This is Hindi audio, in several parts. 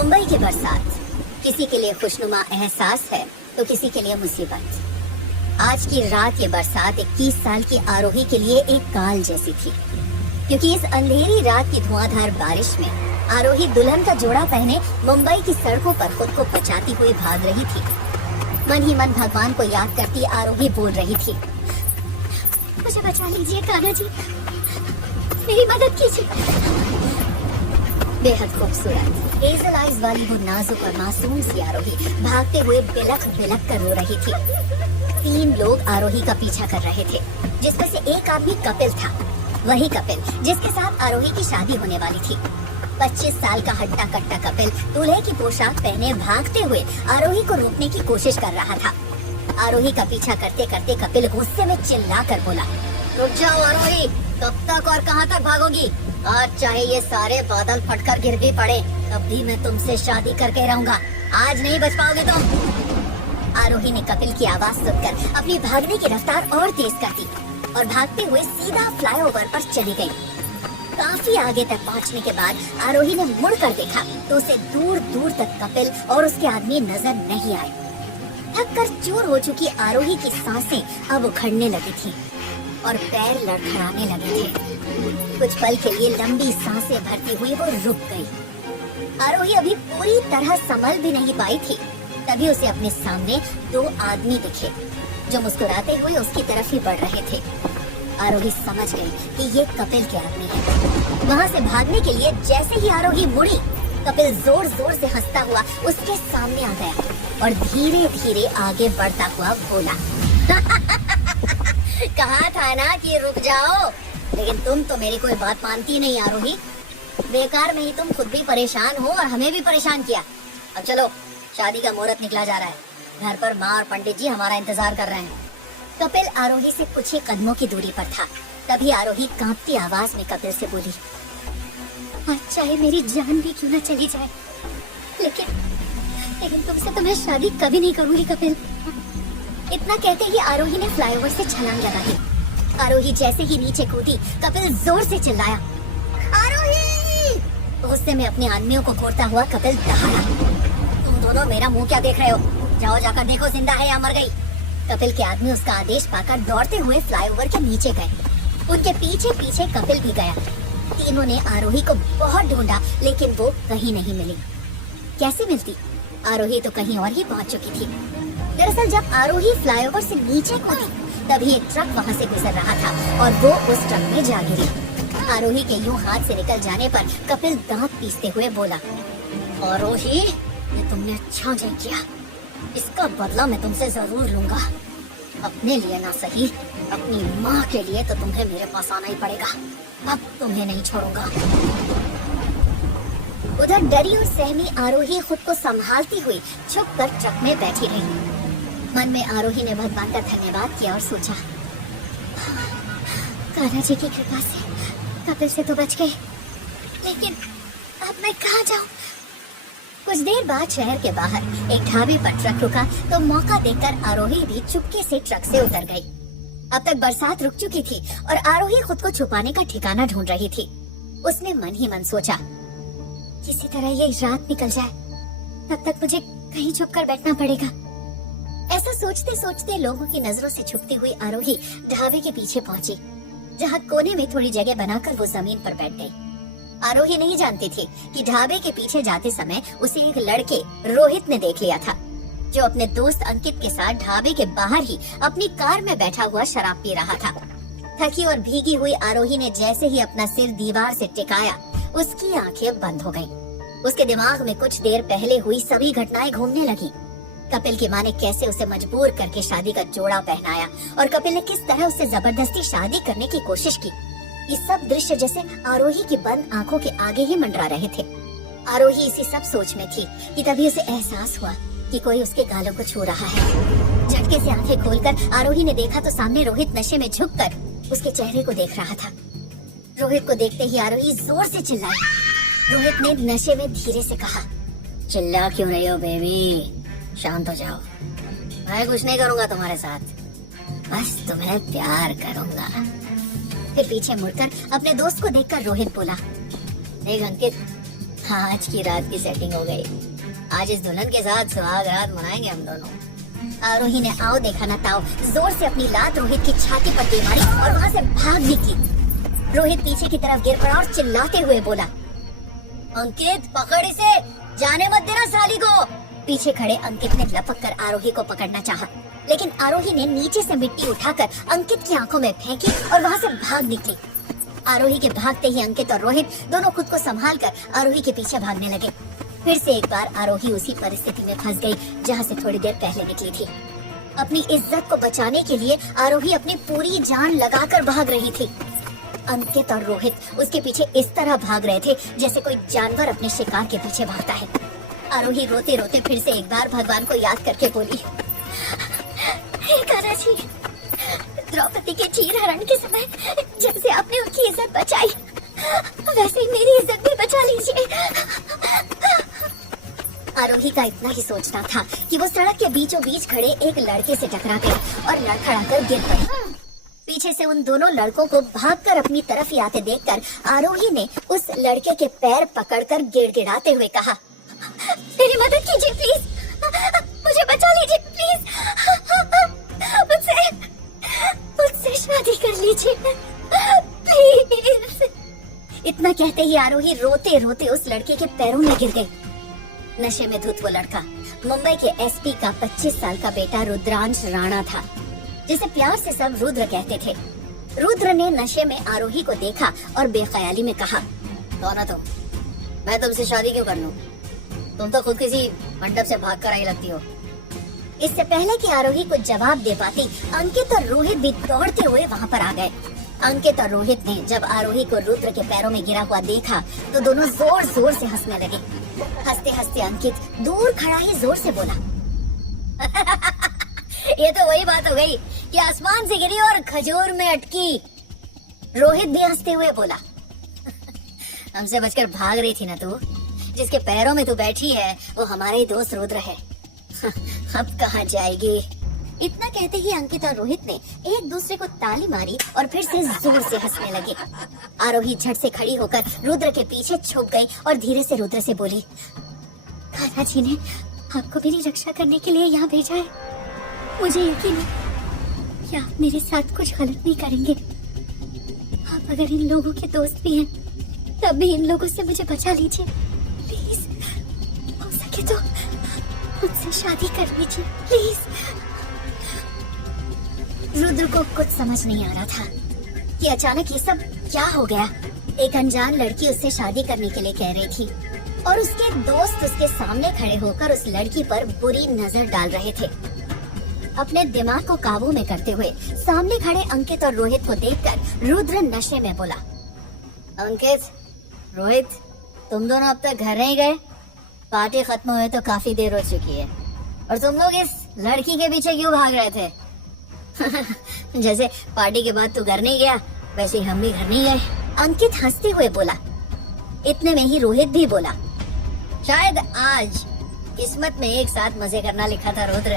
मुंबई की बरसात किसी के लिए खुशनुमा एहसास है तो किसी के लिए मुसीबत। आज की रात ये बरसात 21 साल की आरोही के लिए एक काल जैसी थी, क्योंकि इस अंधेरी रात की धुआंधार बारिश में आरोही दुल्हन का जोड़ा पहने मुंबई की सड़कों पर खुद को बचाती हुई भाग रही थी। मन ही मन भगवान को याद करती आरोही बोल रही थी, मुझे बचा लीजिए कान्हा जी, मेरी मदद कीजिए। बेहद खूबसूरत हेजल आइज वाली वो नाजुक और मासूम सी आरोही भागते हुए बिलख बिलख कर रो रही थी। 3 लोग आरोही का पीछा कर रहे थे, जिसमें से एक आदमी कपिल था, वही कपिल जिसके साथ आरोही की शादी होने वाली थी। 25 साल का हट्टा कट्टा कपिल दूल्हे की पोशाक पहने भागते हुए आरोही को रोकने की कोशिश कर रहा था। आरोही का पीछा करते करते कपिल गुस्से में चिल्ला कर बोला, रुक जाओ आरोही, कब तक और कहाँ तक भागोगी? आज चाहे ये सारे बादल फटकर गिर भी पड़े, तब भी मैं तुमसे शादी करके रहूंगा। आज नहीं बच पाओगे तुम। आरोही ने कपिल की आवाज सुनकर अपनी भागने की रफ्तार और तेज कर दी और भागते हुए सीधा फ्लाईओवर पर चली गई। काफी आगे तक पहुंचने के बाद आरोही ने मुड़कर देखा तो उसे दूर दूर तक कपिल और उसके आदमी नजर नहीं आए। थक कर चूर हो चुकी आरोही की सांसें अब उखड़ने लगी थी और पैर लड़खड़ाने लगे थे। कुछ पल के लिए लंबी सांसें भरती हुई वो रुक गई। आरोही अभी पूरी तरह संभल भी नहीं पाई थी, तभी उसे अपने सामने 2 आदमी दिखे जो मुस्कुराते हुए उसकी तरफ ही बढ़ रहे थे। आरोही समझ गई कि ये कपिल के आदमी हैं। वहाँ से भागने के लिए जैसे ही आरोही मुड़ी, कपिल जोर जोर से हंसता हुआ उसके सामने आ गया और धीरे धीरे आगे बढ़ता हुआ बोला, कहा था ना कि रुक जाओ, लेकिन तुम तो मेरी कोई बात मानती नहीं आरोही। बेकार में ही तुम खुद भी परेशान हो और हमें भी परेशान किया। अब चलो, शादी का मुहूर्त निकला जा रहा है। घर पर माँ और पंडित जी हमारा इंतजार कर रहे हैं। कपिल आरोही से कुछ ही कदमों की दूरी पर था। तभी आरोही कांपती आवाज में कपिल से बोली, आज चाहे मेरी जान भी क्यों न चली जाए, लेकिन तुमसे तो मैं शादी कभी नहीं करूंगी कपिल। इतना कहते ही आरोही ने फ्लाईओवर से छलांग लगा दी। आरोही जैसे ही नीचे कूदी, कपिल जोर से चिल्लाया, आरोही! गुस्से में अपने आदमियों को घूरता हुआ कपिल दहाड़ा, तुम दोनों मेरा मुंह क्या देख रहे हो? जाओ जाकर देखो जिंदा है या मर गई। कपिल के आदमी उसका आदेश पाकर दौड़ते हुए फ्लाईओवर के नीचे गए। उनके पीछे पीछे कपिल भी गया। तीनों ने आरोही को बहुत ढूंढा, लेकिन वो कहीं नहीं मिली। कैसे मिलती? आरोही तो कहीं और ही पहुंच चुकी थी। दरअसल जब आरोही फ्लाईओवर से नीचे कूदी, तभी एक ट्रक वहां से गुजर रहा था और वो उस ट्रक में जा गिरी। आरोही के यूं हाथ से निकल जाने पर कपिल दांत पीसते हुए बोला, आरोही, ये तुमने अच्छा नहीं किया, इसका बदला मैं तुमसे जरूर लूंगा। अपने लिए ना सही, अपनी माँ के लिए तो तुम्हें मेरे पास आना ही पड़ेगा। अब तुम्हें नहीं छोड़ूंगा। उधर डरी और सहमी आरोही खुद को संभालती हुई छुप कर ट्रक में बैठी रही। मन में आरोही ने भगवान का धन्यवाद किया और सोचा, कान्हा जी की कृपा से कपिल से तो बच गए, लेकिन अब मैं कहाँ जाऊँ? कुछ देर बाद शहर के बाहर एक ढाबे पर ट्रक रुका तो मौका देखकर आरोही भी चुपके से ट्रक से उतर गई। अब तक बरसात रुक चुकी थी और आरोही खुद को छुपाने का ठिकाना ढूंढ रही थी। उसने मन ही मन सोचा, किसी तरह ये रात निकल जाए, तब तक मुझे कहीं छुप कर बैठना पड़ेगा। ऐसा सोचते सोचते लोगों की नजरों से छुपती हुई आरोही ढाबे के पीछे पहुंची, जहां कोने में थोड़ी जगह बनाकर वो जमीन पर बैठ गई। आरोही नहीं जानती थी कि ढाबे के पीछे जाते समय उसे एक लड़के रोहित ने देख लिया था, जो अपने दोस्त अंकित के साथ ढाबे के बाहर ही अपनी कार में बैठा हुआ शराब पी रहा था। थकी और भीगी हुई आरोही ने जैसे ही अपना सिर दीवार से टिकाया, उसकी आंखें बंद हो गईं। उसके दिमाग में कुछ देर पहले हुई सभी घटनाएं घूमने लगी। कपिल की माँ ने कैसे उसे मजबूर करके शादी का जोड़ा पहनाया और कपिल ने किस तरह उससे जबरदस्ती शादी करने की कोशिश की। ये सब दृश्य जैसे आरोही की बंद आंखों के आगे ही मंडरा रहे थे। आरोही इसी सब सोच में थी कि तभी उसे एहसास हुआ कि कोई उसके गालों को छू रहा है। झटके से आंखें खोलकर आरोही ने देखा तो सामने रोहित नशे में झुककर उसके चेहरे को देख रहा था। रोहित को देखते ही आरोही जोर से चिल्लाई। रोहित ने नशे में धीरे से कहा, चिल्ला क्यों रही हो बेबी, शांत हो जाओ, मैं कुछ नहीं करूंगा तुम्हारे साथ, बस तुम्हें प्यार करूंगा। फिर पीछे मुड़कर अपने दोस्त को देखकर रोहित बोला, देख अंकित, हाँ, आज की रात की सेटिंग हो गई। आज इस दुल्हन के साथ सुहाग रात मनाएंगे हम दोनों। आरोही ने आओ देखा ना ताओ जोर से अपनी लात रोहित की छाती पर दे मारी और वहाँ से भाग निकली। रोहित पीछे की तरफ गिर पड़ा और चिल्लाते हुए बोला, अंकित पकड़ इसे, जाने मत देना साली को। पीछे खड़े अंकित ने लपक कर आरोही को पकड़ना चाहा, लेकिन आरोही ने नीचे से मिट्टी उठाकर अंकित की आंखों में फेंकी और वहाँ से भाग निकली। आरोही के भागते ही अंकित और रोहित दोनों खुद को संभाल कर आरोही के पीछे भागने लगे। फिर से एक बार आरोही उसी परिस्थिति में फंस गई जहाँ से थोड़ी देर पहले निकली थी। अपनी इज्जत को बचाने के लिए आरोही अपनी पूरी जान लगाकर भाग रही थी। अंकित और रोहित उसके पीछे इस तरह भाग रहे थे जैसे कोई जानवर अपने शिकार के पीछे भागता है। आरोही रोते रोते फिर से एक बार भगवान को याद करके बोली, हे कान्हा जी, द्रौपदी के चीर हरण के समय जैसे आपने उनकी इज्जत बचाई, वैसे ही मेरी इज्जत भी बचा लीजिए। आरोही का इतना ही सोचना था कि वो सड़क के बीचों बीच खड़े एक लड़के से टकरा गई और लड़खड़ाकर गिर पड़ी। पीछे से उन दोनों लड़कों को भागकर अपनी तरफ ही आते देखकर आरोही ने उस लड़के के पैर पकड़कर गिड़गिड़ाते हुए कहा, मेरी मदद कीजिए प्लीज, मुझे बचा लीजिए प्लीज, मुझसे शादी कर लीजिए प्लीज। इतना कहते ही आरोही रोते रोते उस लड़के के पैरों में गिर गई। नशे में धुत वो लड़का मुंबई के एसपी का 25 साल का बेटा रुद्रांश राणा था, जिसे प्यार से सब रुद्र कहते थे। रुद्र ने नशे में आरोही को देखा और बेख्याली में कहा, कौन हो तुम? मैं तुमसे शादी क्यों कर लूं? तुम तो खुद किसी मंडप से भाग कर आई लगती हो। इससे पहले कि आरोही को जवाब दे पाती, अंकित और रोहित भी दौड़ते हुए वहाँ पर आ गए। अंकित और रोहित ने जब आरोही को रुद्र के पैरों में गिरा हुआ देखा तो दोनों जोर जोर से हंसने लगे। हंसते हंसते अंकित दूर खड़ा ही जोर से बोला, ये तो वही बात हो गई कि आसमान से गिरी और खजूर में अटकी। रोहित भी हंसते हुए बोला, हमसे बचकर भाग रही थी ना तू? जिसके पैरों में तू बैठी है वो हमारे ही दोस्त रुद्र है। अब कहाँ जाएगी? इतना कहते ही अंकित और रोहित ने एक दूसरे को ताली मारी और फिर से जोर से हंसने लगे। आरोही झट से खड़ी होकर रुद्र के पीछे छुप गई और धीरे से रुद्र से बोली, कान्हा जी ने आपको मेरी रक्षा करने के लिए यहाँ भेजा है। मुझे यकीन है कि आप मेरे साथ कुछ गलत नहीं करेंगे। आप अगर इन लोगों के दोस्त भी हैं तब भी इन लोगों से मुझे बचा लीजिए प्लीज। हो सके तो मुझसे शादी कर लीजिए प्लीज। रुद्र को कुछ समझ नहीं आ रहा था कि अचानक ये सब क्या हो गया। एक अनजान लड़की उससे शादी करने के लिए कह रही थी और उसके दोस्त उसके सामने खड़े होकर उस लड़की पर बुरी नजर डाल रहे थे। अपने दिमाग को काबू में करते हुए सामने खड़े अंकित और रोहित को देखकर रुद्र नशे में बोला, अंकित, रोहित, तुम दोनों अब तक घर नहीं गए? पार्टी खत्म हुए तो काफी देर हो चुकी है और तुम लोग इस लड़की के पीछे क्यों भाग रहे थे? जैसे पार्टी के बाद तू घर नहीं गया वैसे ही हम भी घर नहीं गए। अंकित हंसते हुए बोला। इतने में ही रोहित भी बोला, शायद आज किस्मत में एक साथ मजे करना लिखा था रुद्र।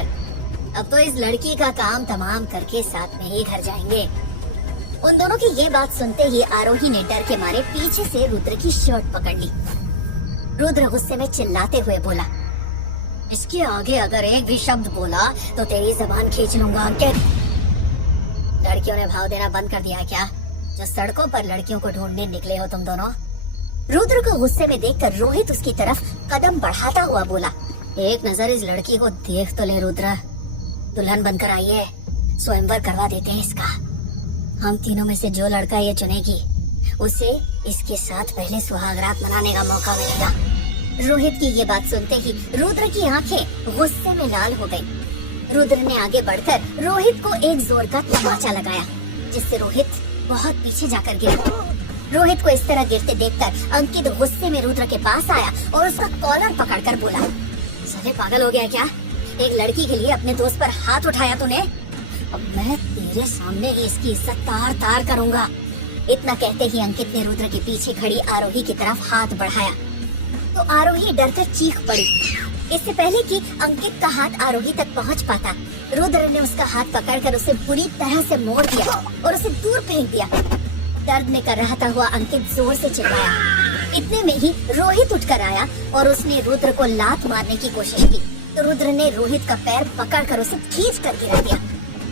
अब तो इस लड़की का काम तमाम करके साथ में ही घर जाएंगे। उन दोनों की ये बात सुनते ही आरोही ने डर के मारे पीछे से रुद्र की शर्ट पकड़ ली। रुद्र गुस्से में चिल्लाते हुए बोला, इसके आगे अगर एक भी शब्द बोला तो तेरी जबान खींच लूंगा अंकित। लड़कियों ने भाव देना बंद कर दिया क्या? जो सड़कों पर लड़कियों को ढूंढने निकले हो तुम दोनों? रुद्र को गुस्से में देखकर रोहित उसकी तरफ कदम बढ़ाता हुआ बोला, एक नजर इस लड़की को देख तो ले रुद्र। दुल्हन बनकर आई है, स्वयंवर करवा देते हैं इसका। हम तीनों में से जो लड़का ये चुनेगी उसे इसके साथ पहले सुहागरात मनाने का मौका मिलेगा। रोहित की ये बात सुनते ही रुद्र की आंखें गुस्से में लाल हो गईं। रुद्र ने आगे बढ़कर रोहित को एक जोर का तमाचा लगाया जिससे रोहित बहुत पीछे जाकर गिरा। रोहित को इस तरह गिरते देखकर अंकित गुस्से में रुद्र के पास आया और उसका कॉलर पकड़कर बोला, साले पागल हो गया क्या? एक लड़की के लिए अपने दोस्त पर हाथ उठाया तूने? अब मैं तेरे सामने ही इसकी इज्जत तार तार करूंगा। इतना कहते ही अंकित ने रुद्र के पीछे खड़ी आरोही की तरफ हाथ बढ़ाया तो आरोही डरकर चीख पड़ी। इससे पहले कि अंकित का हाथ आरोही तक पहुंच पाता, रुद्र ने उसका हाथ पकड़कर उसे बुरी तरह से मोड़ दिया और उसे दूर फेंक दिया। दर्द में कर रहा हुआ अंकित जोर से चिल्लाया, इतने में ही रोहित उठकर आया और उसने रुद्र को लात मारने की कोशिश की, तो रुद्र ने रोहित का पैर पकड़कर उसे खींच कर गिरा दिया।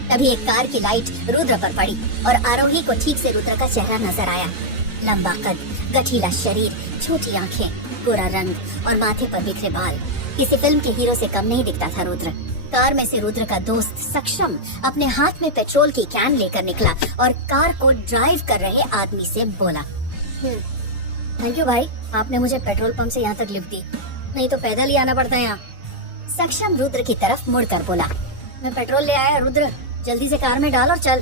तभी एक कार की लाइट रुद्र पर पड़ी और आरोही को ठीक से रुद्र का चेहरा नजर आया। लंबा कद, गठीला शरीर, छोटी आंखें, गोरा रंग और माथे पर बिखरे बाल। किसी फिल्म के हीरो से कम नहीं दिखता था रुद्र। कार में से रुद्र का दोस्त सक्षम अपने हाथ में पेट्रोल की कैन लेकर निकला और कार को ड्राइव कर रहे आदमी से बोला, थैंक यू भाई, आपने मुझे पेट्रोल पंप से यहाँ तक लिफ्ट दी, नहीं तो पैदल ही आना पड़ता है यहाँ। सक्षम रुद्र की तरफ मुड़कर बोला, मैं पेट्रोल ले आया रुद्र, जल्दी से कार में डाल और चल,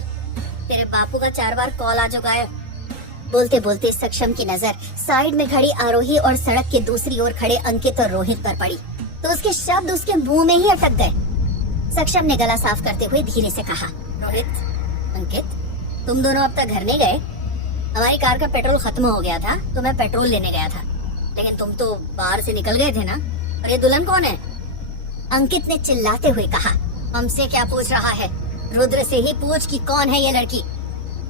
तेरे बापू का 4 बार कॉल आ चुका है। बोलते बोलते सक्षम की नजर साइड में खड़ी आरोही और सड़क के दूसरी ओर खड़े अंकित और रोहित पर पड़ी, तो उसके शब्द उसके मुंह में ही अटक गए। सक्षम ने गला साफ करते हुए धीरे से कहा, रोहित, अंकित, तुम दोनों अब तक घर नहीं गए? हमारी कार का पेट्रोल खत्म हो गया था तो मैं पेट्रोल लेने गया था, लेकिन तुम तो बाहर से निकल गए थे ना। और ये दुल्हन कौन है? अंकित ने चिल्लाते हुए कहा, हमसे क्या पूछ रहा है? रुद्र से ही पूछ कि कौन है ये लड़की।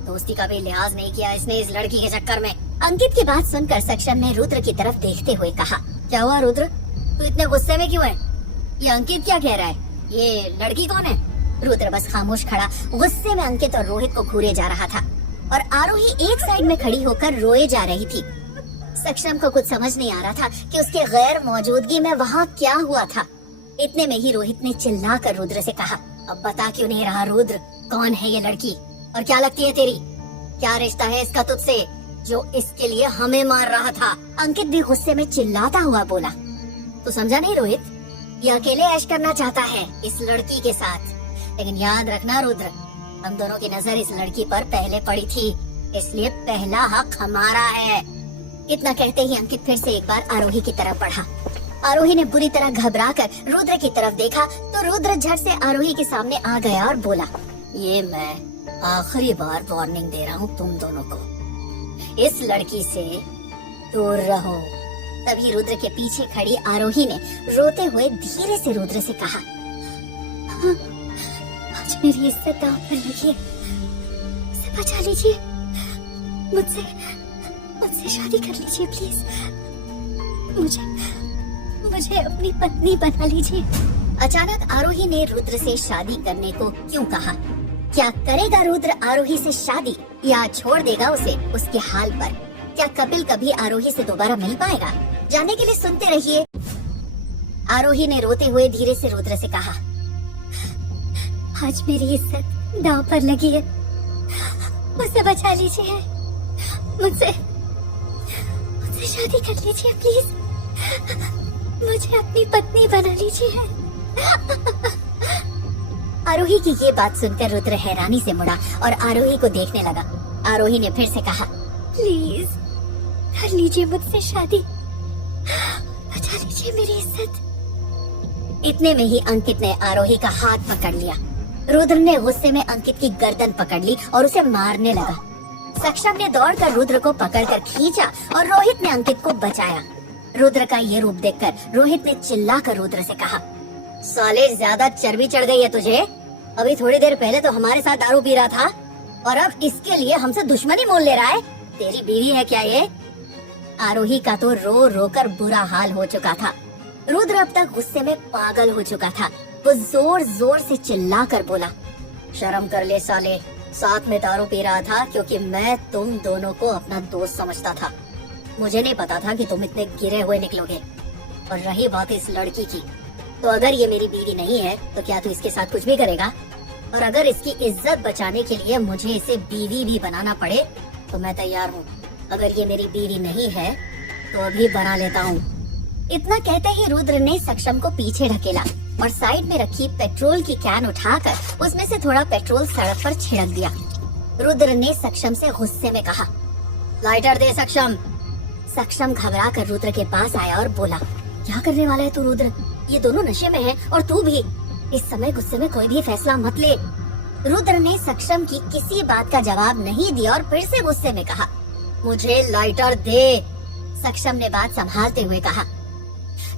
दोस्ती का भी लिहाज नहीं किया इसने इस लड़की के चक्कर में। अंकित की बात सुनकर सक्षम ने रुद्र की तरफ देखते हुए कहा, क्या हुआ रुद्र, तू इतने गुस्से में क्यों है? ये अंकित क्या कह रहा है? ये लड़की कौन है? रुद्र बस खामोश खड़ा गुस्से में अंकित और रोहित को घूरे जा रहा था और आरोही एक साइड में खड़ी होकर रोए जा रही थी। सक्षम को कुछ समझ नहीं आ रहा था कि उसके गैर मौजूदगी में वहाँ क्या हुआ था। इतने में ही रोहित ने चिल्लाकर रुद्र से कहा, अब बता क्यों नहीं रहा रुद्र, कौन है ये लड़की और क्या लगती है तेरी? क्या रिश्ता है इसका तुझसे जो इसके लिए हमें मार रहा था? अंकित भी गुस्से में चिल्लाता हुआ बोला, तू समझा नहीं रोहित, ये अकेले ऐश करना चाहता है इस लड़की के साथ, लेकिन याद रखना रुद्र, हम दोनों की नजर इस लड़की पर पहले पड़ी थी, इसलिए पहला हक हमारा है। इतना कहते ही अंकित फिर से एक बार आरोही की तरफ बढ़ा। आरोही ने बुरी तरह घबराकर रुद्र की तरफ देखा तो रुद्र झट से आरोही के सामने आ गया और बोला, ये मैं आखिरी बार वार्निंग दे रहा हूँ तुम दोनों को, इस लड़की से दूर रहो। तभी रुद्र के पीछे खड़ी आरोही ने रोते हुए धीरे से रुद्र से कहा, हाँ, आज मेरी इज्जत दांव पर लगी है, मुझसे बचा लीजिए, मुझसे शादी कर लीजिए प्लीज, मुझे अपनी पत्नी बना लीजिए। अचानक आरोही ने रुद्र से शादी करने को क्यों कहा? क्या करेगा रुद्र आरोही से शादी या छोड़ देगा उसे उसके हाल पर? क्या कपिल कभी आरोही से दोबारा मिल पाएगा? जानने के लिए सुनते रहिए। आरोही ने रोते हुए धीरे से रुद्र से कहा, आज मेरी इज्जत दांव पर लगी है, मुझसे बचा लीजिए, मुझसे शादी कर लीजिए प्लीज, मुझे अपनी पत्नी बना लीजिए। आरोही की ये बात सुनकर रुद्र हैरानी से मुड़ा और आरोही को देखने लगा। आरोही ने फिर से कहा, प्लीज कर लीजिए मुझसे शादी, बचा लीजिए मेरी इज्जत। इतने में ही अंकित ने आरोही का हाथ पकड़ लिया। रुद्र ने गुस्से में अंकित की गर्दन पकड़ ली और उसे मारने लगा। सक्षम ने दौड़कर रुद्र को पकड़कर खींचा और रोहित ने अंकित को बचाया। रुद्र का ये रूप देखकर रोहित ने चिल्लाकर रुद्र से कहा, साले ज्यादा चर्बी चढ़ गई है तुझे, अभी थोड़ी देर पहले तो हमारे साथ दारू पी रहा था और अब इसके लिए हमसे दुश्मनी मोल ले रहा है, तेरी बीवी है क्या ये? आरोही का तो रो रो कर बुरा हाल हो चुका था। रुद्र अब तक गुस्से में पागल हो चुका था। वो जोर जोर से चिल्ला कर बोला, शर्म कर ले साले, साथ में दारू पी रहा था क्योंकि मैं तुम दोनों को अपना दोस्त समझता था, मुझे नहीं पता था कि तुम इतने गिरे हुए निकलोगे। और रही बात इस लड़की की, तो अगर ये मेरी बीवी नहीं है तो क्या तू इसके साथ कुछ भी करेगा? और अगर इसकी इज्जत बचाने के लिए मुझे इसे बीवी भी बनाना पड़े तो मैं तैयार हूँ। अगर ये मेरी बीवी नहीं है तो अभी बना लेता हूँ। इतना कहते ही रुद्र ने सक्षम को पीछे ढकेला और साइड में रखी पेट्रोल की कैन उठाकर उसमें से थोड़ा पेट्रोल सड़क पर छिड़क दिया। रुद्र ने सक्षम से गुस्से में कहा, लाइटर दे सक्षम। सक्षम घबरा कर रुद्र के पास आया और बोला, क्या करने वाला है तू रुद्र? ये दोनों नशे में हैं और तू भी। इस समय गुस्से में कोई भी फैसला मत ले। रुद्र ने सक्षम की किसी बात का जवाब नहीं दिया और फिर से गुस्से में कहा, मुझे लाइटर दे। सक्षम ने बात संभालते हुए कहा,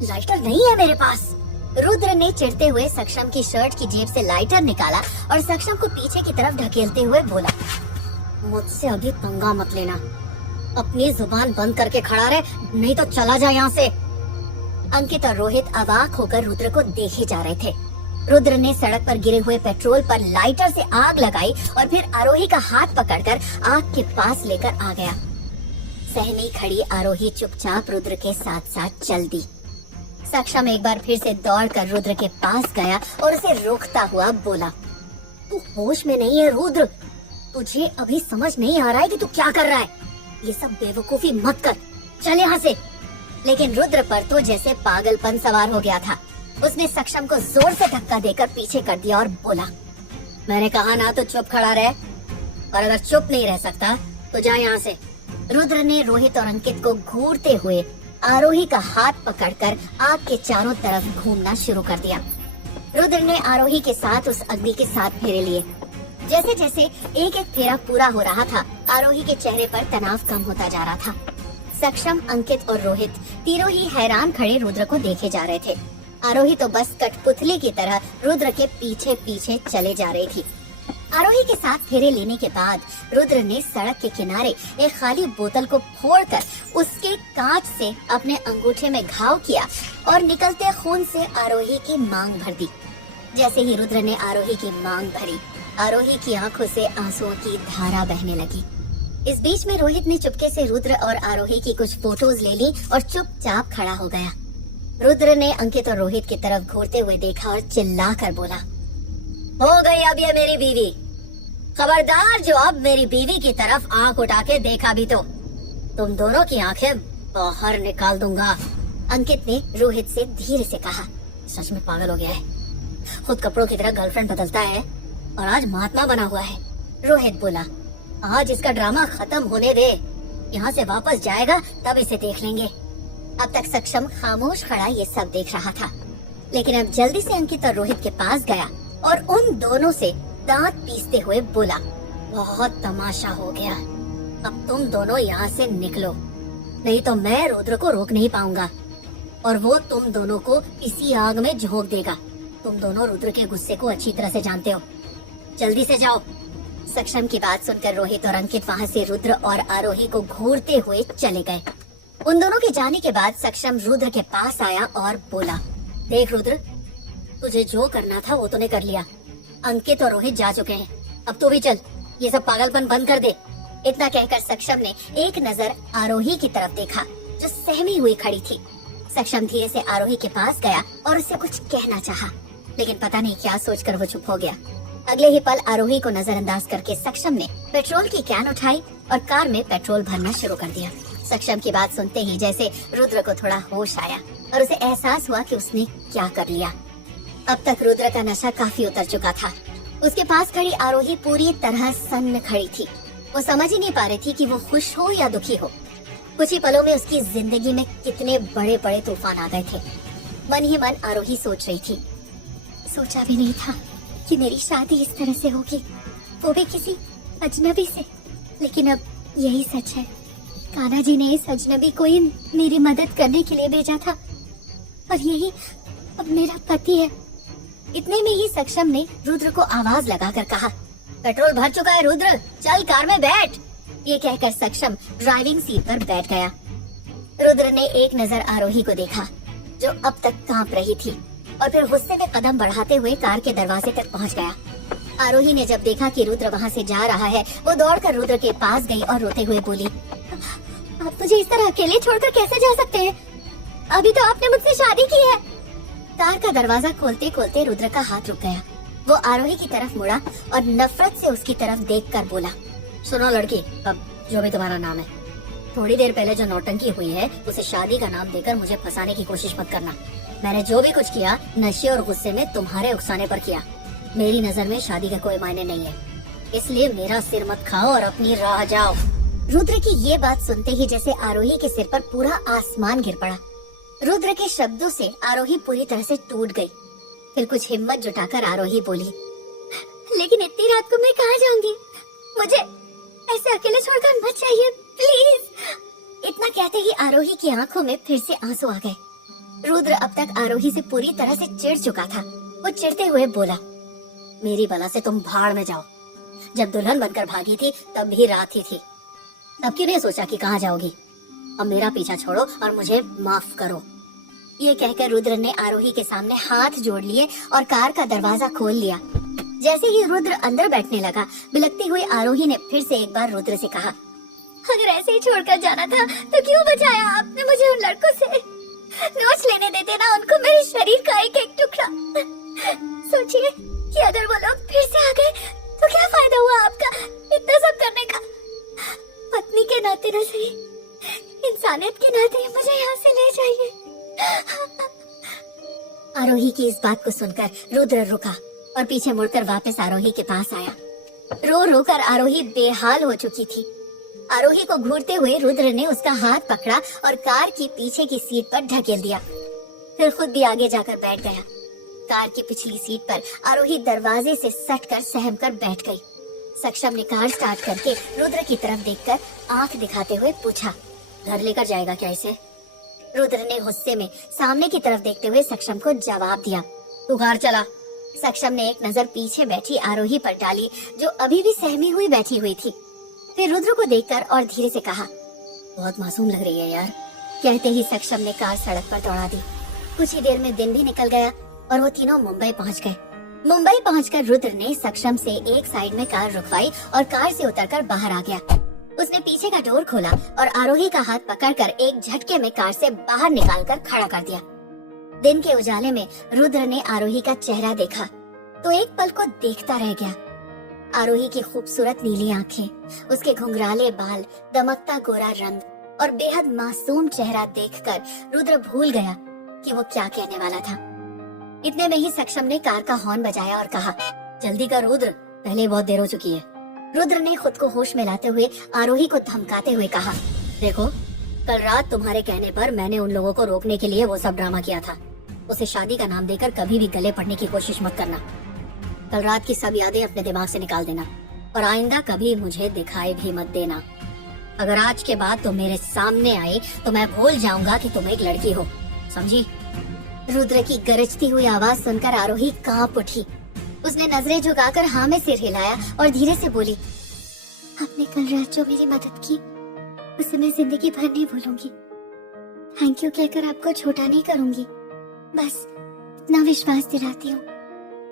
लाइटर नहीं है मेरे पास। रुद्र ने चिढ़ते हुए सक्षम की शर्ट की जेब से लाइटर निकाला और सक्षम को पीछे की तरफ ढकेलते हुए बोला, मुझसे अभी पंगा मत लेना, अपनी जुबान बंद करके खड़ा रहे, नहीं तो चला जा यहाँ से। अंकित और रोहित अवाक होकर रुद्र को देखे जा रहे थे। रुद्र ने सड़क पर गिरे हुए पेट्रोल पर लाइटर से आग लगाई और फिर आरोही का हाथ पकड़कर आग के पास लेकर आ गया। सहमी खड़ी आरोही चुपचाप रुद्र के साथ साथ चल दी। सक्षम एक बार फिर से दौड़कर रुद्र के पास गया और उसे रोकता हुआ बोला, तू होश में नहीं है रुद्र, तुझे अभी समझ नहीं आ रहा है कि तू क्या कर रहा है। ये सब बेवकूफी मत कर, चल यहाँ से। लेकिन रुद्र पर तो जैसे पागलपन सवार हो गया था। उसने सक्षम को जोर से धक्का देकर पीछे कर दिया और बोला, मैंने कहा ना तो चुप खड़ा रहे, और अगर चुप नहीं रह सकता तो जा यहाँ से। रुद्र ने रोहित और अंकित को घूरते हुए आरोही का हाथ पकड़कर आग के चारों तरफ घूमना शुरू कर दिया। रुद्र ने आरोही के साथ उस अग्नि के 7 फेरे लिए। जैसे जैसे एक एक फेरा पूरा हो रहा था, आरोही के चेहरे पर तनाव कम होता जा रहा था। सक्षम, अंकित और रोहित तीनों ही हैरान खड़े रुद्र को देखे जा रहे थे। आरोही तो बस कठपुतली की तरह रुद्र के पीछे पीछे चले जा रही थी। आरोही के साथ फेरे लेने के बाद रुद्र ने सड़क के किनारे एक खाली बोतल को फोड़कर उसके कांच से अपने अंगूठे में घाव किया और निकलते खून से आरोही की मांग भर दी। जैसे ही रुद्र ने आरोही की मांग भरी, आरोही की आंखों से आंसुओं की धारा बहने लगी। इस बीच में रोहित ने चुपके से रुद्र और आरोही की कुछ फोटोज ले ली और चुपचाप खड़ा हो गया। रुद्र ने अंकित और रोहित की तरफ घूरते हुए देखा और चिल्लाकर बोला, हो गई अब ये मेरी बीवी। खबरदार जो अब मेरी बीवी की तरफ आंख उठा के देखा भी तो तुम दोनों की आंखें बाहर निकाल दूंगा। अंकित ने रोहित से धीरे से कहा, सच में पागल हो गया है, खुद कपड़ों की तरह गर्लफ्रेंड बदलता है और आज महात्मा बना हुआ है। रोहित बोला, आज इसका ड्रामा खत्म होने दे, यहाँ से वापस जाएगा तब इसे देख लेंगे। अब तक सक्षम खामोश खड़ा ये सब देख रहा था, लेकिन अब जल्दी से अंकित और रोहित के पास गया और उन दोनों से दांत पीसते हुए बोला, बहुत तमाशा हो गया, अब तुम दोनों यहाँ से निकलो, नहीं तो मैं रुद्र को रोक नहीं पाऊंगा और वो तुम दोनों को इसी आग में झोंक देगा। तुम दोनों रुद्र के गुस्से को अच्छी तरह से जानते हो, जल्दी से जाओ। सक्षम की बात सुनकर रोहित और अंकित वहाँ से रुद्र और आरोही को घूरते हुए चले गए। उन दोनों के जाने के बाद सक्षम रुद्र के पास आया और बोला, देख रुद्र, तुझे जो करना था वो तूने कर लिया। अंकित और रोहित जा चुके हैं, अब तू भी चल, ये सब पागलपन बंद कर दे। इतना कहकर सक्षम ने एक नजर आरोही की तरफ देखा जो सहमी हुई खड़ी थी। सक्षम धीरे से आरोही के पास गया और उससे कुछ कहना चाहा, लेकिन पता नहीं क्या सोचकर वो चुप हो गया। अगले ही पल आरोही को नजरअंदाज करके सक्षम ने पेट्रोल की कैन उठाई और कार में पेट्रोल भरना शुरू कर दिया। सक्षम की बात सुनते ही जैसे रुद्र को थोड़ा होश आया और उसे एहसास हुआ कि उसने क्या कर लिया। अब तक रुद्र का नशा काफी उतर चुका था। उसके पास खड़ी आरोही पूरी तरह सन्न खड़ी थी। वो समझ ही नहीं पा रही थी कि वो खुश हो या दुखी हो। कुछ ही पलों में उसकी जिंदगी में कितने बड़े बड़े तूफान आ गए थे। मन ही मन आरोही सोच रही थी, सोचा भी नहीं था कि मेरी शादी इस तरह से होगी, वो भी किसी अजनबी से। लेकिन अब यही सच है, कान्हा जी ने इस अजनबी को ही मेरी मदद करने के लिए भेजा था और यही अब मेरा पति है। इतने में ही सक्षम ने रुद्र को आवाज लगाकर कहा, पेट्रोल भर चुका है रुद्र, चल कार में बैठ। ये कहकर सक्षम ड्राइविंग सीट पर बैठ गया। रुद्र ने एक नजर आरोही को देखा जो अब तक कांप रही थी और फिर गुस्से में कदम बढ़ाते हुए कार के दरवाजे तक पहुंच गया। आरोही ने जब देखा कि रुद्र वहां से जा रहा है, वो दौड़कर रुद्र के पास गई और रोते हुए बोली, आप मुझे इस तरह अकेले छोड़कर कैसे जा सकते हैं? अभी तो आपने मुझसे शादी की है। कार का दरवाजा खोलते खोलते रुद्र का हाथ रुक गया। वो आरोही की तरफ मुड़ा और नफरत से उसकी तरफ देखकर बोला, सुनो लड़की, अब जो भी तुम्हारा नाम है, थोड़ी देर पहले जो नौटंकी हुई है उसे शादी का नाम देकर मुझे फंसाने की कोशिश मत करना। मैंने जो भी कुछ किया नशे और गुस्से में तुम्हारे उकसाने पर किया। मेरी नजर में शादी का कोई मायने नहीं है, इसलिए मेरा सिर मत खाओ और अपनी राह जाओ। रुद्र की ये बात सुनते ही जैसे आरोही के सिर पर पूरा आसमान गिर पड़ा। रुद्र के शब्दों से आरोही पूरी तरह से टूट गई। फिर कुछ हिम्मत जुटाकर आरोही बोली, लेकिन इतनी रात को मैं कहाँ जाऊंगी? मुझे ऐसे अकेले छोड़कर मत जाइए प्लीज। इतना कहते ही आरोही की आंखों में फिर से आंसू आ गए। रुद्र अब तक आरोही से पूरी तरह से चिढ़ चुका था। वो चिढ़ते हुए बोला, मेरी बला से तुम भाड़ में जाओ। जब दुल्हन बनकर भागी थी तब भी रात ही थी, तब क्यों नहीं सोचा कि कहाँ जाओगी? अब मेरा पीछा छोड़ो और मुझे माफ करो। ये कहकर रुद्र ने आरोही के सामने हाथ जोड़ लिए और कार का दरवाजा खोल लिया। जैसे ही रुद्र अंदर बैठने लगा, बिलखती हुई आरोही ने फिर से एक बार रुद्र से कहा, अगर ऐसे ही छोड़कर जाना था तो क्यों बचाया आपने मुझे उन लड़कों से? नोच लेने देते ना उनको मेरे शरीर का एक एक टुकड़ा। सोचिए कि अगर वो लोग फिर से आ गए तो क्या फायदा हुआ आपका इतना सब करने का? पत्नी के नाते न सही, इंसानियत के नाते मुझे यहाँ से ले जाइए। आरोही की इस बात को सुनकर रुद्र रुका और पीछे मुड़कर वापस आरोही के पास आया। रो रो कर आरोही बेहाल हो चुकी थी। आरोही को घूरते हुए रुद्र ने उसका हाथ पकड़ा और कार की पीछे की सीट पर ढकेल दिया। फिर खुद भी आगे जाकर बैठ गया। कार की पिछली सीट पर आरोही दरवाजे से सटकर सहम कर बैठ गई। सक्षम ने कार स्टार्ट करके रुद्र की तरफ देखकर आंख दिखाते हुए पूछा, घर लेकर जाएगा क्या इसे? रुद्र ने गुस्से में सामने की तरफ देखते हुए सक्षम को जवाब दिया, तू कार चला। सक्षम ने एक नजर पीछे बैठी आरोही पर डाली, जो अभी भी सहमी हुई बैठी हुई थी। फिर रुद्र को देखकर और धीरे से कहा, बहुत मासूम लग रही है यार। कहते ही सक्षम ने कार सड़क पर दौड़ा दी। कुछ ही देर में दिन भी निकल गया और वो तीनों मुंबई पहुंच गए। मुंबई पहुंचकर रुद्र ने सक्षम से एक साइड में कार रुकवाई और कार से उतरकर बाहर आ गया। उसने पीछे का डोर खोला और आरोही का हाथ पकड़कर एक झटके में कार से बाहर निकालकर खड़ा कर दिया। दिन के उजाले में रुद्र ने आरोही का चेहरा देखा तो एक पल को देखता रह गया। आरोही की खूबसूरत नीली आंखें, उसके घुंघराले बाल, दमकता गोरा रंग और बेहद मासूम चेहरा देखकर रुद्र भूल गया कि वो क्या कहने वाला था। इतने में ही सक्षम ने कार का हॉर्न बजाया और कहा, जल्दी कर रुद्र, पहले बहुत देर हो चुकी है। रुद्र ने खुद को होश में लाते हुए आरोही को धमकाते हुए कहा, देखो, कल रात तुम्हारे कहने पर मैंने उन लोगों को रोकने के लिए वो सब ड्रामा किया था। उसे शादी का नाम देकर कभी भी गले पड़ने की कोशिश मत करना। कल रात की सब यादें अपने दिमाग से निकाल देना और आइंदा कभी मुझे दिखाई भी मत देना। अगर आज के बाद तुम मेरे सामने आई तो मैं भूल जाऊंगा कि तुम एक लड़की हो, समझी? रुद्र की गरजती हुई आवाज सुनकर आरोही कांप उठी। उसने नजरें झुकाकर हाँ में सिर हिलाया और धीरे से बोली, आपने कल रात जो मेरी मदद की उसे मैं जिंदगी भर नहीं भूलूंगी। थैंक यू कहकर आपको छोटा नहीं करूंगी। बस इतना विश्वास दिलाती हूँ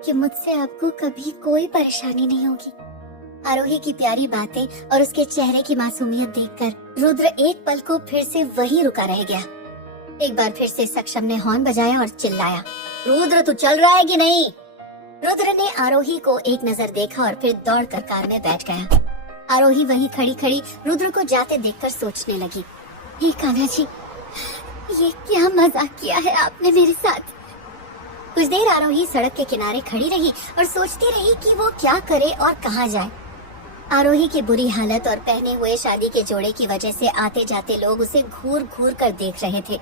कि मुझसे आपको कभी कोई परेशानी नहीं होगी। आरोही की प्यारी बातें और उसके चेहरे की मासूमियत देखकर रुद्र एक पल को फिर से वहीं रुका रह गया। एक बार फिर से सक्षम ने हॉर्न बजाया और चिल्लाया, रुद्र तू चल रहा है कि नहीं? रुद्र ने आरोही को एक नजर देखा और फिर दौड़कर कार में बैठ गया। आरोही वहीं खड़ी खड़ी रुद्र को जाते देखकर सोचने लगी, हे कान्हा जी, ये क्या मजाक किया है आपने मेरे साथ? कुछ देर आरोही सड़क के किनारे खड़ी रही और सोचती रही कि वो क्या करे और कहाँ जाए। आरोही की बुरी हालत और पहने हुए शादी के जोड़े की वजह से आते जाते लोग उसे घूर घूर कर देख रहे थे।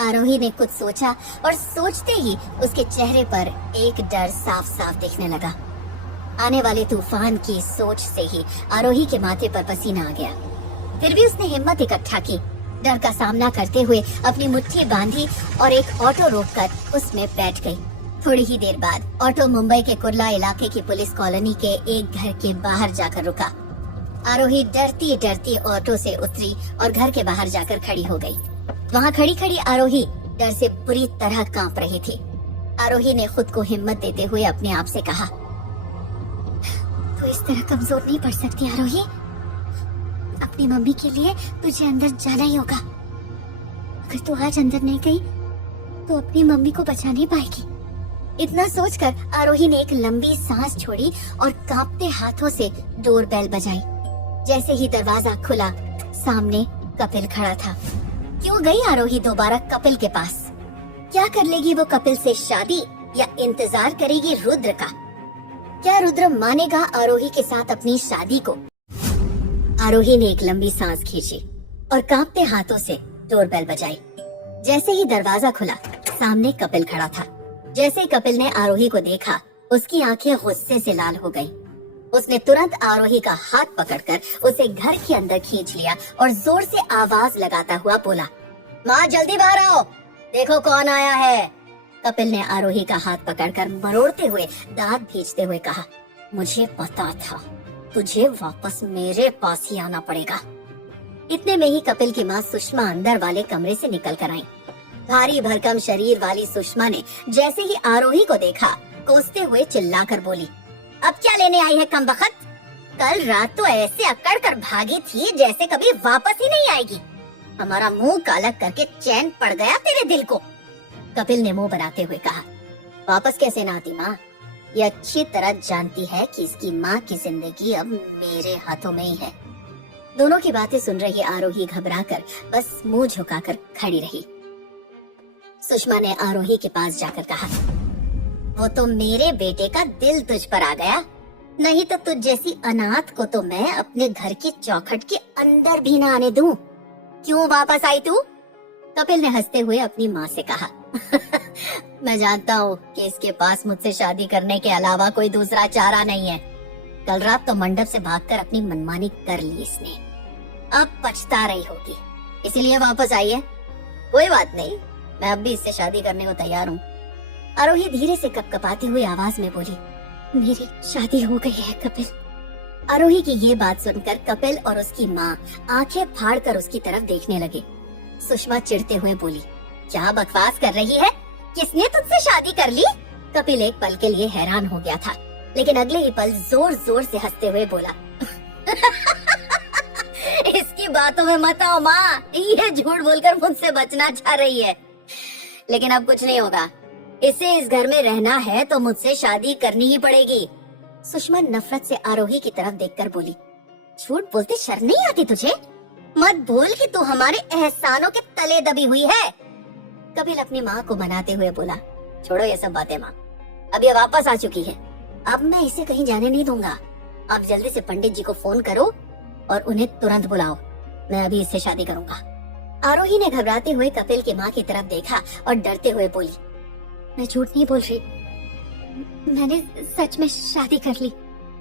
आरोही ने कुछ सोचा और सोचते ही उसके चेहरे पर एक डर साफ साफ दिखने लगा। आने वाले तूफान की सोच से ही आरोही के माथे पर पसीना आ गया। फिर भी उसने हिम्मत इकट्ठा की, डर का सामना करते हुए अपनी मुट्ठी बांधी और एक ऑटो रोककर उसमें बैठ गई। थोड़ी ही देर बाद ऑटो मुंबई के कुर्ला इलाके की पुलिस कॉलोनी के एक घर के बाहर जाकर रुका। आरोही डरती डरती ऑटो से उतरी और घर के बाहर जाकर खड़ी हो गई। वहाँ खड़ी खड़ी आरोही डर से बुरी तरह कांप रही थी। आरोही ने खुद को हिम्मत देते हुए अपने आप से कहा, तू इस तरह कमजोर नहीं पड़ सकती आरोही। अपनी मम्मी के लिए तुझे अंदर जाना ही होगा। अगर तू आज अंदर नहीं गई तो अपनी मम्मी को बचा नहीं पाएगी। इतना सोचकर आरोही ने एक लंबी सांस छोड़ी और कांपते हाथों से डोर बेल बजाई। जैसे ही दरवाजा खुला, सामने कपिल खड़ा था। क्यों गई आरोही दोबारा कपिल के पास? क्या कर लेगी वो कपिल से शादी या इंतजार करेगी रुद्र का? क्या रुद्र मानेगा आरोही के साथ अपनी शादी को? आरोही ने एक लंबी सांस खींची और कांपते हाथों से डोरबेल बजाई। जैसे ही दरवाजा खुला, सामने कपिल खड़ा था। जैसे ही कपिल ने आरोही को देखा, उसकी आंखें गुस्से से लाल हो गईं। उसने तुरंत आरोही का हाथ पकड़कर उसे घर के अंदर खींच लिया और जोर से आवाज लगाता हुआ बोला, माँ जल्दी बाहर आओ, देखो कौन आया है। कपिल ने आरोही का हाथ पकड़कर मरोड़ते हुए दांत भींचते हुए कहा, मुझे पता था तुझे वापस मेरे पास ही आना पड़ेगा। इतने में ही कपिल की माँ सुषमा अंदर वाले कमरे से निकल कर आई। भारी भरकम शरीर वाली सुषमा ने जैसे ही आरोही को देखा, कोसते हुए चिल्लाकर बोली, अब क्या लेने आई है कमबख्त? कल रात तो ऐसे अकड़ कर भागी थी जैसे कभी वापस ही नहीं आएगी। हमारा मुंह काला करके चैन पड़ गया तेरे दिल को। कपिल ने मुंह बनाते हुए कहा, वापस कैसे ना आती माँ? ये अच्छी तरह जानती है कि इसकी माँ की जिंदगी अब मेरे हाथों में ही है। दोनों की बातें सुन रही आरोही घबराकर बस मुंह झुकाकर खड़ी रही। सुषमा ने आरोही के पास जाकर कहा, वो तो मेरे बेटे का दिल तुझ पर आ गया, नहीं तो तुझ जैसी अनाथ को तो मैं अपने घर की चौखट के अंदर भी ना आने दूं। क्यों वापस आई तू? कपिल ने हंसते हुए अपनी माँ से कहा, मैं जानता हूँ कि इसके पास मुझसे शादी करने के अलावा कोई दूसरा चारा नहीं है। कल रात तो मंडप से भागकर अपनी मनमानी कर ली इसने, अब पछता रही होगी, इसीलिए वापस आई है। कोई बात नहीं, मैं अब भी इससे शादी करने को तैयार हूँ। आरोही धीरे से कपकपाती हुई आवाज में बोली, मेरी शादी हो गई है कपिल। आरोही की ये बात सुनकर कपिल और उसकी माँ आंखें फाड़कर उसकी तरफ देखने लगे। सुषमा चिढ़ते हुए बोली, क्या बकवास कर रही है? किसने तुझसे शादी कर ली? कपिल एक पल के लिए हैरान हो गया था, लेकिन अगले ही पल जोर जोर से हंसते हुए बोला, इसकी बातों में मत आओ माँ, ये झूठ बोलकर मुझसे बचना चाह रही है। लेकिन अब कुछ नहीं होगा, इसे इस घर में रहना है तो मुझसे शादी करनी ही पड़ेगी। सुषमा नफरत से आरोही की तरफ देखकर बोली, झूठ बोलते शर्म नहीं आती तुझे? मत भूल कि तू हमारे एहसानों के तले दबी हुई है। कपिल अपनी माँ को मनाते हुए बोला, छोड़ो ये सब बातें माँ, अब ये वापस आ चुकी है, अब मैं इसे कहीं जाने नहीं दूंगा। आप जल्दी से पंडित जी को फोन करो और उन्हें तुरंत बुलाओ, मैं अभी इससे शादी करूंगा। आरोही ने घबराते हुए कपिल की माँ की तरफ देखा और डरते हुए बोली, मैं झूठ नहीं बोल रही, मैंने सच में शादी कर ली।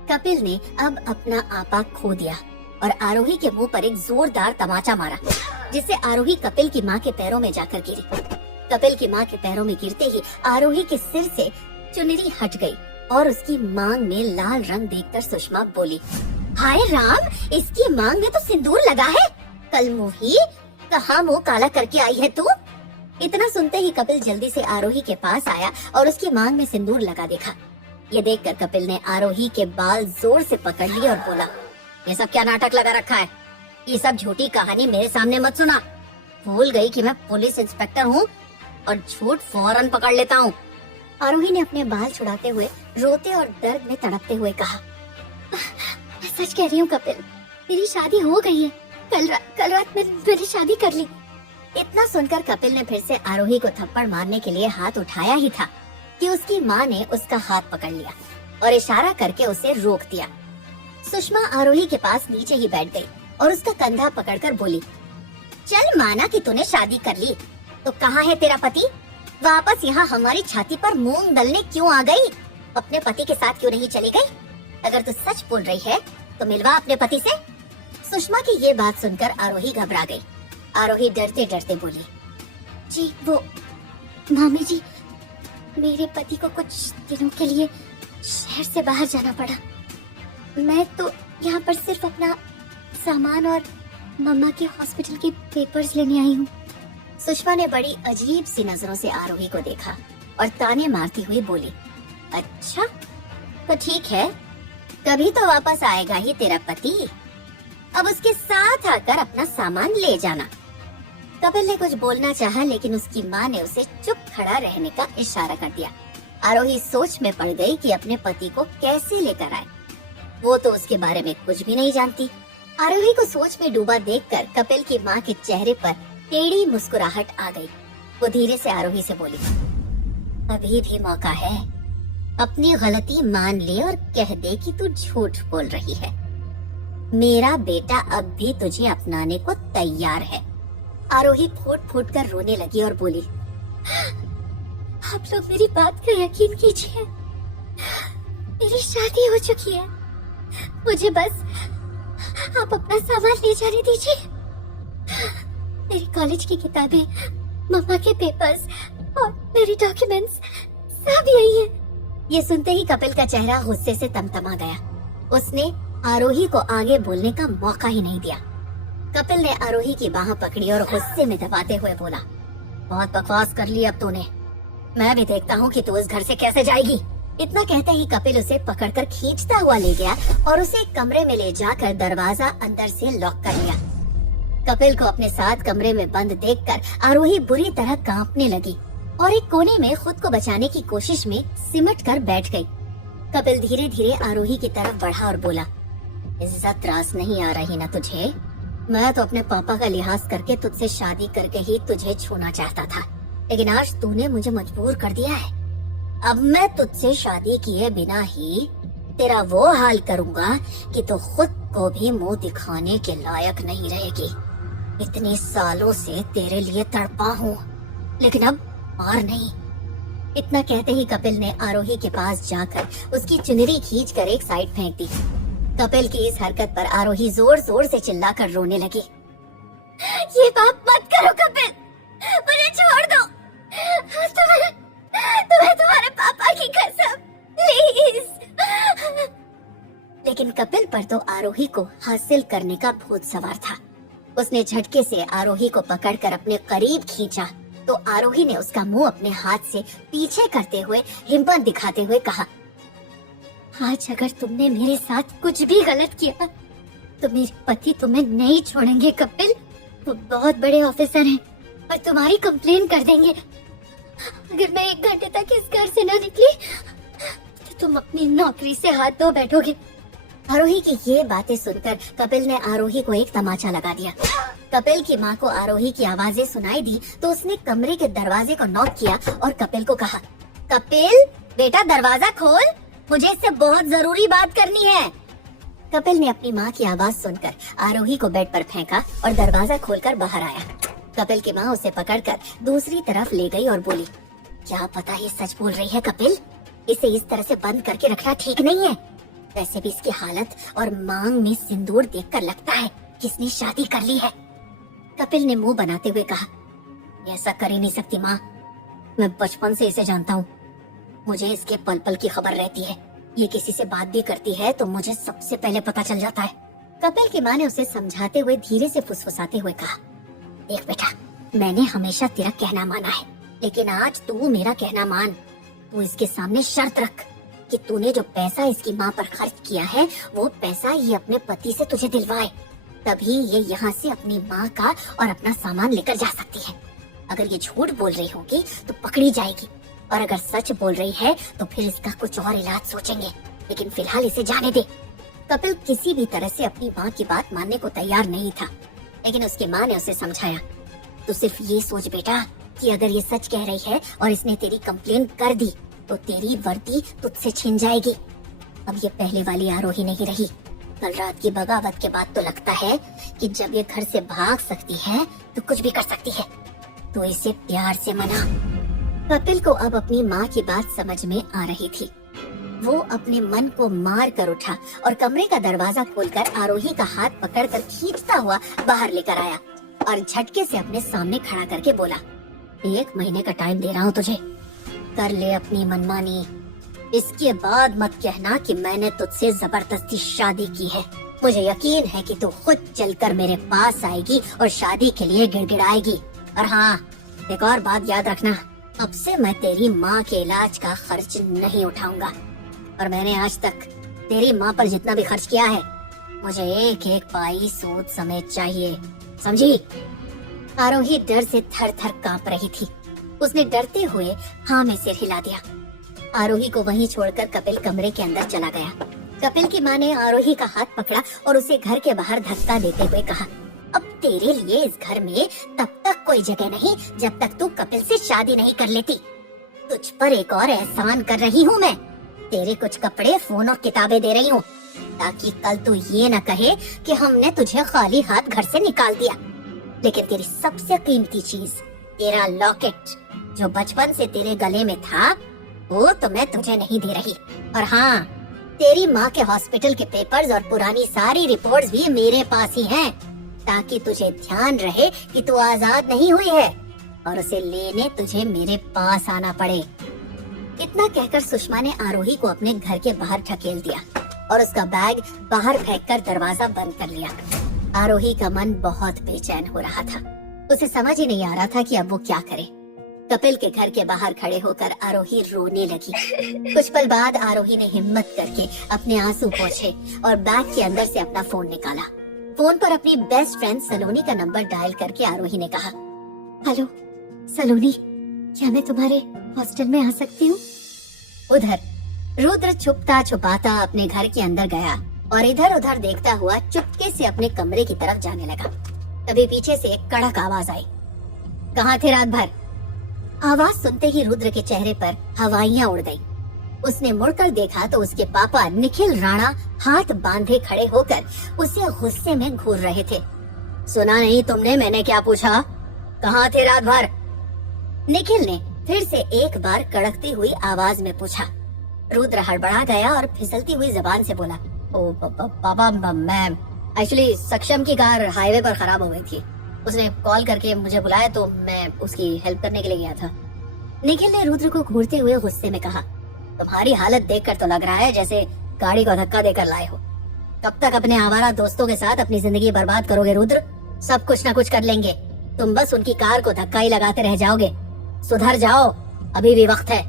कपिल ने अब अपना आपा खो दिया और आरोही के मुंह पर एक जोरदार तमाचा मारा, जिससे आरोही कपिल की माँ के पैरों में जाकर गिरी। कपिल की माँ के पैरों में गिरते ही आरोही के सिर से चुनरी हट गई और उसकी मांग में लाल रंग देखकर सुषमा बोली, हाय राम, इसकी मांग में तो सिंदूर लगा है। कल मुही, कहाँ मुंह काला करके आई है तू? इतना सुनते ही कपिल जल्दी से आरोही के पास आया और उसकी मांग में सिंदूर लगा देखा। ये देखकर कपिल ने आरोही के बाल जोर से पकड़ लिए और बोला, ये सब क्या नाटक लगा रखा है? ये सब झूठी कहानी मेरे सामने मत सुना। भूल गई कि मैं पुलिस इंस्पेक्टर हूँ और झूठ फौरन पकड़ लेता हूँ। आरोही ने अपने बाल छुड़ाते हुए रोते और दर्द में तड़पते हुए कहा, मैं सच कह रही हूँ कपिल, मेरी शादी हो गई है। कल रात मैंने शादी कर ली। इतना सुनकर कपिल ने फिर से आरोही को थप्पड़ मारने के लिए हाथ उठाया ही था कि उसकी माँ ने उसका हाथ पकड़ लिया और इशारा करके उसे रोक दिया। सुषमा आरोही के पास नीचे ही बैठ गई और उसका कंधा पकड़कर बोली, चल माना कि तूने शादी कर ली, तो कहाँ है तेरा पति? वापस यहाँ हमारी छाती पर मूंग दलने क्यों आ गई? अपने पति के साथ क्यों नहीं चली गई? अगर तू सच बोल रही है तो मिलवा अपने पति से। सुषमा की ये बात सुनकर आरोही घबरा गई। आरोही डरते डरते बोली, जी वो मामी जी, मेरे पति को कुछ दिनों के लिए शहर से बाहर जाना पड़ा। मैं तो यहाँ पर सिर्फ अपना सामान और मम्मा के हॉस्पिटल के पेपर्स लेने आई हूँ। सुषमा ने बड़ी अजीब सी नजरों से आरोही को देखा और ताने मारती हुई बोली, अच्छा तो ठीक है, कभी तो वापस आएगा ही तेरा पति, अब उसके साथ आकर अपना सामान ले जाना। कपिल ने कुछ बोलना चाहा, लेकिन उसकी माँ ने उसे चुप खड़ा रहने का इशारा कर दिया। आरोही सोच में पड़ गई कि अपने पति को कैसे लेकर आए, वो तो उसके बारे में कुछ भी नहीं जानती। आरोही को सोच में डूबा देखकर कपिल की माँ के चेहरे पर टेढ़ी मुस्कुराहट आ गई। वो धीरे से आरोही से बोली, अभी भी मौका है, अपनी गलती मान ले और कह दे कि तू झूठ बोल रही है। मेरा बेटा अब भी तुझे अपनाने को तैयार है। आरोही फूट फूट कर रोने लगी और बोली, आप लोग मेरी बात का यकीन कीजिए, मेरी शादी हो चुकी है, मुझे बस आप अपना सामान ले जाने दीजिए। मेरी कॉलेज की किताबें, मम्मा के पेपर्स और मेरी डॉक्यूमेंट्स सब यही है। ये सुनते ही कपिल का चेहरा गुस्से से तमतमा गया। उसने आरोही को आगे बोलने का मौका ही नहीं दिया। कपिल ने आरोही की बाह पकड़ी और गुस्से में दबाते हुए बोला, बहुत बकवास कर ली अब तूने। मैं भी देखता हूँ कि तू इस घर से कैसे जाएगी। इतना कहते ही कपिल उसे पकड़कर खींचता हुआ ले गया और उसे एक कमरे में ले जाकर दरवाजा अंदर से लॉक कर लिया। कपिल को अपने साथ कमरे में बंद देखकर आरोही बुरी तरह कांपने लगी और एक कोने में खुद को बचाने की कोशिश में सिमट कर बैठ गई। कपिल धीरे धीरे आरोही की तरफ बढ़ा और बोला, इज्जत रास नहीं आ रही ना तुझे? मैं तो अपने पापा का लिहाज करके तुझसे शादी करके ही तुझे छूना चाहता था, लेकिन आज तूने मुझे मजबूर कर दिया है। अब मैं तुझसे शादी किए बिना ही तेरा वो हाल करूंगा कि तू खुद को भी मुंह दिखाने के लायक नहीं रहेगी। इतने सालों से तेरे लिए तड़पा हूँ, लेकिन अब और नहीं। इतना कहते ही कपिल ने आरोही के पास जाकर उसकी चुनरी खींचकर एक साइड फेंक दी। कपिल की इस हरकत पर आरोही जोर जोर से चिल्लाकर रोने लगी। ये पाप मत करो कपिल, मुझे छोड़ दो। तुम्हें तुम्हारे पापा की कसम, प्लीज। लेकिन कपिल पर तो आरोही को हासिल करने का भूत सवार था। उसने झटके से आरोही को पकड़कर अपने करीब खींचा तो आरोही ने उसका मुंह अपने हाथ से पीछे करते हुए हिम्मत दिखाते हुए कहा, आज अगर तुमने मेरे साथ कुछ भी गलत किया तो मेरे पति तुम्हें नहीं छोड़ेंगे कपिल। वो बहुत बड़े ऑफिसर हैं और तुम्हारी कंप्लेन कर देंगे। अगर मैं 1 घंटे तक इस घर से न निकली तो तुम अपनी नौकरी से हाथ धो बैठोगे। आरोही की ये बातें सुनकर कपिल ने आरोही को एक तमाचा लगा दिया। कपिल की माँ को आरोही की आवाजें सुनाई दी तो उसने कमरे के दरवाजे को नॉक किया और कपिल को कहा, कपिल बेटा दरवाजा खोल, मुझे इससे बहुत जरूरी बात करनी है। कपिल ने अपनी माँ की आवाज सुनकर आरोही को बेड पर फेंका और दरवाजा खोलकर बाहर आया। कपिल की माँ उसे पकड़कर दूसरी तरफ ले गई और बोली, क्या पता ये सच बोल रही है कपिल, इसे इस तरह से बंद करके रखना ठीक नहीं है। वैसे भी इसकी हालत और मांग में सिंदूर देखकर लगता है किसने शादी कर ली है। कपिल ने मुंह बनाते हुए कहा, ऐसा कर ही नहीं सकती माँ, मैं बचपन से इसे जानता हूँ। मुझे इसके पल पल की खबर रहती है। ये किसी से बात भी करती है तो मुझे सबसे पहले पता चल जाता है। कपिल की माँ ने उसे समझाते हुए धीरे से फुसफुसाते हुए कहा, देख बेटा, मैंने हमेशा तेरा कहना माना है, लेकिन आज तू मेरा कहना मान। तू इसके सामने शर्त रख कि तूने जो पैसा इसकी माँ पर खर्च किया है वो पैसा ये अपने पति से तुझे दिलवाए, तभी ये यहाँ से अपनी माँ का और अपना सामान लेकर जा सकती है। अगर ये झूठ बोल रही होगी तो पकड़ी जाएगी, और अगर सच बोल रही है तो फिर इसका कुछ और इलाज सोचेंगे, लेकिन फिलहाल इसे जाने दे। कपिल किसी भी तरह से अपनी माँ की बात मानने को तैयार नहीं था, लेकिन उसकी माँ ने उसे समझाया, तू सिर्फ ये सोच बेटा कि अगर ये सच कह रही है और इसने तेरी कंप्लेन कर दी तो तेरी वर्दी तुझसे छिन जाएगी। अब ये पहले वाली आरोही नहीं रही। कल रात की बगावत के बाद तो लगता है कि जब ये घर से भाग सकती है तो कुछ भी कर सकती है। तो इसे प्यार से मना। कपिल को अब अपनी माँ की बात समझ में आ रही थी। वो अपने मन को मार कर उठा और कमरे का दरवाजा खोलकर आरोही का हाथ पकड़कर खींचता हुआ बाहर लेकर आया और झटके से अपने सामने खड़ा करके बोला, 1 महीने का टाइम दे रहा हूँ तुझे, कर ले अपनी मनमानी। इसके बाद मत कहना कि मैंने तुझसे जबरदस्ती शादी की है। मुझे यकीन है कि तू खुद चलकर मेरे पास आएगी और शादी के लिए गिड़गिड़ाएगी। और हाँ, एक और बात याद रखना, अब से मैं तेरी माँ के इलाज का खर्च नहीं उठाऊंगा, और मैंने आज तक तेरी माँ पर जितना भी खर्च किया है मुझे एक एक पाई सूद समेत चाहिए, समझी? आरोही डर से थर थर कांप रही थी। उसने डरते हुए हाँ में सिर हिला दिया। आरोही को वहीं छोड़कर कपिल कमरे के अंदर चला गया। कपिल की माँ ने आरोही का हाथ पकड़ा और उसे घर के बाहर धक्का देते हुए कहा, अब तेरे लिए इस घर में तब तक कोई जगह नहीं जब तक तू कपिल से शादी नहीं कर लेती। तुझ पर एक और एहसान कर रही हूँ मैं। तेरे कुछ कपड़े, फोन और किताबें दे रही हूँ ताकि कल तू ये न कहे कि हमने तुझे खाली हाथ घर से निकाल दिया। लेकिन तेरी सबसे कीमती चीज, तेरा लॉकेट जो बचपन से तेरे गले में था, वो तो मैं तुझे नहीं दे रही। और हाँ, तेरी माँ के हॉस्पिटल के पेपर्स और पुरानी सारी रिपोर्ट्स भी मेरे पास ही हैं, ताकि तुझे ध्यान रहे कि तू आजाद नहीं हुई है और उसे लेने तुझे मेरे पास आना पड़े। इतना कहकर सुषमा ने आरोही को अपने घर के बाहर ढकेल दिया और उसका बैग बाहर फेंककर दरवाजा बंद कर लिया। आरोही का मन बहुत बेचैन हो रहा था। उसे समझ ही नहीं आ रहा था कि अब वो क्या करे। कपिल के घर के बाहर खड़े होकर आरोही रोने लगी। कुछ पल बाद आरोही ने हिम्मत करके अपने आंसू पोंछे और बैग के अंदर से अपना फोन निकाला। फोन पर अपनी बेस्ट फ्रेंड सलोनी का नंबर डायल करके आरोही ने कहा, हेलो सलोनी, क्या मैं तुम्हारे हॉस्टल में आ सकती हूँ? उधर रुद्र छुपता छुपाता अपने घर के अंदर गया और इधर उधर देखता हुआ चुपके से अपने कमरे की तरफ जाने लगा। तभी पीछे से एक कड़क आवाज आई, कहाँ थे रात भर? आवाज सुनते ही रुद्र के चेहरे पर हवाइयां उड़ गई। उसने मुड़कर देखा तो उसके पापा निखिल राणा हाथ बांधे खड़े होकर उसे गुस्से में घूर रहे थे। सुना नहीं तुमने मैंने क्या पूछा? कहाँ थे रात भर? निखिल ने फिर से एक बार कड़कती हुई आवाज में पूछा। रुद्र हड़बड़ा गया और फिसलती हुई जबान से बोला, ओ पापा, मैम एक्चुअली सक्षम की कार हाईवे पर खराब हो गई थी। उसने कॉल करके मुझे बुलाया तो मैं उसकी हेल्प करने के लिए गया था। निखिल ने रुद्र को घूरते हुए गुस्से में कहा, तुम्हारी हालत देखकर तो लग रहा है जैसे गाड़ी को धक्का देकर लाए हो। कब तक अपने आवारा दोस्तों के साथ अपनी जिंदगी बर्बाद करोगे रुद्र? सब कुछ न कुछ कर लेंगे, तुम बस उनकी कार को धक्का ही लगाते रह जाओगे। सुधर जाओ, अभी भी वक्त है।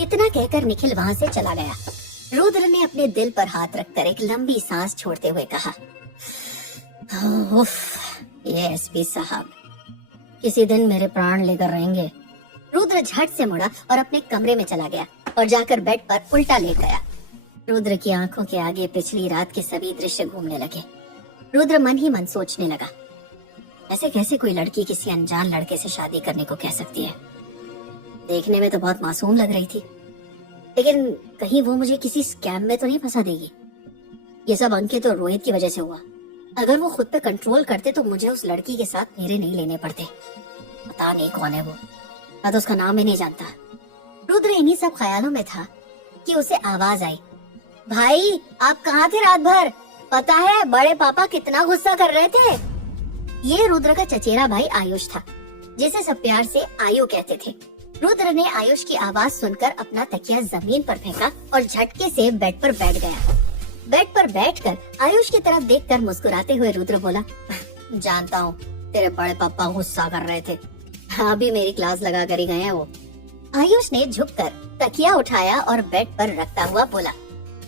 इतना कहकर निखिल वहाँ से चला गया। रुद्र ने अपने दिल पर हाथ रखकर एक लंबी सांस छोड़ते हुए कहा, उफ, ये एसपी साहब किसी दिन मेरे प्राण लेकर रहेंगे। रुद्र झट से मुड़ा और अपने कमरे में चला गया और जाकर बेड पर उल्टा लेट गया। रुद्र की आंखों के आगे पिछली रात के सभी दृश्य घूमने लगे। रुद्र मन ही मन सोचने लगा, ऐसे कैसे कोई लड़की किसी अनजान लड़के से शादी करने को कह सकती है? देखने में तो बहुत मासूम लग रही थी, लेकिन कहीं वो मुझे किसी स्कैम में तो नहीं फंसा देगी। ये सब अंकित और रोहित की वजह से हुआ। अगर वो खुद पे कंट्रोल करते तो मुझे उस लड़की के साथ फेरे नहीं लेने पड़ते। पता नहीं कौन है वो, मैं तो उसका नाम ही नहीं जानता। रुद्र इन्हीं सब ख्यालों में था कि उसे आवाज आई, भाई आप कहाँ थे रात भर? पता है बड़े पापा कितना गुस्सा कर रहे थे। ये रुद्र का चचेरा भाई आयुष था, जिसे सब प्यार से आयु कहते थे। रुद्र ने आयुष की आवाज सुनकर अपना तकिया जमीन पर फेंका और झटके से बेड पर बैठ गया। बेड पर बैठकर आयुष की तरफ देखकर मुस्कुराते हुए रुद्र बोला, जानता हूँ तेरे बड़े पापा गुस्सा कर रहे थे, अभी मेरी क्लास लगा कर ही गए हैं वो। आयुष ने झुककर तकिया उठाया और बेड पर रखता हुआ बोला,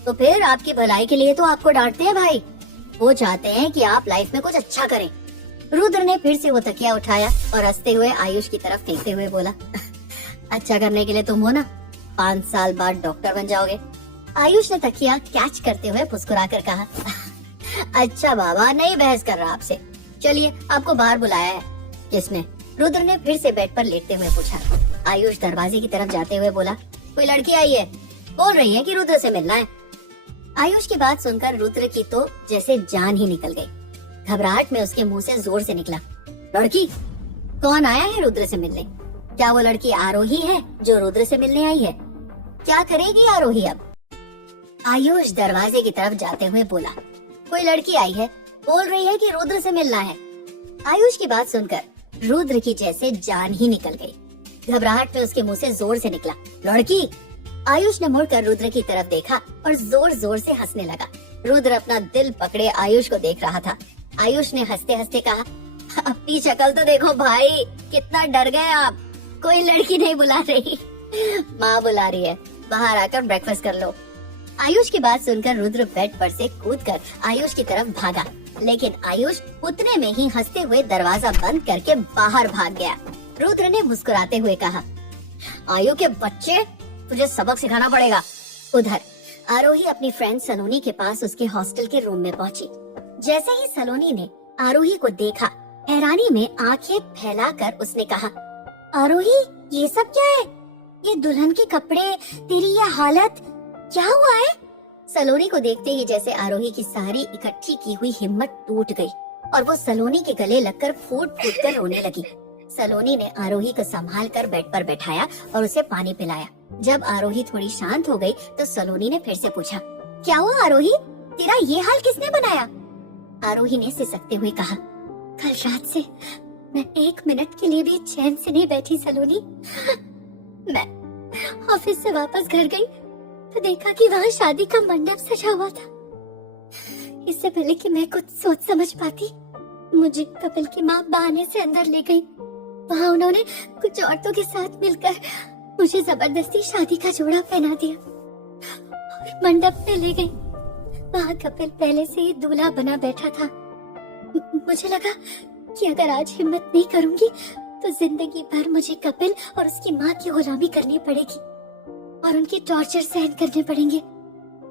तो फिर आपकी भलाई के लिए तो आपको डांटते हैं भाई, वो चाहते हैं कि आप लाइफ में कुछ अच्छा करें। रुद्र ने फिर से वो तकिया उठाया और हंसते हुए आयुष की तरफ फेंकते हुए बोला, अच्छा करने के लिए तुम हो ना, 5 साल बाद डॉक्टर बन जाओगे। आयुष ने तकिया कैच करते हुए मुस्कुराकर कहा, अच्छा बाबा, नहीं बहस कर रहा आपसे, चलिए आपको बाहर बुलाया है। किसने? रुद्र ने फिर से बेड पर लेटते हुए पूछा। आयुष दरवाजे की तरफ जाते हुए बोला, कोई लड़की आई है, बोल रही है कि रुद्र से मिलना है। आयुष की बात सुनकर रुद्र की तो जैसे जान ही निकल गई। घबराहट में उसके मुंह से जोर से निकला, लड़की? कौन आया है रुद्र से मिलने? क्या वो लड़की आरोही है जो रुद्र से मिलने आई है? क्या करेगी आरोही अब? आयुष दरवाजे की तरफ जाते हुए बोला, कोई लड़की आई है, बोल रही है कि रुद्र से मिलना है। आयुष की बात सुनकर रुद्र की जैसे जान ही निकल गई। घबराहट में उसके मुंह से जोर से निकला, लड़की? आयुष ने मुड़कर रुद्र की तरफ देखा और जोर जोर से हंसने लगा। रुद्र अपना दिल पकड़े आयुष को देख रहा था। आयुष ने हंसते हंसते कहा, अपनी शक्ल तो देखो भाई, कितना डर गए आप। कोई लड़की नहीं बुला रही, माँ बुला रही है, बाहर आकर ब्रेकफास्ट कर लो। आयुष की बात सुनकर रुद्र बेड पर से कूदकर आयुष की तरफ भागा, लेकिन आयुष उतने में ही हंसते हुए दरवाजा बंद करके बाहर भाग गया। रुद्र ने मुस्कुराते हुए कहा, आयु के बच्चे, तुझे सबक सिखाना पड़ेगा। उधर आरोही अपनी फ्रेंड सलोनी के पास उसके हॉस्टल के रूम में पहुंची। जैसे ही सलोनी ने आरोही को देखा, हैरानी में आंखें फैलाकर उसने कहा, आरोही ये सब क्या है? ये दुल्हन के कपड़े, तेरी ये हालत, क्या हुआ है? सलोनी को देखते ही जैसे आरोही की सारी इकट्ठी की हुई हिम्मत टूट गई और वो सलोनी के गले लगकर फूट फूट कर रोने लगी। सलोनी ने आरोही को संभाल कर बेड पर बैठाया और उसे पानी पिलाया। जब आरोही थोड़ी शांत हो गई तो सलोनी ने फिर से पूछा, क्या हुआ आरोही, तेरा ये हाल किसने बनाया? आरोही ने सिसकते हुए कहा, कल रात से मैं 1 मिनट के लिए भी चैन से नहीं बैठी सलोनी। मैं ऑफिस से वापस घर गई तो देखा कि वहाँ शादी का मंडप सजा हुआ था। इससे पहले कि मैं कुछ सोच समझ पाती, मुझे कपिल की माँ बहाने से अंदर ले गई। वहाँ उन्होंने कुछ औरतों के साथ मिलकर मुझे जबरदस्ती शादी का जोड़ा पहना दिया और मंडप में ले गई। वहाँ कपिल पहले से ही दूल्हा बना बैठा था। मुझे लगा कि अगर आज हिम्मत नहीं करूंगी तो जिंदगी भर मुझे कपिल और उसकी माँ की गुलामी करनी पड़ेगी और उनके टॉर्चर सहन करने पड़ेंगे।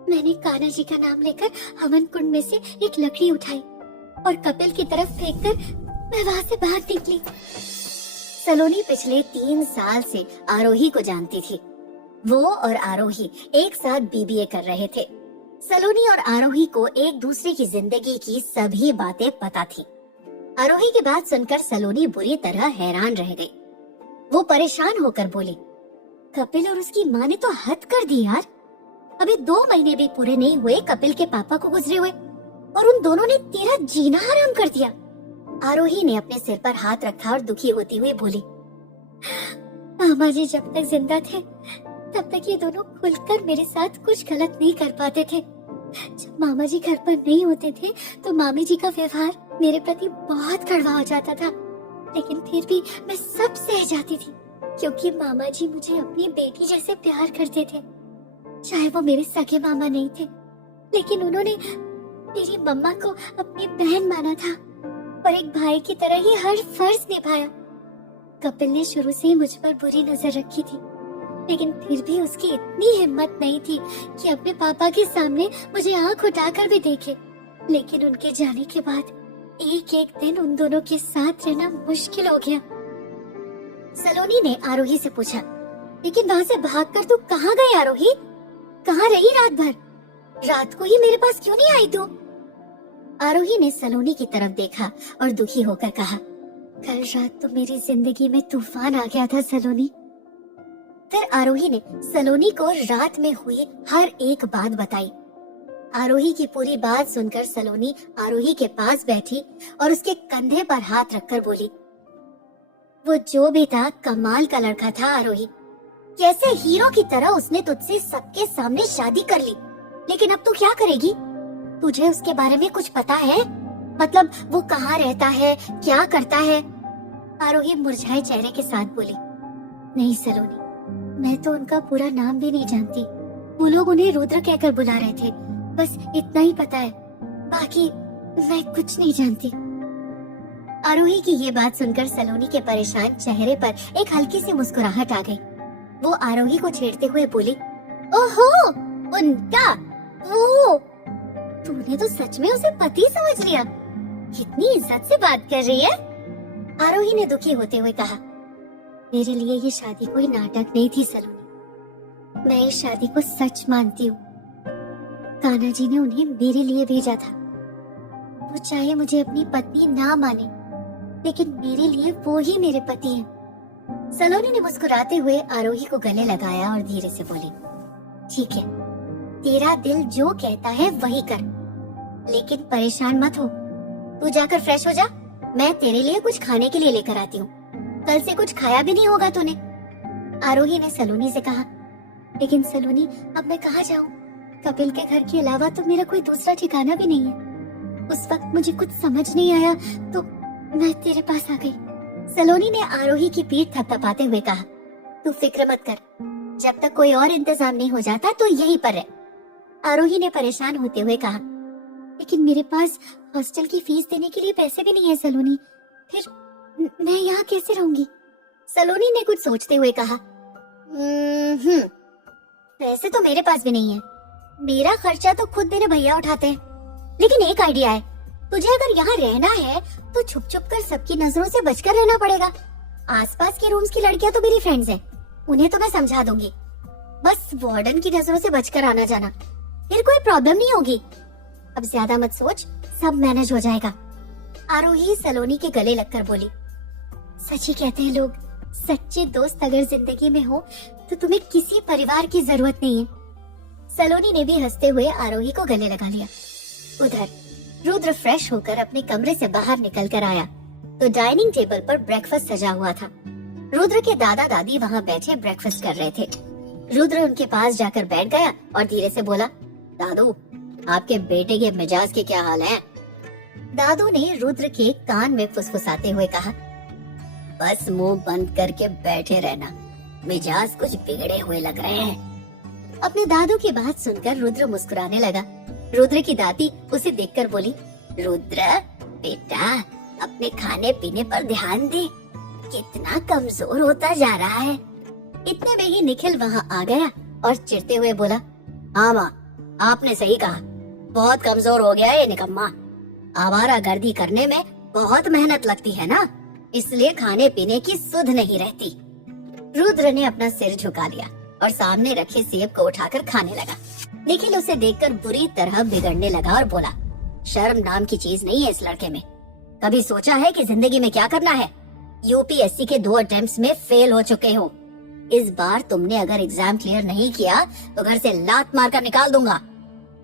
मैंने कान्हा जी का नाम लेकर हवन कुंड में से एक लकड़ी उठाई और कपिल की तरफ फेंककर मैं वहाँ से बाहर निकली। सलोनी पिछले 3 साल से आरोही को जानती थी। वो और आरोही एक साथ बीबीए कर रहे थे। सलोनी और आरोही को एक दूसरे की जिंदगी की सभी बातें पता थी। आरोही की बात सुनकर सलोनी बुरी तरह हैरान रह गई। वो परेशान होकर बोली, कपिल और उसकी माँ ने तो हद कर दी यार। अभी 2 महीने भी पूरे नहीं हुए कपिल के पापा को गुजरे हुए और उन दोनों ने तेरा जीना हराम कर दिया। आरोही ने अपने सिर पर हाथ रखा और दुखी होती हुई बोली, मामा जी जब तक जिंदा थे तब तक ये दोनों खुलकर मेरे साथ कुछ गलत नहीं कर पाते थे। जब मामा जी घर पर नहीं होते थे तो मामी जी का व्यवहार मेरे प्रति बहुत कड़वा हो जाता था, लेकिन फिर भी मैं सब सह जाती थी क्योंकि मामा जी मुझे अपनी बेटी जैसे प्यार करते थे। चाहे वो मेरे सगे मामा नहीं थे, लेकिन उन्होंने मेरी मम्मा को अपनी बहन माना था और एक भाई की तरह ही हर फर्ज निभाया। कपिल ने शुरू से ही मुझ पर बुरी नजर रखी थी, लेकिन फिर भी उसकी इतनी हिम्मत नहीं थी कि अपने पापा के सामने मुझे आंख उठाकर भी देखे। लेकिन उनके जाने के बाद एक एक दिन उन दोनों के साथ रहना मुश्किल हो गया। सलोनी ने आरोही से पूछा, लेकिन वहाँ से भागकर तू कहाँ गई आरोही? कहाँ रही रात भर? रात को ही मेरे पास क्यों नहीं आई तू? आरोही ने सलोनी की तरफ देखा और दुखी होकर कहा, कल रात तो मेरी जिंदगी में तूफान आ गया था सलोनी। फिर आरोही ने सलोनी को रात में हुई हर एक बात बताई। आरोही की पूरी बात सुनकर सलोनी आरोही के पास बैठी और उसके कंधे पर हाथ रखकर बोली, वो जो भी था कमाल का लड़का था आरोही। कैसे हीरो की तरह उसने तुझसे सबके सामने शादी कर ली, लेकिन अब तू क्या करेगी? तुझे उसके बारे में कुछ पता है? मतलब वो कहाँ रहता है, क्या करता है? आरोही मुरझाए चेहरे के साथ बोली, नहीं सलोनी, मैं तो उनका पूरा नाम भी नहीं जानती। वो लोग उन्हें रुद्र कहकर बुला रहे थे, बस इतना ही पता है, बाकी मैं कुछ नहीं जानती। आरोही की ये बात सुनकर सलोनी के परेशान चेहरे पर एक हल्की सी मुस्कुराहट आ गई। वो आरोही को छेड़ते हुए बोली, ओहो, उनका वो, तूने तो सच में उसे पति समझ लिया। कितनी इज्जत से बात कर रही है। आरोही ने दुखी होते हुए कहा, मेरे लिए ये शादी कोई नाटक नहीं थी सलोनी, मैं इस शादी को सच मानती हूँ। कान्हा जी ने उन्हें मेरे लिए भेजा था। वो चाहे मुझे अपनी पत्नी ना माने, लेकिन मेरे लिए वो ही मेरे पति हैं। सलोनी ने मुस्कुराते हुए आरोही को गले लगाया और धीरे से बोली, ठीक है, तेरा दिल जो कहता है वही कर, लेकिन परेशान मत हो। तू जाकर फ्रेश हो जा, मैं तेरे लिए कुछ खाने के लिए लेकर आती हूँ। कल से कुछ खाया भी नहीं होगा तूने। आरोही ने सलोनी से कहा, लेकिन सलोनी, अब मैं कहाँ जाऊँ? कपिल के घर के अलावा तो मेरा कोई दूसरा ठिकाना भी नहीं है। उस वक्त मुझे कुछ समझ नहीं आया तो मैं तेरे पास आ गई। सलोनी ने आरोही की पीठ थपथपाते हुए कहा, तू फिक्र मत कर, जब तक कोई और इंतजाम नहीं हो जाता तो यहीं पर रह। आरोही ने परेशान होते हुए कहा, लेकिन मेरे पास हॉस्टल की फीस देने के लिए पैसे भी नहीं है सलोनी, फिर मैं यहाँ कैसे रहूंगी? सलोनी ने कुछ सोचते हुए कहा, पैसे तो मेरे पास भी नहीं है, मेरा खर्चा तो खुद मेरे भैया उठाते हैं। लेकिन एक आइडिया है, तुझे अगर यहाँ रहना है तो छुप छुप कर सबकी नजरों से बचकर रहना पड़ेगा। आसपास के रूम्स की लड़कियां तो मेरी फ्रेंड्स हैं, उन्हें तो मैं समझा दूंगी। बस वार्डन की नजरों से बचकर आना जाना, फिर कोई प्रॉब्लम नहीं होगी। अब ज्यादा मत सोच, सब मैनेज हो जाएगा। आरोही सलोनी के गले लगकर बोली, सच ही कहते हैं लोग, सच्चे दोस्त अगर जिंदगी में हो तो तुम्हें किसी परिवार की जरूरत नहीं है। सलोनी ने भी हंसते हुए आरोही को गले लगा लिया। उधर रुद्र फ्रेश होकर अपने कमरे से बाहर निकल कर आया तो डाइनिंग टेबल पर ब्रेकफास्ट सजा हुआ था। रुद्र के दादा दादी वहाँ बैठे ब्रेकफास्ट कर रहे थे। रुद्र उनके पास जाकर बैठ गया और धीरे से बोला, दादू, आपके बेटे के मिजाज के क्या हाल हैं? दादू ने रुद्र के कान में फुसफुसाते हुए कहा, बस मुंह बंद करके बैठे रहना, मिजाज कुछ बिगड़े हुए लग रहे हैं। अपने दादू की बात सुनकर रुद्र मुस्कुराने लगा। रुद्र की दादी उसे देखकर बोली, रुद्र बेटा, अपने खाने पीने पर ध्यान दे, कितना कमजोर होता जा रहा है। इतने में ही निखिल वहाँ आ गया और चिढ़ते हुए बोला, हाँ माँ, आपने सही कहा, बहुत कमजोर हो गया है निकम्मा। आवारागर्दी करने में बहुत मेहनत लगती है ना, इसलिए खाने पीने की सुध नहीं रहती। रुद्र ने अपना सिर झुका लिया और सामने रखे सेब को उठाकर खाने लगा। निखिल उसे देखकर बुरी तरह बिगड़ने लगा और बोला, शर्म नाम की चीज नहीं है इस लड़के में। कभी सोचा है कि जिंदगी में क्या करना है? यूपीएससी के 2 अटेम्प्ट्स में फेल हो चुके हो। इस बार तुमने अगर एग्जाम क्लियर नहीं किया तो घर से लात मारकर निकाल दूंगा।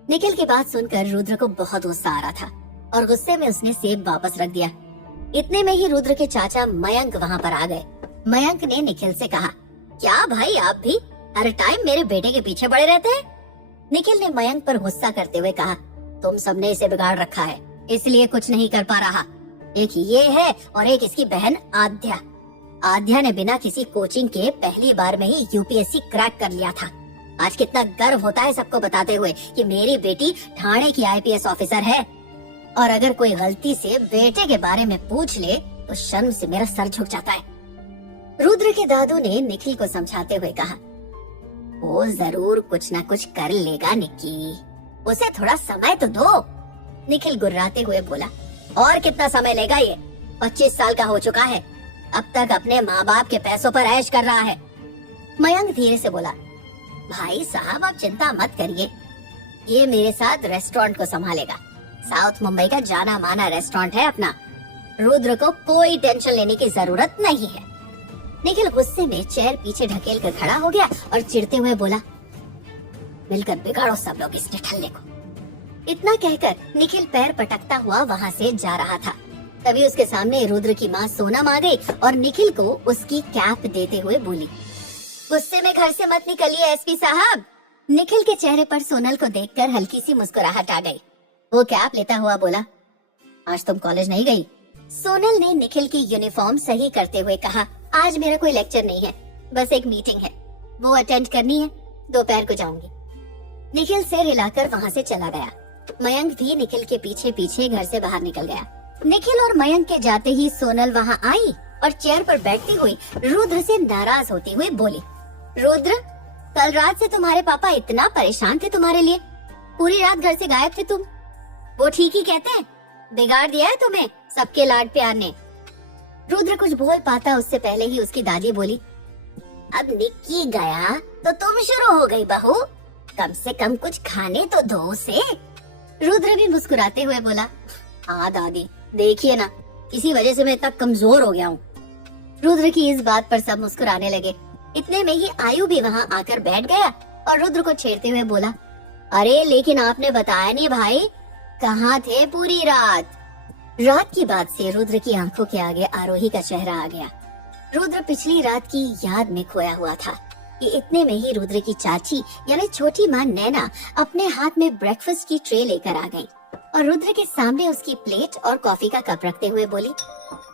निखिल की बात सुनकर रुद्र को बहुत गुस्सा आ रहा था और गुस्से में उसने सेब वापस रख दिया। इतने में ही रुद्र के चाचा मयंक वहाँ पर आ गए। मयंक ने निखिल से कहा, क्या भाई आप भी हर टाइम मेरे बेटे के पीछे पड़े रहते हैं? निखिल ने मयंक पर गुस्सा करते हुए कहा, तुम सबने इसे बिगाड़ रखा है, इसलिए कुछ नहीं कर पा रहा। एक ये है और एक इसकी बहन आद्या। आद्या ने बिना किसी कोचिंग के पहली बार में ही यूपीएससी क्रैक कर लिया था। आज कितना गर्व होता है सबको बताते हुए कि मेरी बेटी ठाणे की आईपीएस ऑफिसर है। और अगर कोई गलती से बेटे के बारे में पूछ ले तो शर्म से मेरा सर झुक जाता है। रुद्र के दादू ने निखिल को समझाते हुए कहा, वो जरूर कुछ न कुछ कर लेगा निक्की, उसे थोड़ा समय तो दो। निखिल गुर्राते हुए बोला, और कितना समय लेगा? ये 25 साल का हो चुका है, अब तक अपने माँ बाप के पैसों पर ऐश कर रहा है। मयंक धीरे से बोला, भाई साहब आप चिंता मत करिए, ये मेरे साथ रेस्टोरेंट को संभालेगा। साउथ मुंबई का जाना माना रेस्टोरेंट है अपना, रुद्र को कोई टेंशन लेने की जरूरत नहीं है। निखिल गुस्से में चेयर पीछे ढकेल कर खड़ा हो गया और चिढ़ते हुए बोला, मिलकर बिगाड़ो सब लोग इस निठल्ले को। इतना कहकर निखिल पैर पटकता हुआ वहाँ से जा रहा था। तभी उसके सामने रुद्र की माँ सोनम आ गई और निखिल को उसकी कैप देते हुए बोली, गुस्से में घर से मत निकलिए एसपी साहब। निखिल के चेहरे पर सोनल को देखकर हल्की सी मुस्कुराहट आ गई। वो कैप लेता हुआ बोला, आज तुम कॉलेज नहीं गई? सोनल ने निखिल की यूनिफॉर्म सही करते हुए कहा, आज मेरा कोई लेक्चर नहीं है, बस एक मीटिंग है, वो अटेंड करनी है, दोपहर को जाऊंगी। निखिल सिर हिलाकर वहाँ से चला गया। मयंक भी निखिल के पीछे पीछे घर से बाहर निकल गया। निखिल और मयंक के जाते ही सोनल वहाँ आई और चेयर पर बैठती हुई रुद्र से नाराज होती हुई बोली, रुद्र, कल रात से तुम्हारे पापा इतना परेशान थे तुम्हारे लिए, पूरी रात घर से गायब थे तुम। वो ठीक ही कहते हैं, बिगाड़ दिया है तुम्हें सबके लाड प्यार ने। रुद्र कुछ बोल पाता उससे पहले ही उसकी दादी बोली, अब निक्की गया तो तुम शुरू हो गई बहू, कम से कम कुछ खाने तो दो उसे। रुद्र भी मुस्कुराते हुए बोला, हाँ दादी, देखिए ना, इसी वजह से मैं इतना कमजोर हो गया हूँ। रुद्र की इस बात पर सब मुस्कुराने लगे। इतने में ही आयु भी वहाँ आकर बैठ गया और रुद्र को छेड़ते हुए बोला, अरे लेकिन आपने बताया नहीं भाई, कहाँ थे पूरी रात? रात की बात से रुद्र की आंखों के आगे आरोही का चेहरा आ गया। रुद्र पिछली रात की याद में खोया हुआ था कि इतने में ही रुद्र की चाची यानी छोटी माँ नैना अपने हाथ में ब्रेकफास्ट की ट्रे लेकर आ गई और रुद्र के सामने उसकी प्लेट और कॉफी का कप रखते हुए बोली,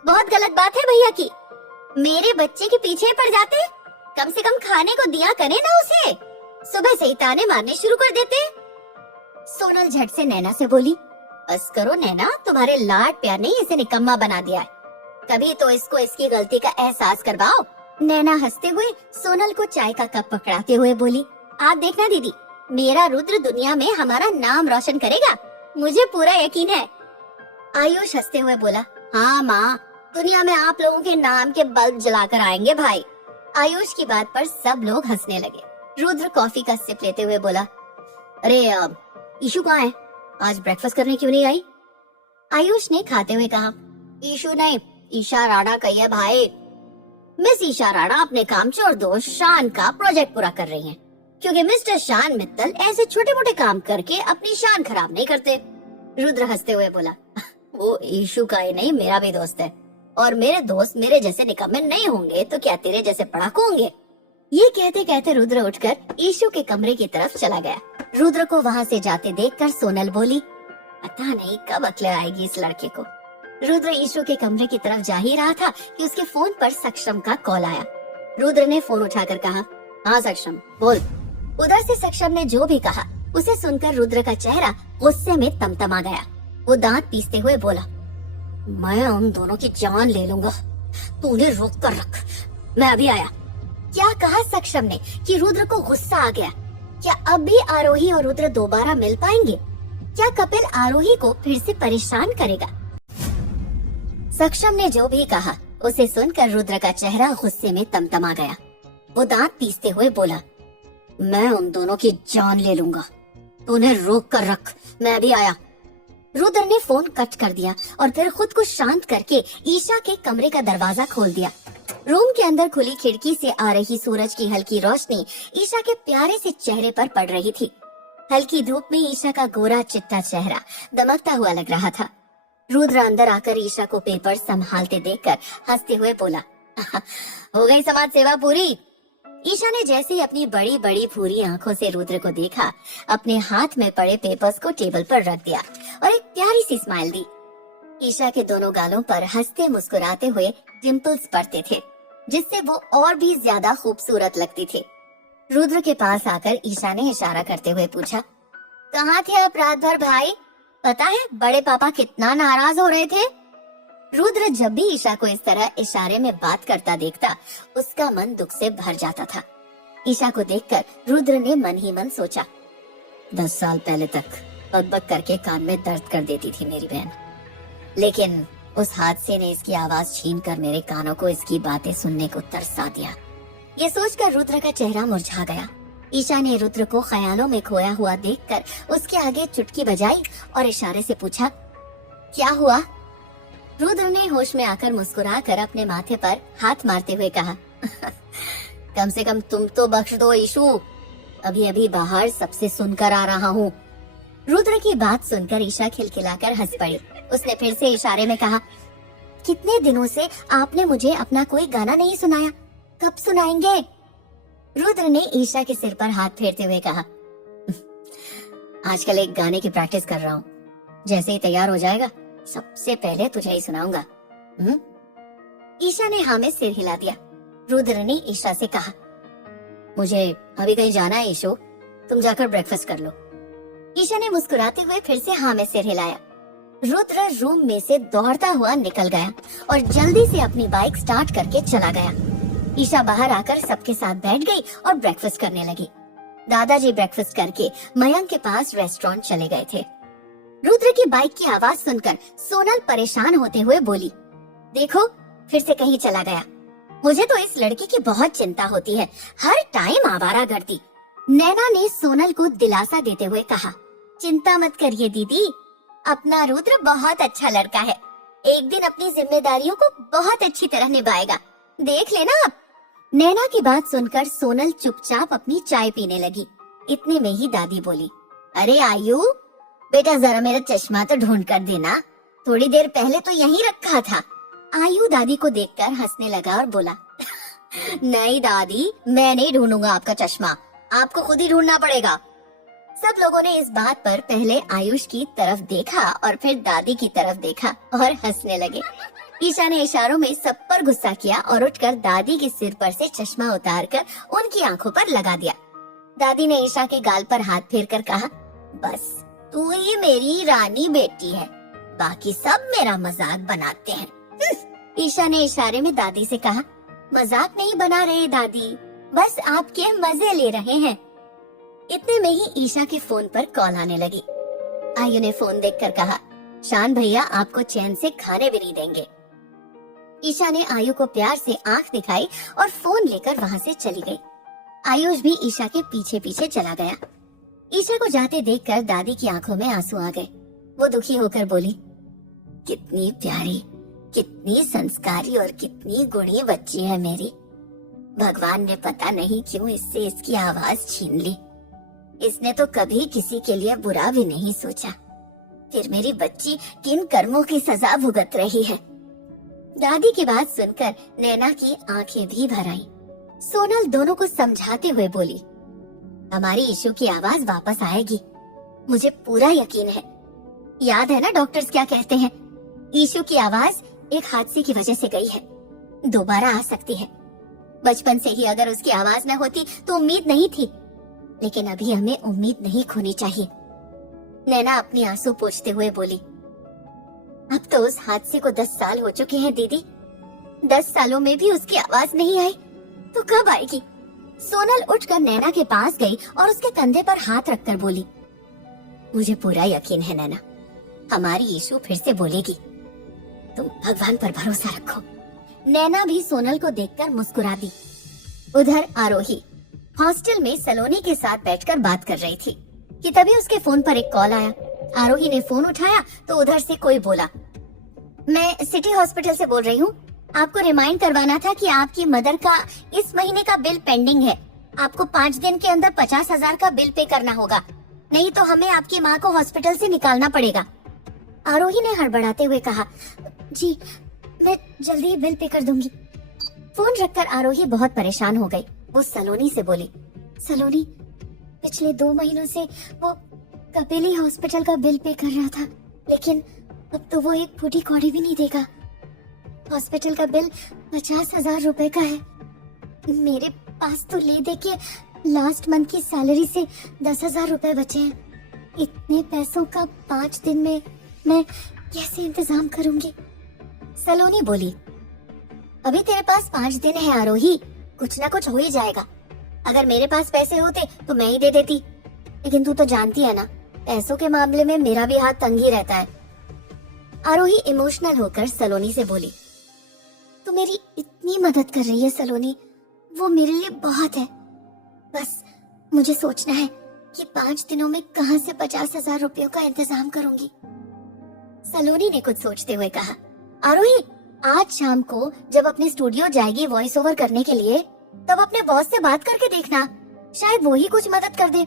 बहुत गलत बात है भैया की, मेरे बच्चे के पीछे पड़ जाते, कम से कम खाने को दिया करे ना उसे, सुबह से ही ताने मारने शुरू कर देते। सोनल झट से नैना से बोली, बस करो नैना, तुम्हारे लाड प्यार ने इसे निकम्मा बना दिया है, कभी तो इसको इसकी गलती का एहसास करवाओ। नैना हंसते हुए सोनल को चाय का कप पकड़ाते हुए बोली, आप देखना दीदी, मेरा रुद्र दुनिया में हमारा नाम रोशन करेगा, मुझे पूरा यकीन है। आयुष हंसते हुए बोला, हाँ माँ, दुनिया में आप लोगों के नाम के बल्ब जलाकर आएंगे भाई। आयुष की बात पर सब लोग हंसने लगे। रुद्र कॉफी का सिप लेते हुए बोला, अरे ईशु कहाँ है, आज ब्रेकफास्ट करने क्यों नहीं आई? आयुष ने खाते हुए कहा, ईशु नहीं, ईशा राणा कहिए भाई। मिस ईशा राणा अपने कामचोर दोस्त शान का प्रोजेक्ट पूरा कर रही हैं, क्योंकि मिस्टर शान मित्तल ऐसे छोटे मोटे काम करके अपनी शान खराब नहीं करते। रुद्र हंसते हुए बोला, वो ईशु का ही नहीं, मेरा भी दोस्त है, और मेरे दोस्त मेरे जैसे निकम्मे नहीं होंगे तो क्या तेरे जैसे पढ़ाकू होंगे? ये कहते कहते रुद्र उठकर ईशु के कमरे की तरफ चला गया। रुद्र को वहाँ से जाते देखकर सोनल बोली, पता नहीं कब अक्ल आएगी इस लड़के को। रुद्र ईशु के कमरे की तरफ जा ही रहा था कि उसके फोन पर सक्षम का कॉल आया। रुद्र ने फोन उठाकर कहा, हाँ सक्षम बोल। उधर से सक्षम ने जो भी कहा उसे सुनकर रुद्र का चेहरा गुस्से में तमतमा गया। वो दांत पीसते हुए बोला, मैं उन दोनों की जान ले लूंगा, तू उन्हें रोक कर रख, मैं अभी आया। क्या कहा सक्षम ने कि रुद्र को गुस्सा आ गया? क्या अब भी आरोही और रुद्र दोबारा मिल पाएंगे? क्या कपिल आरोही को फिर से परेशान करेगा? सक्षम ने जो भी कहा उसे सुनकर रुद्र का चेहरा गुस्से में तमतमा गया। वो दांत पीसते हुए बोला, मैं उन दोनों की जान ले लूंगा, तू उन्हें रोक कर रख, मैं अभी आया। रुद्र ने फोन कट कर दिया और फिर खुद को शांत करके ईशा के कमरे का दरवाजा खोल दिया। रूम के अंदर खुली खिड़की से आ रही सूरज की हल्की रोशनी ईशा के प्यारे से चेहरे पर पड़ रही थी। हल्की धूप में ईशा का गोरा चिट्टा चेहरा दमकता हुआ लग रहा था। रुद्र अंदर आकर ईशा को पेपर संभालते देखकर हंसते हुए बोला, हो गई समाज सेवा पूरी। ईशा ने जैसे ही अपनी बड़ी बड़ी भूरी आंखों से रुद्र को देखा, अपने हाथ में पड़े पेपर्स को टेबल पर रख दिया और एक प्यारी सी स्माइल दी। ईशा के दोनों गालों पर हंसते मुस्कुराते हुए डिम्पल्स पड़ते थे, जिससे वो और भी ज्यादा खूबसूरत लगती थी। रुद्र के पास आकर ईशा ने इशारा करते हुए पूछा, कहाँ थे आप रात भर भाई? पता है बड़े पापा कितना नाराज हो रहे थे। रुद्र जब भी ईशा को इस तरह इशारे में बात करता देखता, उसका मन दुख से भर जाता था। ईशा को देखकर रुद्र ने मन ही मन सोचा, 10 साल पहले तक बक-बक करके कान में दर्द कर देती थी मेरी बहन, लेकिन उस हादसे ने इसकी आवाज छीनकर मेरे कानों को इसकी बातें सुनने को तरसा दिया। ये सोचकर रुद्र का चेहरा मुरझा गया। ईशा ने रुद्र को ख्यालों में खोया हुआ देखकर उसके आगे चुटकी बजाई और इशारे से पूछा, क्या हुआ? रुद्र ने होश में आकर मुस्कुराकर अपने माथे पर हाथ मारते हुए कहा, कम से कम तुम तो बख्श दो ईशु, अभी अभी बाहर सबसे सुनकर आ रहा हूँ। रुद्र की बात सुनकर ईशा खिलखिलाकर हंस पड़ी। उसने फिर से इशारे में कहा, कितने दिनों से आपने मुझे अपना कोई गाना नहीं सुनाया, कब सुनाएंगे? रुद्र ने ईशा के सिर पर हाथ फेरते हुए कहा, आजकल एक गाने की प्रैक्टिस कर रहा हूँ, जैसे ही तैयार हो जाएगा सबसे पहले तुझे ही सुनाऊंगा। ईशा ने हाँ में सिर हिला दिया। रुद्र ने ईशा से कहा, मुझे अभी कहीं जाना है ईशो, तुम जाकर ब्रेकफास्ट कर लो। ईशा ने मुस्कुराते हुए फिर से हाँ में सिर हिलाया। रुद्र रूम में से दौड़ता हुआ निकल गया और जल्दी से अपनी बाइक स्टार्ट करके चला गया। ईशा बाहर आकर सबके साथ बैठ गई और ब्रेकफास्ट करने लगी। दादाजी ब्रेकफास्ट करके मयंक के पास रेस्टोरेंट चले गए थे। रुद्र की बाइक की आवाज सुनकर सोनल परेशान होते हुए बोली, देखो फिर से कहीं चला गया। मुझे तो इस लड़की की बहुत चिंता होती है, हर टाइम आवारागर्दी। नैना ने सोनल को दिलासा देते हुए कहा, चिंता मत करिए दीदी, अपना रुद्र बहुत अच्छा लड़का है, एक दिन अपनी जिम्मेदारियों को बहुत अच्छी तरह निभाएगा, देख लेना आप। नैना की बात सुनकर सोनल चुपचाप अपनी चाय पीने लगी। इतने में ही दादी बोली, अरे आयु बेटा, जरा मेरा चश्मा तो ढूंढ कर देना, थोड़ी देर पहले तो यहीं रखा था। आयु दादी को देखकर हंसने लगा और बोला, नहीं दादी, मैं नहीं ढूंढूंगा आपका चश्मा, आपको खुद ही ढूंढना पड़ेगा। सब लोगों ने इस बात पर पहले आयुष की तरफ देखा और फिर दादी की तरफ देखा और हंसने लगे। ईशा ने इशारों में सब पर गुस्सा किया और उठकर दादी के सिर पर से चश्मा उतारकर उनकी आंखों पर लगा दिया। दादी ने ईशा के गाल पर हाथ फेरकर कहा, बस तू ही मेरी रानी बेटी है, बाकी सब मेरा मजाक बनाते हैं। ईशा ने इशारे में दादी से कहा, मजाक नहीं बना रहे दादी, बस आपके मजे ले रहे हैं। इतने में ही ईशा के फोन पर कॉल आने लगी। आयु ने फोन देखकर कहा, शान भैया आपको चैन से खाने भी नहीं देंगे। ईशा ने आयु को प्यार से आंख दिखाई और फोन लेकर वहाँ से चली गई। आयुष भी ईशा के पीछे पीछे चला गया। ईशा को जाते देखकर दादी की आंखों में आंसू आ गए। वो दुखी होकर बोली, कितनी प्यारी, कितनी संस्कारी और कितनी गुणी बच्ची है मेरी। भगवान ने पता नहीं क्यों इससे इसकी आवाज छीन ली। इसने तो कभी किसी के लिए बुरा भी नहीं सोचा, फिर मेरी बच्ची किन कर्मों की सजा भुगत रही है। दादी की बात सुनकर नैना की आंखें भी भर आई। सोनल दोनों को समझाते हुए बोली, हमारी ईशु की आवाज वापस आएगी, मुझे पूरा यकीन है। याद है ना डॉक्टर्स क्या कहते हैं, ईशु की आवाज एक हादसे की वजह से गई है, दोबारा आ सकती है। बचपन से ही अगर उसकी आवाज न होती तो उम्मीद नहीं थी, लेकिन अभी हमें उम्मीद नहीं खोनी चाहिए। नैना अपनी आंसू पोंछते हुए बोली, अब तो उस हादसे को 10 साल हो चुके हैं दीदी। 10 सालों में भी उसकी आवाज नहीं आई तो कब आएगी? सोनल उठकर नैना के पास गई और उसके कंधे पर हाथ रखकर बोली, मुझे पूरा यकीन है नैना, हमारी यीशु फिर से बोलेगी, तुम भगवान पर भरोसा रखो। नैना भी सोनल को देखकर मुस्कुरा दी। उधर आरोही हॉस्टल में सलोनी के साथ बैठकर बात कर रही थी कि तभी उसके फोन पर एक कॉल आया। आरोही ने फोन उठाया तो उधर से कोई बोला, मैं सिटी हॉस्पिटल से बोल रही हूँ, आपको रिमाइंड करवाना था कि आपकी मदर का इस महीने का बिल पेंडिंग है। आपको 5 दिन के अंदर 50,000 का बिल पे करना होगा, नहीं तो हमें आपकी माँ को हॉस्पिटल से निकालना पड़ेगा। आरोही ने हड़बड़ाते हुए कहा, जी मैं जल्दी ही बिल पे कर दूंगी। फोन रखकर आरोही बहुत परेशान हो गई। वो सलोनी से बोली, सलोनी पिछले 2 महीनों से वो कपिली हॉस्पिटल का बिल पे कर रहा था, लेकिन अब तो वो एक फूटी कौड़ी भी नहीं देगा। हॉस्पिटल का बिल 50,000 रुपए का है। मेरे पास तो ले दे के लास्ट मंथ की सैलरी से 10,000 रुपए बचे हैं। इतने पैसों का 5 दिन में मैं कैसे इंतजाम करूंगी? सलोनी बोली, अभी तेरे पास 5 दिन है आरोही, कुछ ना कुछ हो ही जाएगा। अगर मेरे पास पैसे होते तो मैं ही दे देती, लेकिन तू तो जानती है ना, पैसों के मामले में मेरा भी हाथ तंग ही रहता है। आरोही इमोशनल होकर सलोनी से बोली, तू मेरी इतनी मदद कर रही है सलोनी, वो मेरे लिए बहुत है। बस मुझे सोचना है कि 5 दिनों में कहां से 50,000 रुपयों का इंतजाम करूंगी। सलोनी ने कुछ सोचते हुए कहा, आरोही आज शाम को जब अपने स्टूडियो जाएगी वॉइस ओवर करने के लिए, तब अपने बॉस से बात करके देखना, शायद वो ही कुछ मदद कर दे।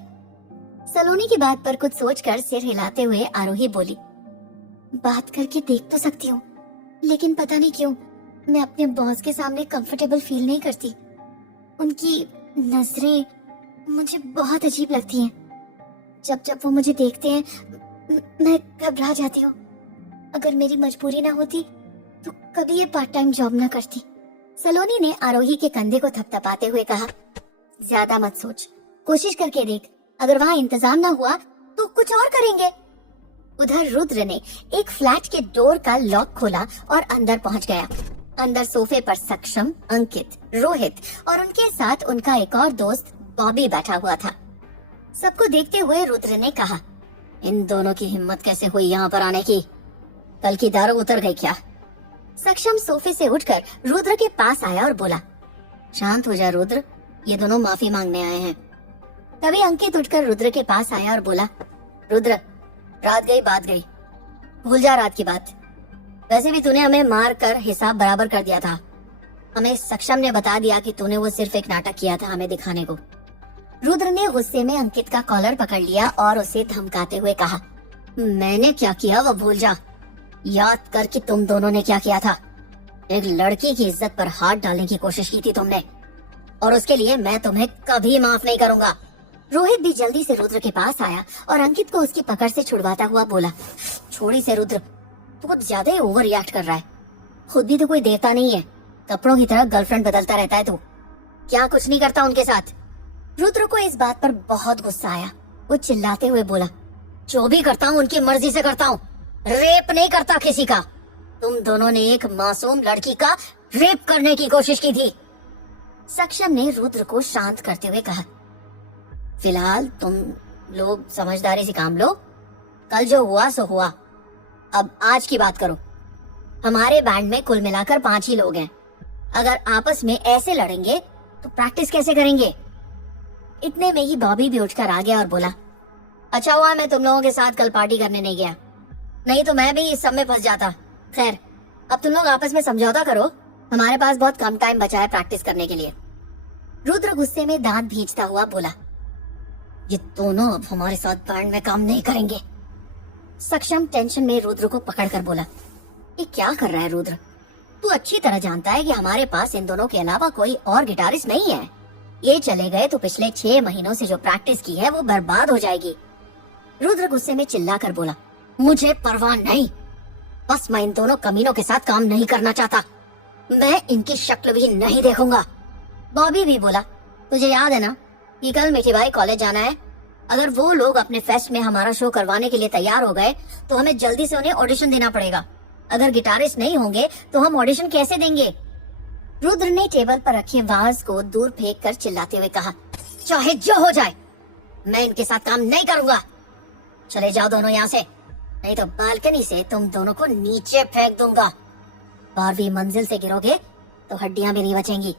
सलोनी की बात पर कुछ सोचकर सिर हिलाते हुए आरोही बोली, बात करके देख तो सकती हूँ, लेकिन पता नहीं क्यों मैं अपने बॉस के सामने कंफर्टेबल फील नहीं करती। उनकी नजरें मुझे बहुत अजीब लगती हैं। जब जब वो मुझे देखते हैं मैं घबरा जाती हूँ। अगर मेरी मजबूरी ना होती तो कभी ये पार्ट टाइम जॉब ना करती। सलोनी ने आरोही के कंधे को थपथपाते हुए कहा, ज्यादा मत सोच, कोशिश करके देख, अगर वहाँ इंतजाम ना हुआ तो कुछ और करेंगे। उधर रुद्र ने एक फ्लैट के डोर का लॉक खोला और अंदर पहुंच गया। अंदर सोफे पर सक्षम, अंकित, रोहित और उनके साथ उनका एक और दोस्त बॉबी बैठा हुआ था। सबको देखते हुए रुद्र ने कहा, इन दोनों की हिम्मत कैसे हुई यहाँ पर आने की? कल की दारू उतर गई क्या? सक्षम सोफे से उठकर रुद्र के पास आया और बोला, शांत हो जा रुद्र, ये दोनों माफी मांगने आए हैं। तभी अंकित उठकर रुद्र के पास आया और बोला, रुद्र रात गई बात गई, भूल जा रात की बात। वैसे भी तूने हमें मार कर हिसाब बराबर कर दिया था। हमें सक्षम ने बता दिया कि तूने वो सिर्फ एक नाटक किया था हमें दिखाने को। रुद्र ने गुस्से में अंकित का कॉलर पकड़ लिया और उसे धमकाते हुए कहा, मैंने क्या किया वो भूल जा, याद कर कि तुम दोनों ने क्या किया था। एक लड़की की इज्जत पर हाथ डालने की कोशिश की थी तुमने, और उसके लिए मैं तुम्हें कभी माफ नहीं करूंगा। रोहित भी जल्दी से रुद्र के पास आया और अंकित को उसकी पकड़ से छुड़वाता हुआ बोला, छोड़ी से रुद्र, तू कुछ ज्यादा ही ओवर रिएक्ट कर रहा है। खुद भी तो कोई देवता नहीं है, कपड़ों की तरह गर्लफ्रेंड बदलता रहता है तू। क्या कुछ नहीं करता उनके साथ? रुद्र को इस बात पर बहुत गुस्सा आया। वो चिल्लाते हुए बोला, जो भी करता हूँ उनकी मर्जी से करता हूँ, रेप नहीं करता किसी का। तुम दोनों ने एक मासूम लड़की का रेप करने की कोशिश की थी। सक्षम ने रुद्र को शांत करते हुए कहा, फिलहाल तुम लोग समझदारी से काम लो, कल जो हुआ सो हुआ, अब आज की बात करो। हमारे बैंड में कुल मिलाकर 5 ही लोग हैं। अगर आपस में ऐसे लड़ेंगे तो प्रैक्टिस कैसे करेंगे? इतने में ही बॉबी भी उठकर आ गया और बोला, अच्छा हुआ मैं तुम लोगों के साथ कल पार्टी करने नहीं गया, नहीं तो मैं भी इस सब में फंस जाता। खैर अब तुम लोग आपस में समझौता करो, हमारे पास बहुत कम टाइम बचा है प्रैक्टिस करने के लिए। रुद्र गुस्से में दांत भींचता हुआ बोला, ये दोनों अब हमारे साथ बैंड में काम नहीं करेंगे। सक्षम टेंशन में रुद्र को पकड़कर बोला, ये क्या कर रहा है रुद्र? तू अच्छी तरह जानता है कि हमारे पास इन दोनों के अलावा कोई और गिटारिस्ट नहीं है। ये चले गए तो पिछले 6 महीनों से जो प्रैक्टिस की है वो बर्बाद हो जाएगी। रुद्र गुस्से में चिल्लाकर बोला, मुझे परवाह नहीं, बस मैं इन दोनों कमीनों के साथ काम नहीं करना चाहता। मैं इनकी शक्ल भी नहीं देखूंगा। बॉबी भी बोला, तुझे याद है ना कि कल मिठी बाई कॉलेज जाना है? अगर वो लोग अपने फेस्ट में हमारा शो करवाने के लिए तैयार हो गए तो हमें जल्दी से उन्हें ऑडिशन देना पड़ेगा। अगर गिटारिस्ट नहीं होंगे तो हम ऑडिशन कैसे देंगे? रुद्र ने टेबल पर रखे वाज को दूर फेंक कर चिल्लाते हुए कहा, चाहे जो हो जाए, मैं इनके साथ काम नहीं करूंगा। चले जाओ दोनों यहाँ से, नहीं तो बालकनी से तुम दोनों को नीचे फेंक दूंगा। 12वीं मंजिल से गिरोगे तो हड्डियां भी नहीं बचेंगी।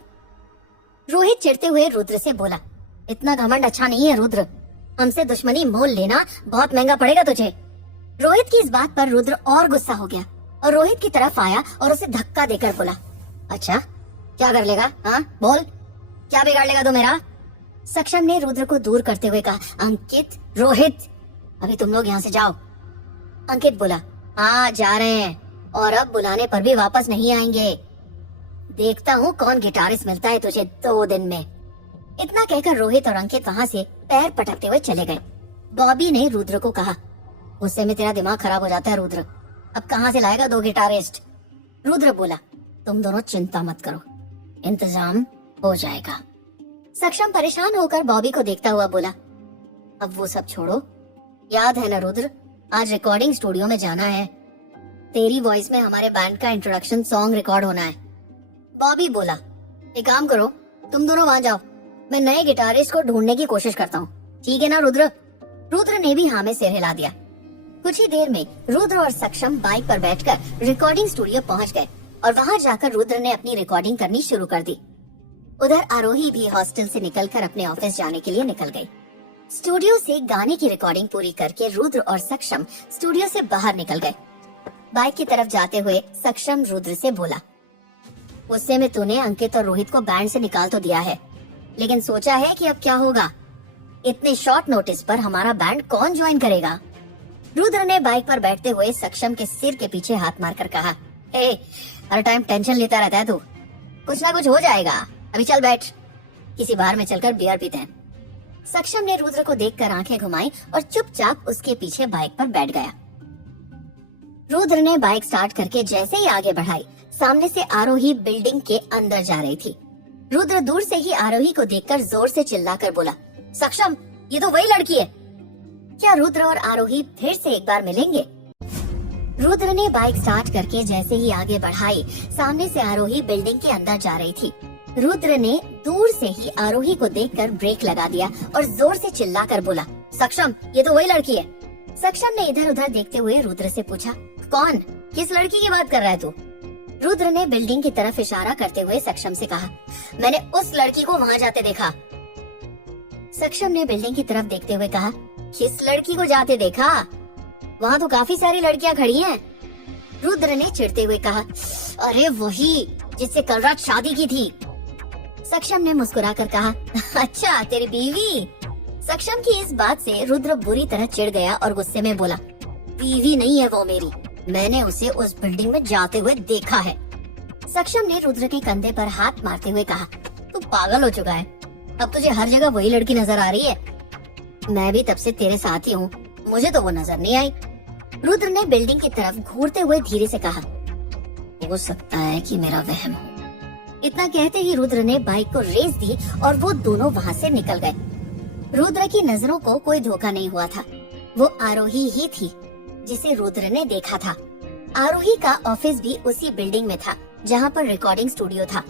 रोहित चिढ़ते हुए रुद्र से बोला, इतना घमंड अच्छा नहीं है रुद्र, हमसे दुश्मनी मोल लेना बहुत महंगा पड़ेगा तुझे। रोहित की इस बात पर रुद्र और गुस्सा हो गया और रोहित की तरफ आया और उसे धक्का देकर बोला, अच्छा क्या कर लेगा? हाँ बोल, क्या बिगाड़ लेगा तू मेरा? सक्षम ने रुद्र को दूर करते हुए कहा, अंकित, रोहित, अभी तुम लोग यहाँ से जाओ। अंकित बोला, हाँ जा रहे हैं, और अब बुलाने पर भी वापस नहीं आएंगे। देखता हूँ कौन गिटारिस्ट मिलता है तुझे 2 दिन में। इतना कहकर रोहित और अंकित वहाँ से पैर पटकते हुए चले गए। बॉबी ने रुद्र को कहा, गुस्से में तेरा दिमाग खराब हो जाता है रुद्र, अब कहाँ से लाएगा 2 गिटारिस्ट? रुद्र बोला, तुम दोनों चिंता मत करो, इंतजाम हो जाएगा। सक्षम परेशान होकर बॉबी को देखता हुआ बोला, अब वो सब छोड़ो, याद है ना रुद्र, आज रिकॉर्डिंग स्टूडियो में जाना है, तेरी वॉइस में हमारे बैंड का इंट्रोडक्शन सॉन्ग रिकॉर्ड होना है। बॉबी बोला, एक काम करो, तुम दोनों वहाँ जाओ, मैं नए गिटारिस्ट को ढूंढने की कोशिश करता हूँ, ठीक है ना रुद्र? रुद्र ने भी हाँ में सिर हिला दिया। कुछ ही देर में रुद्र और सक्षम बाइक पर बैठकर रिकॉर्डिंग स्टूडियो पहुँच गए और वहाँ जाकर रुद्र ने अपनी रिकॉर्डिंग करनी शुरू कर दी। उधर आरोही भी हॉस्टल से निकलकर अपने ऑफिस जाने के लिए निकल गई। स्टूडियो से गाने की रिकॉर्डिंग पूरी करके रुद्र और सक्षम स्टूडियो से बाहर निकल गए। बाइक की तरफ जाते हुए सक्षम रुद्र से बोला, गुस्से में तूने अंकित और रोहित को बैंड से निकाल तो दिया है, लेकिन सोचा है कि अब क्या होगा? इतने शॉर्ट नोटिस पर हमारा बैंड कौन ज्वाइन करेगा? रुद्र ने बाइक पर बैठते हुए सक्षम के सिर के पीछे हाथ मारकर कहा, हर टाइम टेंशन लेता रहता है तू, कुछ ना कुछ हो जाएगा, अभी चल बैठ, किसी बार में चलकर बियर पीते हैं। सक्षम ने रुद्र को देखकर आंखें घुमाई और चुपचाप उसके पीछे बाइक पर बैठ गया। रुद्र ने बाइक स्टार्ट करके जैसे ही आगे बढ़ाई, सामने से आरोही बिल्डिंग के अंदर जा रही थी। रुद्र दूर से ही आरोही को देखकर जोर से चिल्लाकर बोला, सक्षम, ये तो वही लड़की है। क्या रुद्र और आरोही फिर से एक बार मिलेंगे? रुद्र ने बाइक स्टार्ट करके जैसे ही आगे बढ़ाई, सामने से आरोही बिल्डिंग के अंदर जा रही थी। रुद्र ने दूर से ही आरोही को देखकर ब्रेक लगा दिया और जोर से चिल्लाकर बोला, सक्षम, ये तो वही लड़की है। सक्षम ने इधर उधर देखते हुए रुद्र से पूछा, कौन, किस लड़की की बात कर रहा है तू? रुद्र ने बिल्डिंग की तरफ इशारा करते हुए सक्षम से कहा, मैंने उस लड़की को वहाँ जाते देखा। सक्षम ने बिल्डिंग की तरफ देखते हुए कहा, किस लड़की को जाते देखा? वहाँ तो काफी सारी लड़कियाँ खड़ी हैं। रुद्र ने चिढ़ते हुए कहा, अरे वही जिससे कल रात शादी की थी। सक्षम ने मुस्कुराकर कहा, अच्छा तेरी बीवी? सक्षम की इस बात से रुद्र बुरी तरह चिढ़ गया और गुस्से में बोला, बीवी नहीं है वो मेरी, मैंने उसे उस बिल्डिंग में जाते हुए देखा है। सक्षम ने रुद्र के कंधे पर हाथ मारते हुए कहा, तू पागल हो चुका है, अब तुझे हर जगह वही लड़की नजर आ रही है। मैं भी तब से तेरे साथ ही हूँ, मुझे तो वो नजर नहीं आई। रुद्र ने बिल्डिंग की तरफ घूरते हुए धीरे से कहा, हो सकता है कि मेरा वहम हो। इतना कहते ही रुद्र ने बाइक को रेस दी और वो दोनों वहाँ से निकल गए। रुद्र की नजरों को कोई धोखा नहीं हुआ था, वो आरोही ही थी जिसे रुद्र ने देखा था। आरोही का ऑफिस भी उसी बिल्डिंग में था जहाँ पर रिकॉर्डिंग स्टूडियो था।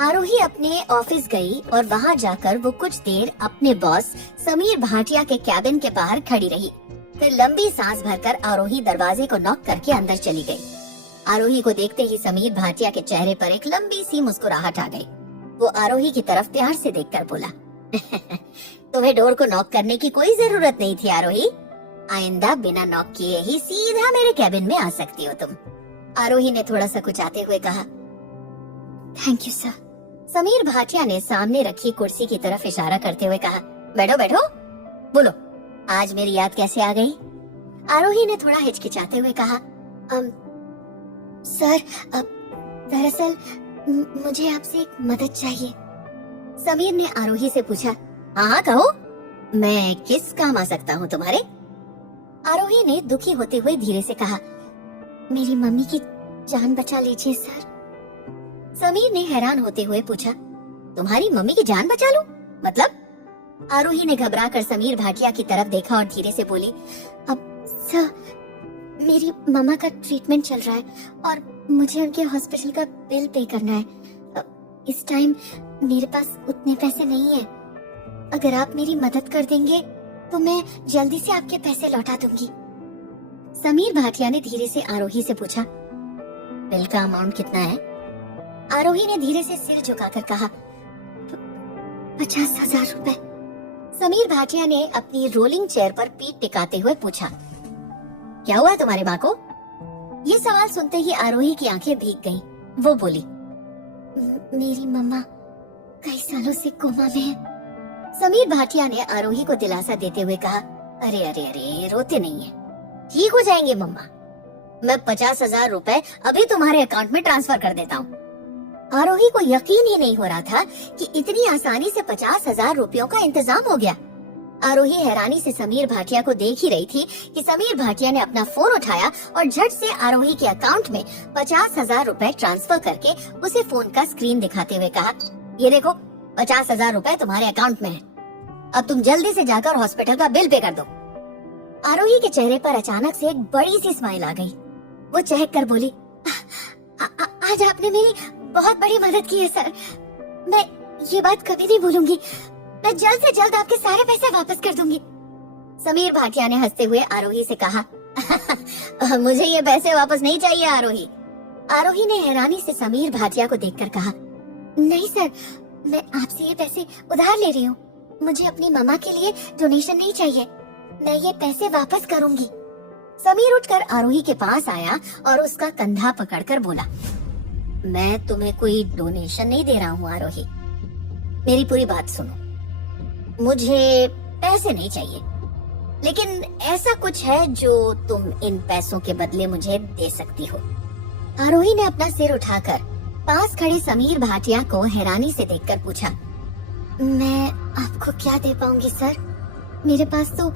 आरोही अपने ऑफिस गई और वहाँ जाकर वो कुछ देर अपने बॉस समीर भाटिया के कैबिन के बाहर खड़ी रही। फिर लंबी सांस भरकर आरोही दरवाजे को नॉक करके अंदर चली गई। आरोही को देखते ही समीर भाटिया के चेहरे पर एक लंबी सी मुस्कुराहट आ गई। वो आरोही की तरफ प्यार से देखकर बोला, तुम्हें डोर को नॉक करने की कोई जरूरत नहीं थी आरोही, आइंदा बिना नॉक किए ही सीधा मेरे कैबिन में आ सकती हो तुम। आरोही ने थोड़ा सा कुचाते हुए कहा, thank you sir. Sameer Bhatia ने सामने रखी कुर्सी की तरफ इशारा करते हुए कहा, बैठो बैठो, बोलो आज मेरी याद कैसे आ गई? आरोही ने थोड़ा हिचकिचाते हुए कहा, सर, दरअसल मुझे आपसे एक मदद चाहिए। समीर ने आरोही से पूछा, हाँ कहो, मैं किस काम आ सकता हूँ तुम्हारे? आरोही ने दुखी होते हुए धीरे से कहा, मेरी मम्मी की जान बचा लीजिए सर। समीर ने हैरान होते हुए पूछा, तुम्हारी मम्मी की जान बचा लूं? मतलब? आरोही ने घबराकर समीर भाटिया की तरफ देखा और धीरे से बोली, अब सर, मेरी मम्मा का ट्रीटमेंट चल रहा है और मुझे उनके हॉस्पिटल का बिल पे करना है। इस टाइम मेरे पास उतने पैसे नहीं है। अगर आप मेरी मदद कर देंगे तो मैं जल्दी से आपके पैसे लौटा दूंगी। समीर भाटिया ने धीरे से आरोही से पूछा, बिल का अमाउंट कितना है? आरोही ने धीरे से सिर झुकाकर कहा, 50,000 रुपए। समीर भाटिया ने अपनी रोलिंग चेयर पर पीठ टिकाते हुए पूछा, क्या हुआ तुम्हारी माँ को? ये सवाल सुनते ही आरोही की आंखें भीग गईं। वो बोली, मेरी मम्मा कई सालों से कोमा में है। समीर भाटिया ने आरोही को दिलासा देते हुए कहा, अरे अरे अरे, रोते नहीं है, ठीक हो जाएंगे मम्मा। मैं 50,000 रुपए अभी तुम्हारे अकाउंट में ट्रांसफर कर देता हूँ। आरोही को यकीन ही नहीं हो रहा था कि इतनी आसानी से 50,000 रुपयों का इंतजाम हो गया। आरोही हैरानी से समीर भाटिया को देख ही रही थी कि समीर भाटिया ने अपना फोन उठाया और झट से आरोही के अकाउंट में 50,000 रुपए ट्रांसफर करके उसे फोन का स्क्रीन दिखाते हुए कहा, ये देखो 50,000 रुपए तुम्हारे अकाउंट में है। अब तुम जल्दी से जाकर हॉस्पिटल का बिल पे कर दो। आरोही के चेहरे पर अचानक से एक बड़ी सी स्माइल आ गई। वो चहक कर बोली, आज आपने मेरी बहुत बड़ी मदद की है सर। मैं ये बात कभी नहीं भूलूंगी। मैं जल्द से जल्द आपके सारे पैसे वापस कर दूंगी। समीर भाटिया ने हंसते हुए आरोही से कहा, मुझे ये पैसे वापस नहीं चाहिए आरोही। आरोही ने हैरानी से समीर भाटिया को देखकर कहा, नहीं सर, मैं आपसे ये पैसे उधार ले रही हूँ। मुझे अपनी मम्मा के लिए डोनेशन नहीं चाहिए। मैं ये पैसे वापस करूंगी। समीर उठकर आरोही के पास आया और उसका कंधा पकड़कर बोला, मैं तुम्हें कोई डोनेशन नहीं दे रहा हूँ आरोही। मेरी पूरी बात सुनो। मुझे पैसे नहीं चाहिए, लेकिन ऐसा कुछ है जो तुम इन पैसों के बदले मुझे दे सकती हो। आरोही ने अपना सिर उठाकर पास खड़े समीर भाटिया को हैरानी से देखकर पूछा, मैं आपको क्या दे पाऊंगी सर? मेरे पास तो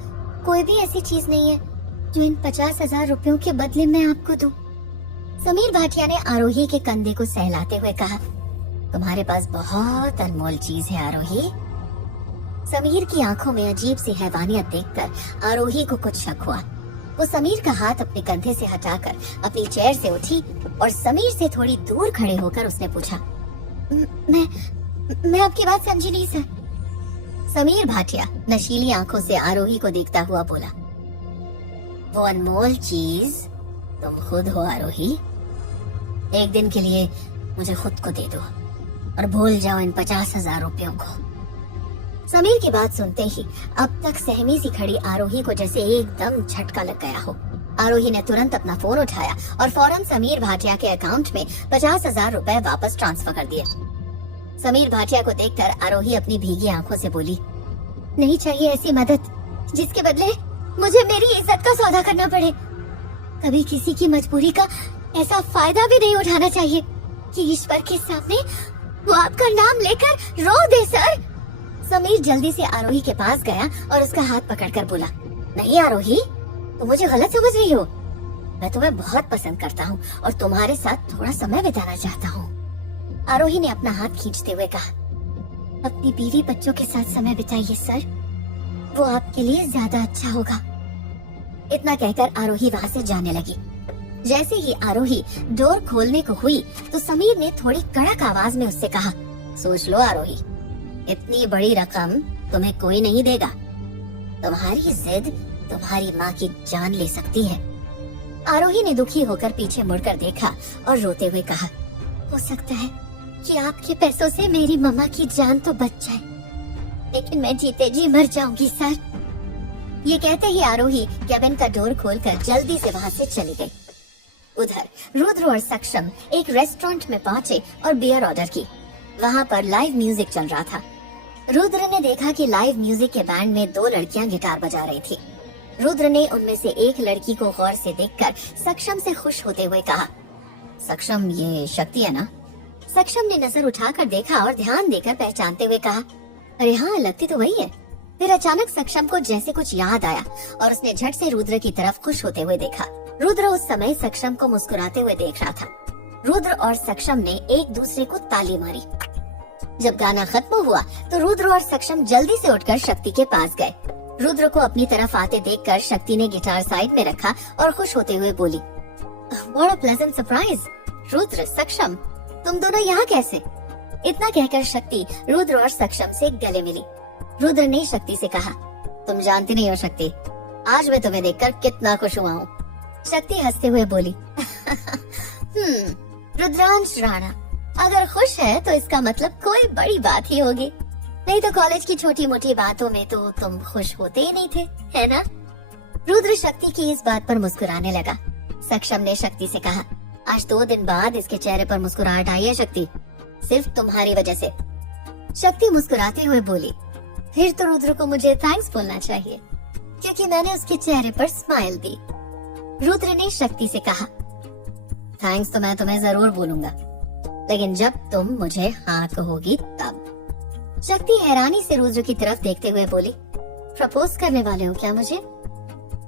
कोई भी ऐसी चीज नहीं है जो इन 50,000 रुपयों के बदले मैं आपको दूं। समीर भाटिया ने आरोही के कंधे को सहलाते हुए कहा, तुम्हारे पास बहुत अनमोल चीज है आरोही। समीर की आंखों में अजीब सी हैवानियत देखकर आरोही को कुछ शक हुआ। वो समीर का हाथ अपने कंधे से हटाकर अपनी चेयर से उठी और समीर से थोड़ी दूर खड़े होकर उसने पूछा, मैं आपकी बात समझी नहीं सर। समीर भाटिया नशीली आंखों से आरोही को देखता हुआ बोला, वो अनमोल चीज तुम खुद हो आरोही। एक दिन के लिए मुझे खुद को दे दो और भूल जाओ इन 50,000 रुपयों को। समीर की बात सुनते ही अब तक सहमी सी खड़ी आरोही को जैसे एकदम झटका लग गया हो। आरोही ने तुरंत अपना फोन उठाया और फौरन समीर भाटिया के अकाउंट में 50,000 रुपए वापस ट्रांसफर कर दिए। समीर भाटिया को देखकर आरोही अपनी भीगी आंखों से बोली, नहीं चाहिए ऐसी मदद जिसके बदले मुझे मेरी इज्जत का सौदा करना पड़े। कभी किसी की मजबूरी का ऐसा फायदा भी नहीं उठाना चाहिए कि ईश्वर के सामने वो आपका नाम लेकर रो दे सर। समीर जल्दी से आरोही के पास गया और उसका हाथ पकड़कर बोला, नहीं आरोही, तुम मुझे गलत समझ रही हो। मैं तुम्हें बहुत पसंद करता हूँ और तुम्हारे साथ थोड़ा समय बिताना चाहता हूँ। आरोही ने अपना हाथ खींचते हुए कहा, अपनी बीवी बच्चों के साथ समय बिताइए सर, वो आपके लिए ज्यादा अच्छा होगा। इतना कहकर आरोही वहाँ से जाने लगी। जैसे ही आरोही डोर खोलने को हुई तो समीर ने थोड़ी कड़क आवाज में उससे कहा, सोच लो आरोही, इतनी बड़ी रकम तुम्हें कोई नहीं देगा। तुम्हारी जिद तुम्हारी माँ की जान ले सकती है। आरोही ने दुखी होकर पीछे मुड़कर देखा और रोते हुए कहा, हो सकता है कि आपके पैसों से मेरी मम्मा की जान तो बच जाए, लेकिन मैं जीते जी मर जाऊंगी सर। ये कहते ही आरोही कैबिन का डोर खोलकर जल्दी से वहाँ से चली गई। उधर रुद्र और सक्षम एक रेस्टोरेंट में पहुँचे और बियर ऑर्डर की। वहाँ पर लाइव म्यूजिक चल रहा था। रुद्र ने देखा कि लाइव म्यूजिक के बैंड में 2 लड़कियां गिटार बजा रही थी। रुद्र ने उनमें से एक लड़की को गौर से देखकर सक्षम से खुश होते हुए कहा, सक्षम, ये शक्ति है ना? सक्षम ने नजर उठाकर देखा और ध्यान देकर पहचानते हुए कहा, अरे हाँ, लगती तो वही है। फिर अचानक सक्षम को जैसे कुछ याद आया और उसने झट से रुद्र की तरफ खुश होते हुए देखा। रुद्र उस समय सक्षम को मुस्कुराते हुए देख रहा था। रुद्र और सक्षम ने एक दूसरे को ताली मारी। जब गाना खत्म हुआ तो रुद्र और सक्षम जल्दी से उठकर शक्ति के पास गए। रुद्र को अपनी तरफ आते देखकर शक्ति ने गिटार साइड में रखा और खुश होते हुए बोली, What a pleasant surprise! Rudra, सक्षम, तुम दोनों यहाँ कैसे? इतना कहकर शक्ति रुद्र और सक्षम से गले मिली। रुद्र ने शक्ति से कहा, तुम जानती नहीं हो शक्ति, आज मैं तुम्हें देखकर कितना खुश हुआ हूँ। शक्ति हंसते हुए बोली, रुद्रांश राणा, अगर खुश है तो इसका मतलब कोई बड़ी बात ही होगी, नहीं तो कॉलेज की छोटी मोटी बातों में तो तुम खुश होते ही नहीं थे, है ना? रुद्र शक्ति की इस बात पर मुस्कुराने लगा। सक्षम ने शक्ति से कहा, आज 2 दिन बाद इसके चेहरे पर मुस्कुराहट आई है शक्ति, सिर्फ तुम्हारी वजह से। शक्ति मुस्कुराते हुए बोली, फिर तो रुद्र को मुझे थैंक्स बोलना चाहिए, क्योंकि मैंने उसके चेहरे पर स्माइल दी। रुद्र ने शक्ति से कहा, थैंक्स तो मैं तुम्हें जरूर बोलूंगा, लेकिन जब तुम मुझे हाँ कहोगी तब। शक्ति हैरानी से रुद्र की तरफ देखते हुए बोली, प्रपोज करने वाले हो क्या मुझे?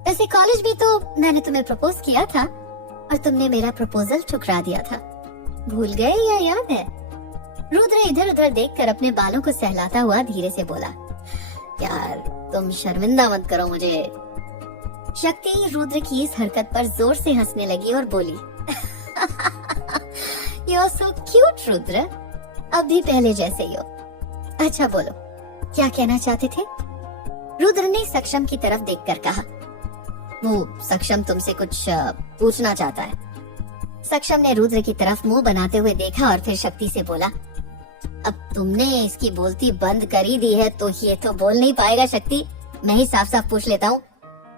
वैसे कॉलेज भी तो मैंने तुम्हें प्रपोज किया था और तुमने मेरा प्रपोजल ठुकरा दिया था, भूल गए या याद है? रुद्र इधर उधर देखकर अपने बालों को सहलाता हुआ धीरे से बोला, यार तुम शर्मिंदा मत करो मुझे। शक्ति रुद्र की इस हरकत पर जोर से हंसने लगी और बोली, You are so cute, Rudra, अब भी पहले जैसे ही हो। अच्छा बोलो, क्या कहना चाहते थे? रुद्र ने सक्षम की तरफ देखकर कहा, वो सक्षम तुमसे कुछ पूछना चाहता है। सक्षम ने रुद्र की तरफ मुंह बनाते हुए देखा और फिर शक्ति से बोला, अब तुमने इसकी बोलती बंद कर ही दी है तो ये तो बोल नहीं पाएगा शक्ति, मैं ही साफ साफ पूछ लेता हूँ।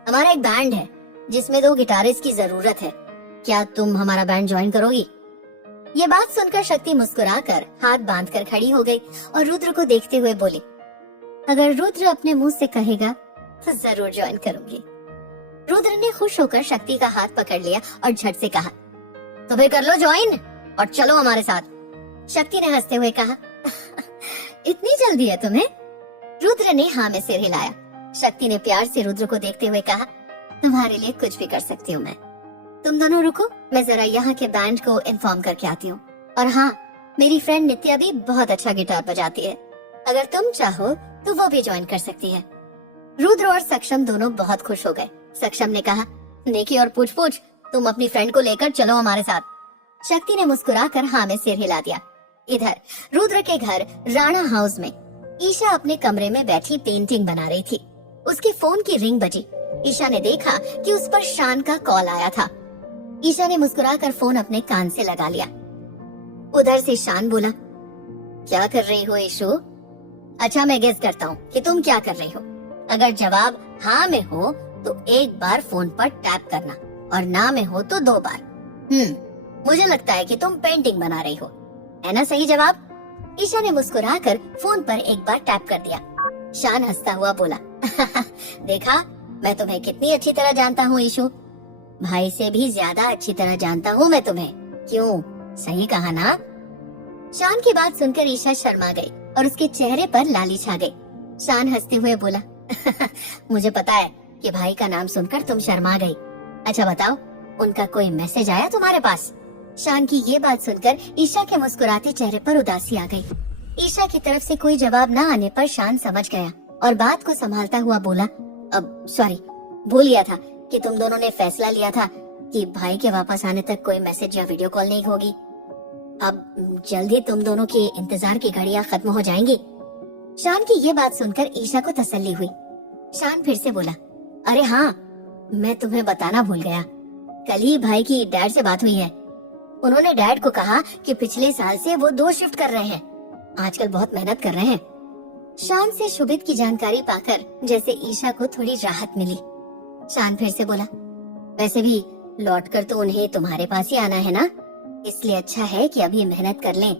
हमारा एक बैंड है जिसमें 2 गिटारिस्ट की जरूरत है, क्या तुम हमारा बैंड ज्वाइन करोगी? ये बात सुनकर शक्ति मुस्कुराकर हाथ बांधकर खड़ी हो गई और रुद्र को देखते हुए बोली, अगर रुद्र अपने मुंह से कहेगा तो जरूर ज्वाइन करूंगी। रुद्र ने खुश होकर शक्ति का हाथ पकड़ लिया और झट से कहा, तो फिर कर लो ज्वाइन और चलो हमारे साथ। शक्ति ने हंसते हुए कहा, इतनी जल्दी है तुम्हें? रुद्र ने हाँ में सिर हिलाया। शक्ति ने प्यार से रुद्र को देखते हुए कहा, तुम्हारे लिए कुछ भी कर सकती हूँ मैं। तुम दोनों रुको, मैं जरा यहाँ के बैंड को इन्फॉर्म करके आती हूँ। और हाँ, मेरी फ्रेंड नित्या भी बहुत अच्छा गिटार बजाती है, अगर तुम चाहो तो वो भी ज्वाइन कर सकती है। रुद्र और सक्षम दोनों बहुत खुश हो गए। सक्षम ने कहा, नेकी और पूछ पूछ, तुम अपनी फ्रेंड को लेकर चलो हमारे साथ। शक्ति ने मुस्कुराकर हाँ में सिर हिला दिया। इधर रुद्र के घर राणा हाउस में ईशा अपने कमरे में बैठी पेंटिंग बना रही थी। उसके फोन की रिंग बजी। ईशा ने देखा कि उस पर शान का कॉल आया था। ईशा ने मुस्कुराकर फोन अपने कान से लगा लिया। उधर से शान बोला, क्या कर रही हो ईशु? अच्छा मैं गेस करता हूँ कि तुम क्या कर रही हो। अगर जवाब हाँ में हो तो एक बार फोन पर टैप करना और ना में हो तो 2 बार। मुझे लगता है कि तुम पेंटिंग बना रही हो, है ना सही जवाब? ईशा ने मुस्कुराकर फोन पर एक बार टैप कर दिया। शान हंसता हुआ बोला, देखा मैं तुम्हें कितनी अच्छी तरह जानता हूँ ईशु, भाई से भी ज्यादा अच्छी तरह जानता हूँ मैं तुम्हें। क्यों, सही कहा ना? शान की बात सुनकर ईशा शर्मा गई और उसके चेहरे पर लाली छा गई। शान हंसते हुए बोला, मुझे पता है कि भाई का नाम सुनकर तुम शर्मा गई। अच्छा बताओ, उनका कोई मैसेज आया तुम्हारे पास? शान की ये बात सुनकर ईशा के मुस्कुराते चेहरे पर उदासी आ गई। ईशा की तरफ से कोई जवाब न आने पर शान समझ गया और बात को संभालता हुआ बोला, अब सॉरी, भूल गया था कि तुम दोनों ने फैसला लिया था कि भाई के वापस आने तक कोई मैसेज या वीडियो कॉल नहीं होगी। अब जल्दी तुम दोनों के इंतजार की घड़ियां खत्म हो जाएंगी। शान की ये बात सुनकर ईशा को तसल्ली हुई। शान फिर से बोला, अरे हाँ, मैं तुम्हें बताना भूल गया, कल ही भाई की डैड से बात हुई है। उन्होंने डैड को कहा कि पिछले साल से वो 2 शिफ्ट कर रहे हैं, आजकल बहुत मेहनत कर रहे हैं। शान से शुभित की जानकारी पाकर जैसे ईशा को थोड़ी राहत मिली। शान फिर से बोला, वैसे भी लौटकर तो उन्हें तुम्हारे पास ही आना है ना, इसलिए अच्छा है कि अभी मेहनत कर लें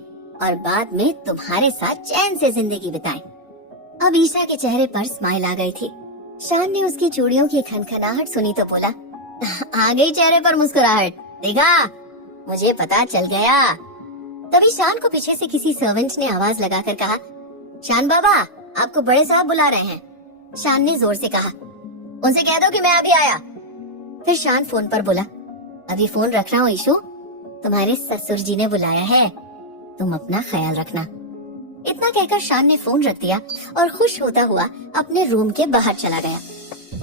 और बाद में तुम्हारे साथ चैन से जिंदगी बिताएं। अब ईशा के चेहरे पर स्माइल आ गई थी। शान ने उसकी चूड़ियों की खनखनाहट सुनी तो बोला, आ गई चेहरे पर मुस्कुराहट, देखा, मुझे पता चल गया। तभी शान को पीछे से किसी सर्वेंट ने आवाज लगाकर कहा, शान बाबा, आपको बड़े साहब बुला रहे हैं। शान ने जोर से कहा, उनसे कह दो कि मैं अभी आया। फिर शान फोन पर बोला, अभी फोन रख रहा हूँ ईशु, तुम्हारे ससुर जी ने बुलाया है, तुम अपना ख्याल रखना। इतना कहकर शान ने फोन रख दिया और खुश होता हुआ अपने रूम के बाहर चला गया।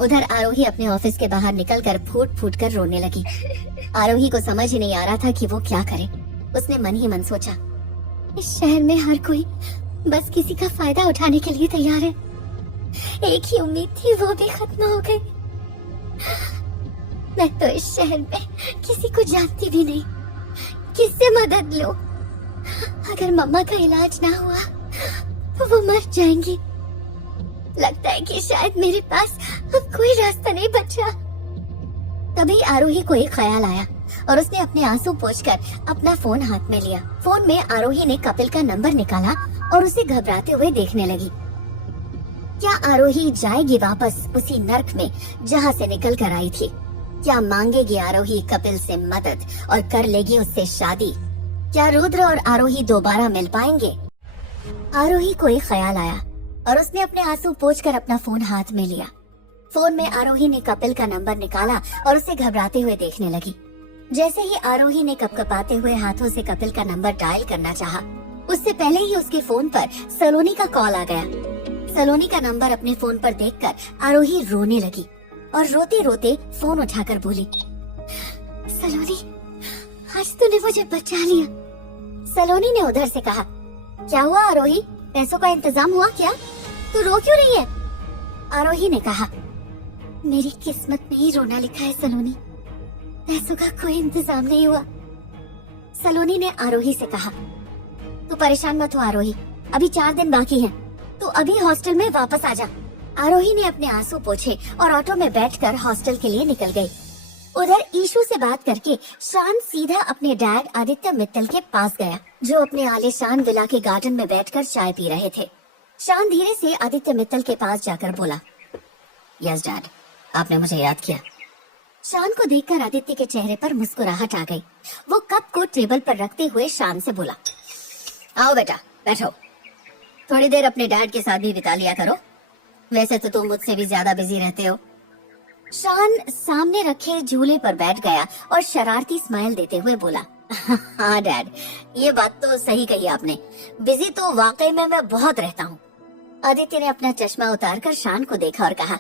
उधर आरोही अपने ऑफिस के बाहर निकलकर फूट फूट कर रोने लगी। आरोही को समझ ही नहीं आ रहा था कि वो क्या करे। उसने मन ही मन सोचा, इस शहर में हर कोई बस किसी का फायदा उठाने के लिए तैयार है। एक ही उम्मीद थी, वो भी खत्म हो गई। मैं तो इस शहर में किसी को जानती भी नहीं, किससे मदद लूं? अगर मम्मा का इलाज ना हुआ तो वो मर जाएंगी। लगता है कि शायद मेरे पास अब कोई रास्ता नहीं बचा। तभी आरोही को एक ख्याल आया और उसने अपने आंसू पोंछकर अपना फोन हाथ में लिया। फोन में आरोही ने कपिल का नंबर निकाला और उसे घबराते हुए देखने लगी। क्या आरोही जाएगी वापस उसी नर्क में जहाँ से निकल कर आई थी? क्या मांगेगी आरोही कपिल से मदद और कर लेगी उससे शादी? क्या रुद्र और आरोही दोबारा मिल पाएंगे? आरोही को एक ख्याल आया और उसने अपने आंसू पोंछकर अपना फोन हाथ में लिया। फोन में आरोही ने कपिल का नंबर निकाला और उसे घबराते हुए देखने लगी। जैसे ही आरोही ने कपकपाते हुए हाथों से कपिल का नंबर डायल करना चाहा, उससे पहले ही उसके फोन पर सलोनी का कॉल आ गया। सलोनी का नंबर अपने फोन पर देखकर आरोही रोने लगी और रोते रोते फोन उठाकर बोली, सलोनी, आज तूने मुझे बचा लिया। सलोनी ने उधर से कहा, क्या हुआ आरोही, पैसों का इंतजाम हुआ क्या? तू रो क्यों रही है? आरोही ने कहा, मेरी किस्मत में ही रोना लिखा है सलोनी, पैसों का कोई इंतजाम नहीं हुआ। सलोनी ने आरोही से कहा, तू परेशान मत हो आरोही, अभी 4 दिन बाकी हैं, तू अभी हॉस्टल में वापस आ जा। आरोही ने अपने आंसू पोंछे और ऑटो में बैठकर हॉस्टल के लिए निकल गई। उधर ईशु से बात करके शान सीधा अपने डैड आदित्य मित्तल के पास गया, जो अपने आलीशान विला के गार्डन में बैठकर चाय पी रहे थे। शान धीरे से आदित्य मित्तल के पास जाकर बोला, यस डैड, आपने मुझे याद किया। शान को देखकर आदित्य के चेहरे पर मुस्कुराहट आ गई। वो कप को टेबल पर रखते हुए शान से बोला, आओ बेटा बैठो, थोड़ी देर अपने डैड के साथ भी बिता लिया करो, वैसे तो तुम मुझसे भी ज्यादा बिजी रहते हो। शान सामने रखे झूले पर बैठ गया और शरारती स्माइल देते हुए बोला, हाँ डैड, ये बात तो सही कही आपने, बिजी तो वाकई में मैं बहुत रहता हूँ। आदित्य ने अपना चश्मा उतारकर शान को देखा और कहा,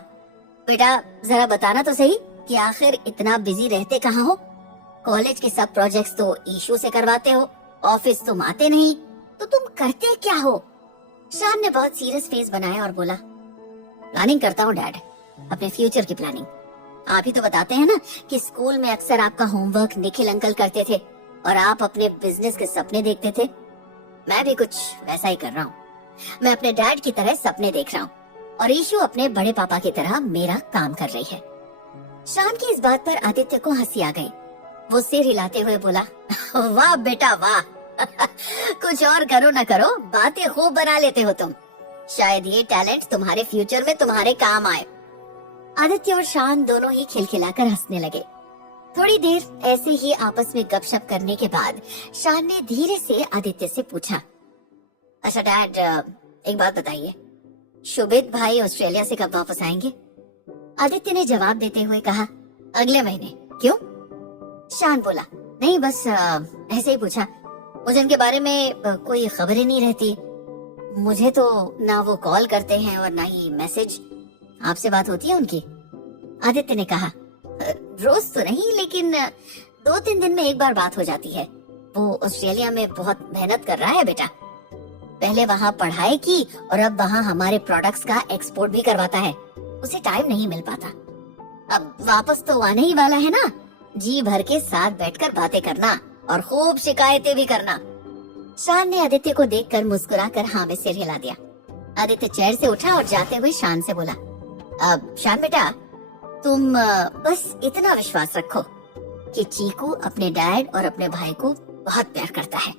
बेटा जरा बताना तो सही कि आखिर इतना बिजी रहते कहाँ हो? कॉलेज के सब प्रोजेक्ट्स तो ईशू से करवाते हो, ऑफिस तुम आते नहीं, तो तुम करते क्या हो? शान ने बहुत सीरियस फेस बनाया और बोला, प्लानिंग करता हूँ डैड, अपने फ्यूचर की प्लानिंग। आप ही तो बताते हैं ना कि स्कूल में अक्सर आपका होमवर्क निखिल अंकल करते थे और आप अपने बिजनेस के सपने देखते थे। मैं भी कुछ वैसा ही कर रहा हूँ। मैं अपने डैड की तरह सपने देख रहा हूँ और ईशू अपने बड़े पापा की तरह मेरा काम कर रही है। शान की इस बात पर आदित्य को हंसी आ गई। वो सिर हिलाते हुए बोला, वाह बेटा वाह, कुछ और करो न करो, बातें खूब बना लेते हो तुम। शायद ये टैलेंट तुम्हारे फ्यूचर में तुम्हारे काम आए। आदित्य और शान दोनों ही खिलखिलाकर हंसने लगे। थोड़ी देर ऐसे ही आपस में गपशप करने के बाद शान ने धीरे से आदित्य से पूछा, अच्छा डैड, एक बात बताइए, शुभित भाई ऑस्ट्रेलिया से कब वापस आएंगे? आदित्य ने जवाब देते हुए कहा, अगले महीने। क्यों? शान बोला, नहीं बस ऐसे ही पूछा, मुझे उनके बारे में कोई खबर ही नहीं रहती। मुझे तो ना वो कॉल करते हैं और ना ही मैसेज। आपसे बात होती है उनकी? आदित्य ने कहा, रोज तो नहीं, लेकिन 2-3 दिन में एक बार बात हो जाती है। वो ऑस्ट्रेलिया में बहुत मेहनत कर रहा है बेटा, पहले वहाँ पढ़ाई की और अब वहाँ हमारे प्रोडक्ट्स का एक्सपोर्ट भी करवाता है। उसे टाइम नहीं मिल पाता। अब वापस तो आने ही वाला है ना, जी भर के साथ बैठकर बातें करना और खूब शिकायतें भी करना। शान ने आदित्य को देखकर मुस्कुराकर हाँ में सिर हिला दिया। आदित्य चेयर से उठा और जाते हुए शान से बोला, अब शान बेटा, तुम बस इतना विश्वास रखो कि चीकू अपने डैड और अपने भाई को बहुत प्यार करता है।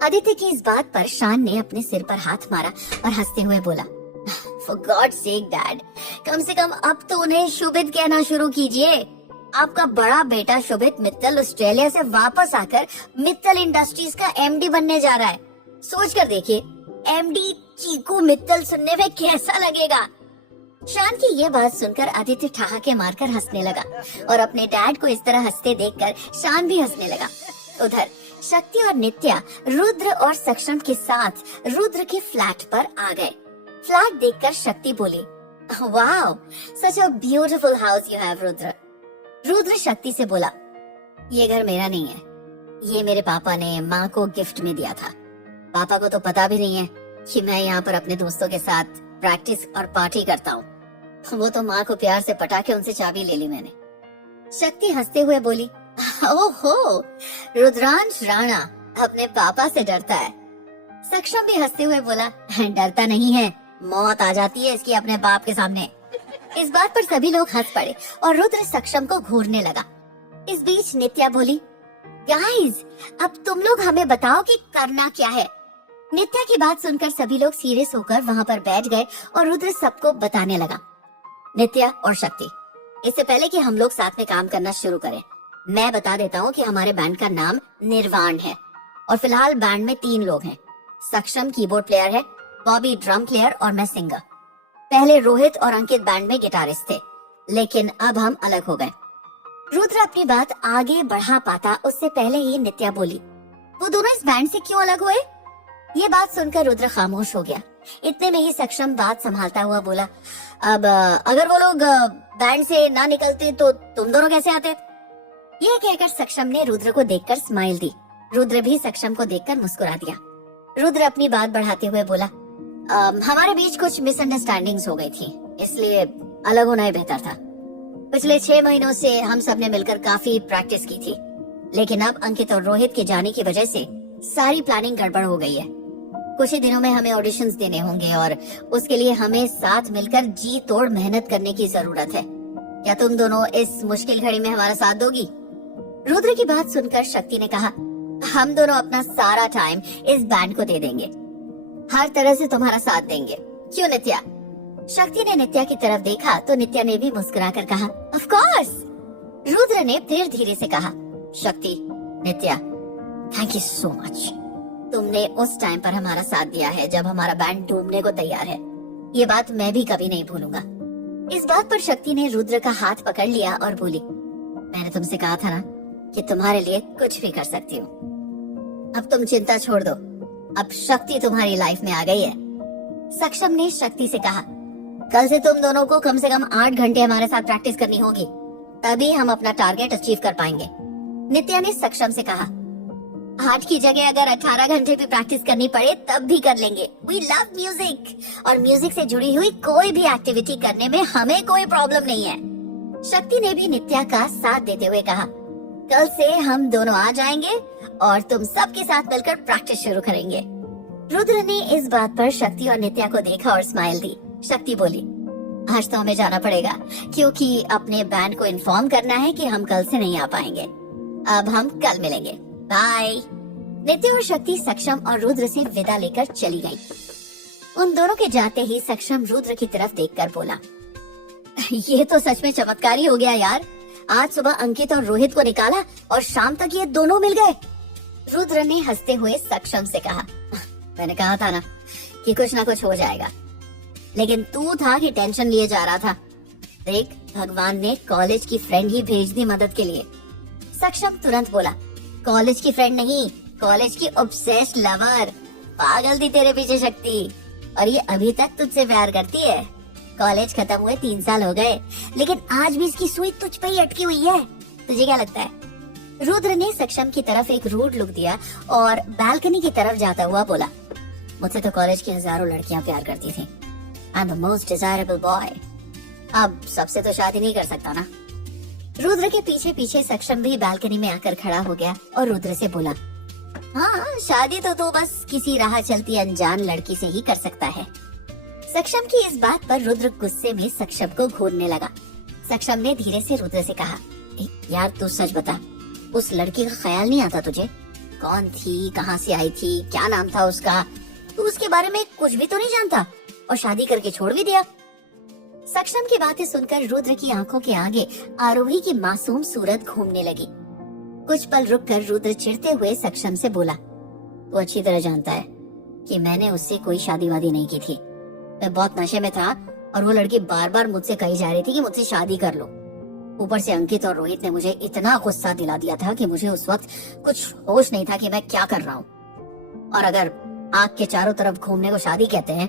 आदित्य की इस बात पर शान ने अपने सिर पर हाथ मारा और हंसते हुए बोला, फॉर गॉड सेक डैड, कम से कम अब तो उन्हें शुभित कहना शुरू कीजिए। आपका बड़ा बेटा शुभित मित्तल ऑस्ट्रेलिया से वापस आकर मित्तल इंडस्ट्रीज का एमडी बनने जा रहा है। सोच कर देखिए, एमडी चीकू मित्तल सुनने में कैसा लगेगा। शान की ये बात सुनकर आदित्य ठहाके मारकर हंसने लगा और अपने डैड को इस तरह हंसते देखकर शान भी हंसने लगा। उधर शक्ति और नित्या रुद्र और सक्षम के साथ रुद्र के फ्लैट पर आ गए। फ्लैट देखकर शक्ति बोली, wow, such a beautiful house you have Rudra. Rudra शक्ति से बोला, ये घर मेरा नहीं है, ये मेरे पापा ने माँ को गिफ्ट में दिया था। पापा को तो पता भी नहीं है कि मैं यहाँ पर अपने दोस्तों के साथ प्रैक्टिस और पार्टी करता हूँ। वो तो माँ को प्यार से पटा के उनसे चाबी ले ली मैंने। शक्ति हंसते हुए बोली, ओहो, रुद्रांश राणा अपने पापा से डरता है। सक्षम भी हंसते हुए बोला, डरता नहीं है, मौत आ जाती है इसकी अपने बाप के सामने। इस बात पर सभी लोग हंस पड़े और रुद्र सक्षम को घूरने लगा। इस बीच नित्या बोली, गाइस, अब तुम लोग हमें बताओ कि करना क्या है। नित्या की बात सुनकर सभी लोग सीरियस होकर वहाँ पर बैठ गए और रुद्र सबको बताने लगा। नित्या और शक्ति, इससे पहले कि हम लोग साथ में काम करना शुरू करें, मैं बता देता हूँ कि हमारे बैंड का नाम निर्वाण है और फिलहाल बैंड में 3 लोग हैं। सक्षम कीबोर्ड प्लेयर है, बॉबी ड्रम प्लेयर और मैं सिंगर। पहले रोहित और अंकित बैंड में गिटारिस्ट थे, लेकिन अब हम अलग हो गए। रुद्र अपनी बात आगे बढ़ा पाता उससे पहले ही नित्या बोली, वो दोनों इस बैंड से क्यों अलग हुए? ये बात सुनकर रुद्र खामोश हो गया। इतने में ही सक्षम बात संभालता हुआ बोला, अब अगर वो लोग बैंड से ना निकलते तो तुम दोनों कैसे आते? यह कहकर सक्षम ने रुद्र को देखकर स्माइल दी। रुद्र भी सक्षम को देखकर मुस्कुरा दिया। रुद्र अपनी बात बढ़ाते हुए बोला, हमारे बीच कुछ मिसअंडरस्टैंडिंग्स हो गई थी, इसलिए अलग होना ही बेहतर था। पिछले 6 महीनों से हम सब ने मिलकर काफी प्रैक्टिस की थी, लेकिन अब अंकित और रोहित के जाने की वजह से सारी प्लानिंग गड़बड़ हो गई है। कुछ ही दिनों में हमें ऑडिशंस देने होंगे और उसके लिए हमें साथ मिलकर जी तोड़ मेहनत करने की जरूरत है। क्या तुम दोनों इस मुश्किल घड़ी में हमारा साथ दोगी? रुद्र की बात सुनकर शक्ति ने कहा, हम दोनों अपना सारा टाइम इस बैंड को दे देंगे, हर तरह से तुम्हारा साथ देंगे, क्यों नित्या? शक्ति ने नित्या की तरफ देखा तो नित्या ने भी मुस्कुराकर कहा, ऑफ कोर्स। रुद्र ने फिर धीरे से कहा, शक्ति, नित्या, थैंक यू सो मच। तुमने उस टाइम पर हमारा साथ दिया है जब हमारा बैंड डूबने को तैयार है। ये बात मैं भी कभी नहीं भूलूंगा। इस बात पर शक्ति ने रुद्र का हाथ पकड़ लिया और बोली, मैंने तुमसे कहा था ना कि तुम्हारे लिए कुछ भी कर सकती हूँ। अब तुम चिंता छोड़ दो, अब शक्ति तुम्हारी लाइफ में आ गई है। सक्षम ने शक्ति से कहा, कल से तुम दोनों को कम से कम 8 घंटे हमारे साथ प्रैक्टिस करनी होगी, तभी हम अपना टारगेट अचीव कर पाएंगे। नित्या ने सक्षम से कहा, 8 की जगह अगर 18 घंटे भी प्रैक्टिस करनी पड़े तब भी कर लेंगे। वी लव म्यूजिक और म्यूजिक से जुड़ी हुई कोई भी एक्टिविटी करने में हमें कोई प्रॉब्लम नहीं है। शक्ति ने भी नित्या का साथ देते हुए कहा, कल से हम दोनों आ जाएंगे और तुम सबके साथ मिलकर प्रैक्टिस शुरू करेंगे। रुद्र ने इस बात पर शक्ति और नित्या को देखा और स्माइल दी। शक्ति बोली, आज तो हमें जाना पड़ेगा क्योंकि अपने बैंड को इन्फॉर्म करना है कि हम कल से नहीं आ पाएंगे। अब हम कल मिलेंगे, बाय। नित्या और शक्ति सक्षम और रुद्र से विदा लेकर चली गई। उन दोनों के जाते ही सक्षम रुद्र की तरफ देखकर बोला, ये तो सच में चमत्कारी हो गया यार। आज सुबह अंकित और रोहित को निकाला और शाम तक ये दोनों मिल गए। रुद्र ने हंसते हुए सक्षम से कहा, मैंने कहा था ना कि कुछ ना कुछ हो जाएगा, लेकिन तू था कि टेंशन लिए जा रहा था। देख, भगवान ने कॉलेज की फ्रेंड ही भेज दी मदद के लिए। सक्षम तुरंत बोला, कॉलेज की फ्रेंड नहीं, कॉलेज की ऑब्सेस्ड लवर। पागल थी तेरे पीछे शक्ति, और ये अभी तक तुझसे प्यार करती है। कॉलेज खत्म हुए 3 साल हो गए, लेकिन आज भी इसकी सुई तुझ पे ही अटकी हुई है। तुझे क्या लगता है? रुद्र ने सक्षम की तरफ एक रूड लुक दिया और बालकनी की तरफ जाता हुआ बोला, मुझसे तो कॉलेज की हजारों लड़कियां प्यार करती थी। I am the most desirable boy. अब सबसे तो शादी नहीं कर सकता ना। रुद्र के पीछे पीछे सक्षम भी बालकनी में आकर खड़ा हो गया और रुद्र से बोला, हाँ, शादी तो तू बस किसी राह चलती अनजान लड़की से ही कर सकता है। सक्षम की इस बात पर रुद्र गुस्से में सक्षम को घूरने लगा। सक्षम ने धीरे से रुद्र से कहा, यार तू सच बता, उस लड़की का ख्याल नहीं आता तुझे? कौन थी, कहाँ से आई थी, क्या नाम था उसका? तू उसके बारे में कुछ भी तो नहीं जानता और शादी करके छोड़ भी दिया। सक्षम की बातें सुनकर रुद्र की आंखों के आगे आरोही की मासूम सूरत घूमने लगी। कुछ पल रुककर रुद्र चिढ़ते हुए सक्षम से बोला, वो अच्छी तरह जानता है कि मैंने उससे कोई शादी वादी नहीं की थी। मैं बहुत नशे में था और वो लड़की बार बार मुझसे कही जा रही थी कि मुझसे शादी कर लो। ऊपर से अंकित और रोहित ने मुझे इतना गुस्सा दिला दिया था कि मुझे उस वक्त कुछ होश नहीं था कि मैं क्या कर रहा हूँ। और अगर आग के चारों तरफ घूमने को शादी कहते हैं